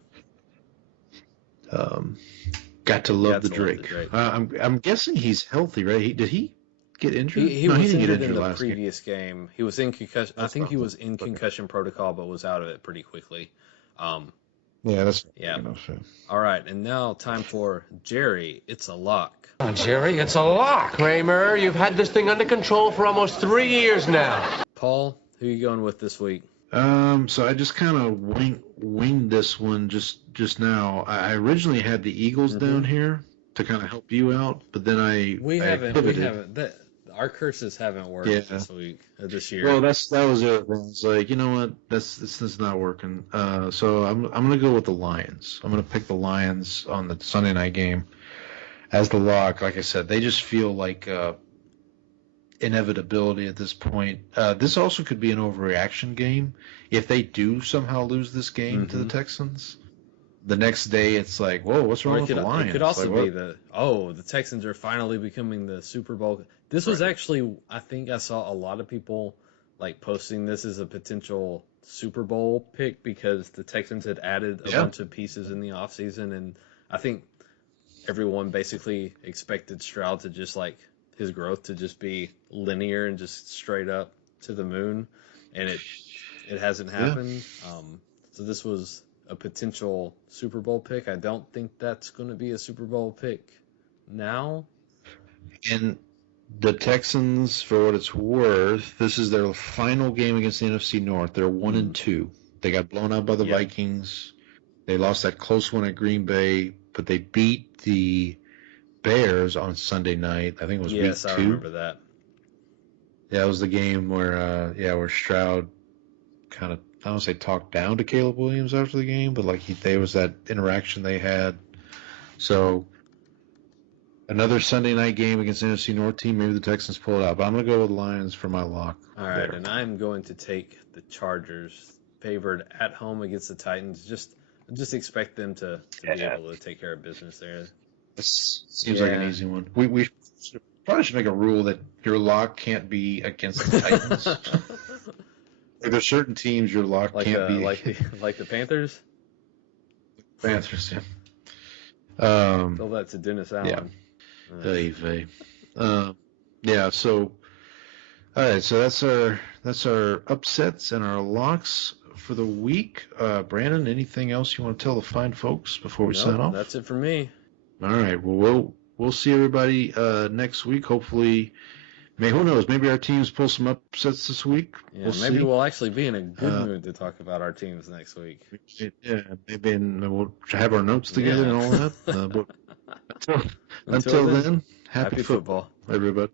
Got to love the Drake. I'm guessing he's healthy, right? Did he get injured? He was injured in the previous game. He was in concussion. I think he was in concussion protocol, but was out of it pretty quickly. Yeah, that's enough. All right, and now time for Jerry. It's a lock. Oh, Jerry, it's a lock. Kramer, you've had this thing under control for almost 3 years now. Paul, who are you going with this week? So I just kind of winged this one just now. I originally had the Eagles down here to kind of help you out, but then we haven't. Our curses haven't worked this year. Well, that was it. It's like, you know what? This is not working. So I'm gonna go with the Lions. I'm gonna pick the Lions on the Sunday night game as the lock. Like I said, they just feel like inevitability at this point. This also could be an overreaction game if they do somehow lose this game to the Texans. The next day, it's like, whoa, what's wrong with the Lions? It could also be the Texans are finally becoming the Super Bowl. This was actually, I think I saw a lot of people like posting this as a potential Super Bowl pick because the Texans had added a bunch of pieces in the offseason, and I think everyone basically expected Stroud to just like his growth to just be linear and just straight up to the moon, and it hasn't happened. So this was a potential Super Bowl pick. I don't think that's going to be a Super Bowl pick now. And the Texans, for what it's worth, this is their final game against the NFC North. They're 1-2. They got blown out by the Vikings. They lost that close one at Green Bay, but they beat the Bears on Sunday night. I think it was week 2. Yes, I remember that. Yeah, it was the game where where Stroud kind of, I don't say talked down to Caleb Williams after the game, but like there was that interaction they had. So another Sunday night game against the NFC North team, maybe the Texans pull it out. But I'm going to go with Lions for my lock. All right, and I'm going to take the Chargers, favored at home against the Titans. Just expect them to be able to take care of business there. This seems like an easy one. We probably should make a rule that your lock can't be against the Titans. Like there's certain teams your lock can't be like the Panthers. Panthers, yeah. Tell that to Dennis Allen. Yeah. So, all right. So that's our upsets and our locks for the week. Brandon, anything else you want to tell the fine folks before we sign off? That's it for me. All right. Well, we'll see everybody next week. Hopefully, Who knows? Maybe our teams pull some upsets this week. Yeah, maybe we'll actually be in a good mood to talk about our teams next week. Yeah, maybe we'll have our notes together and all that. But until then, happy football, everybody.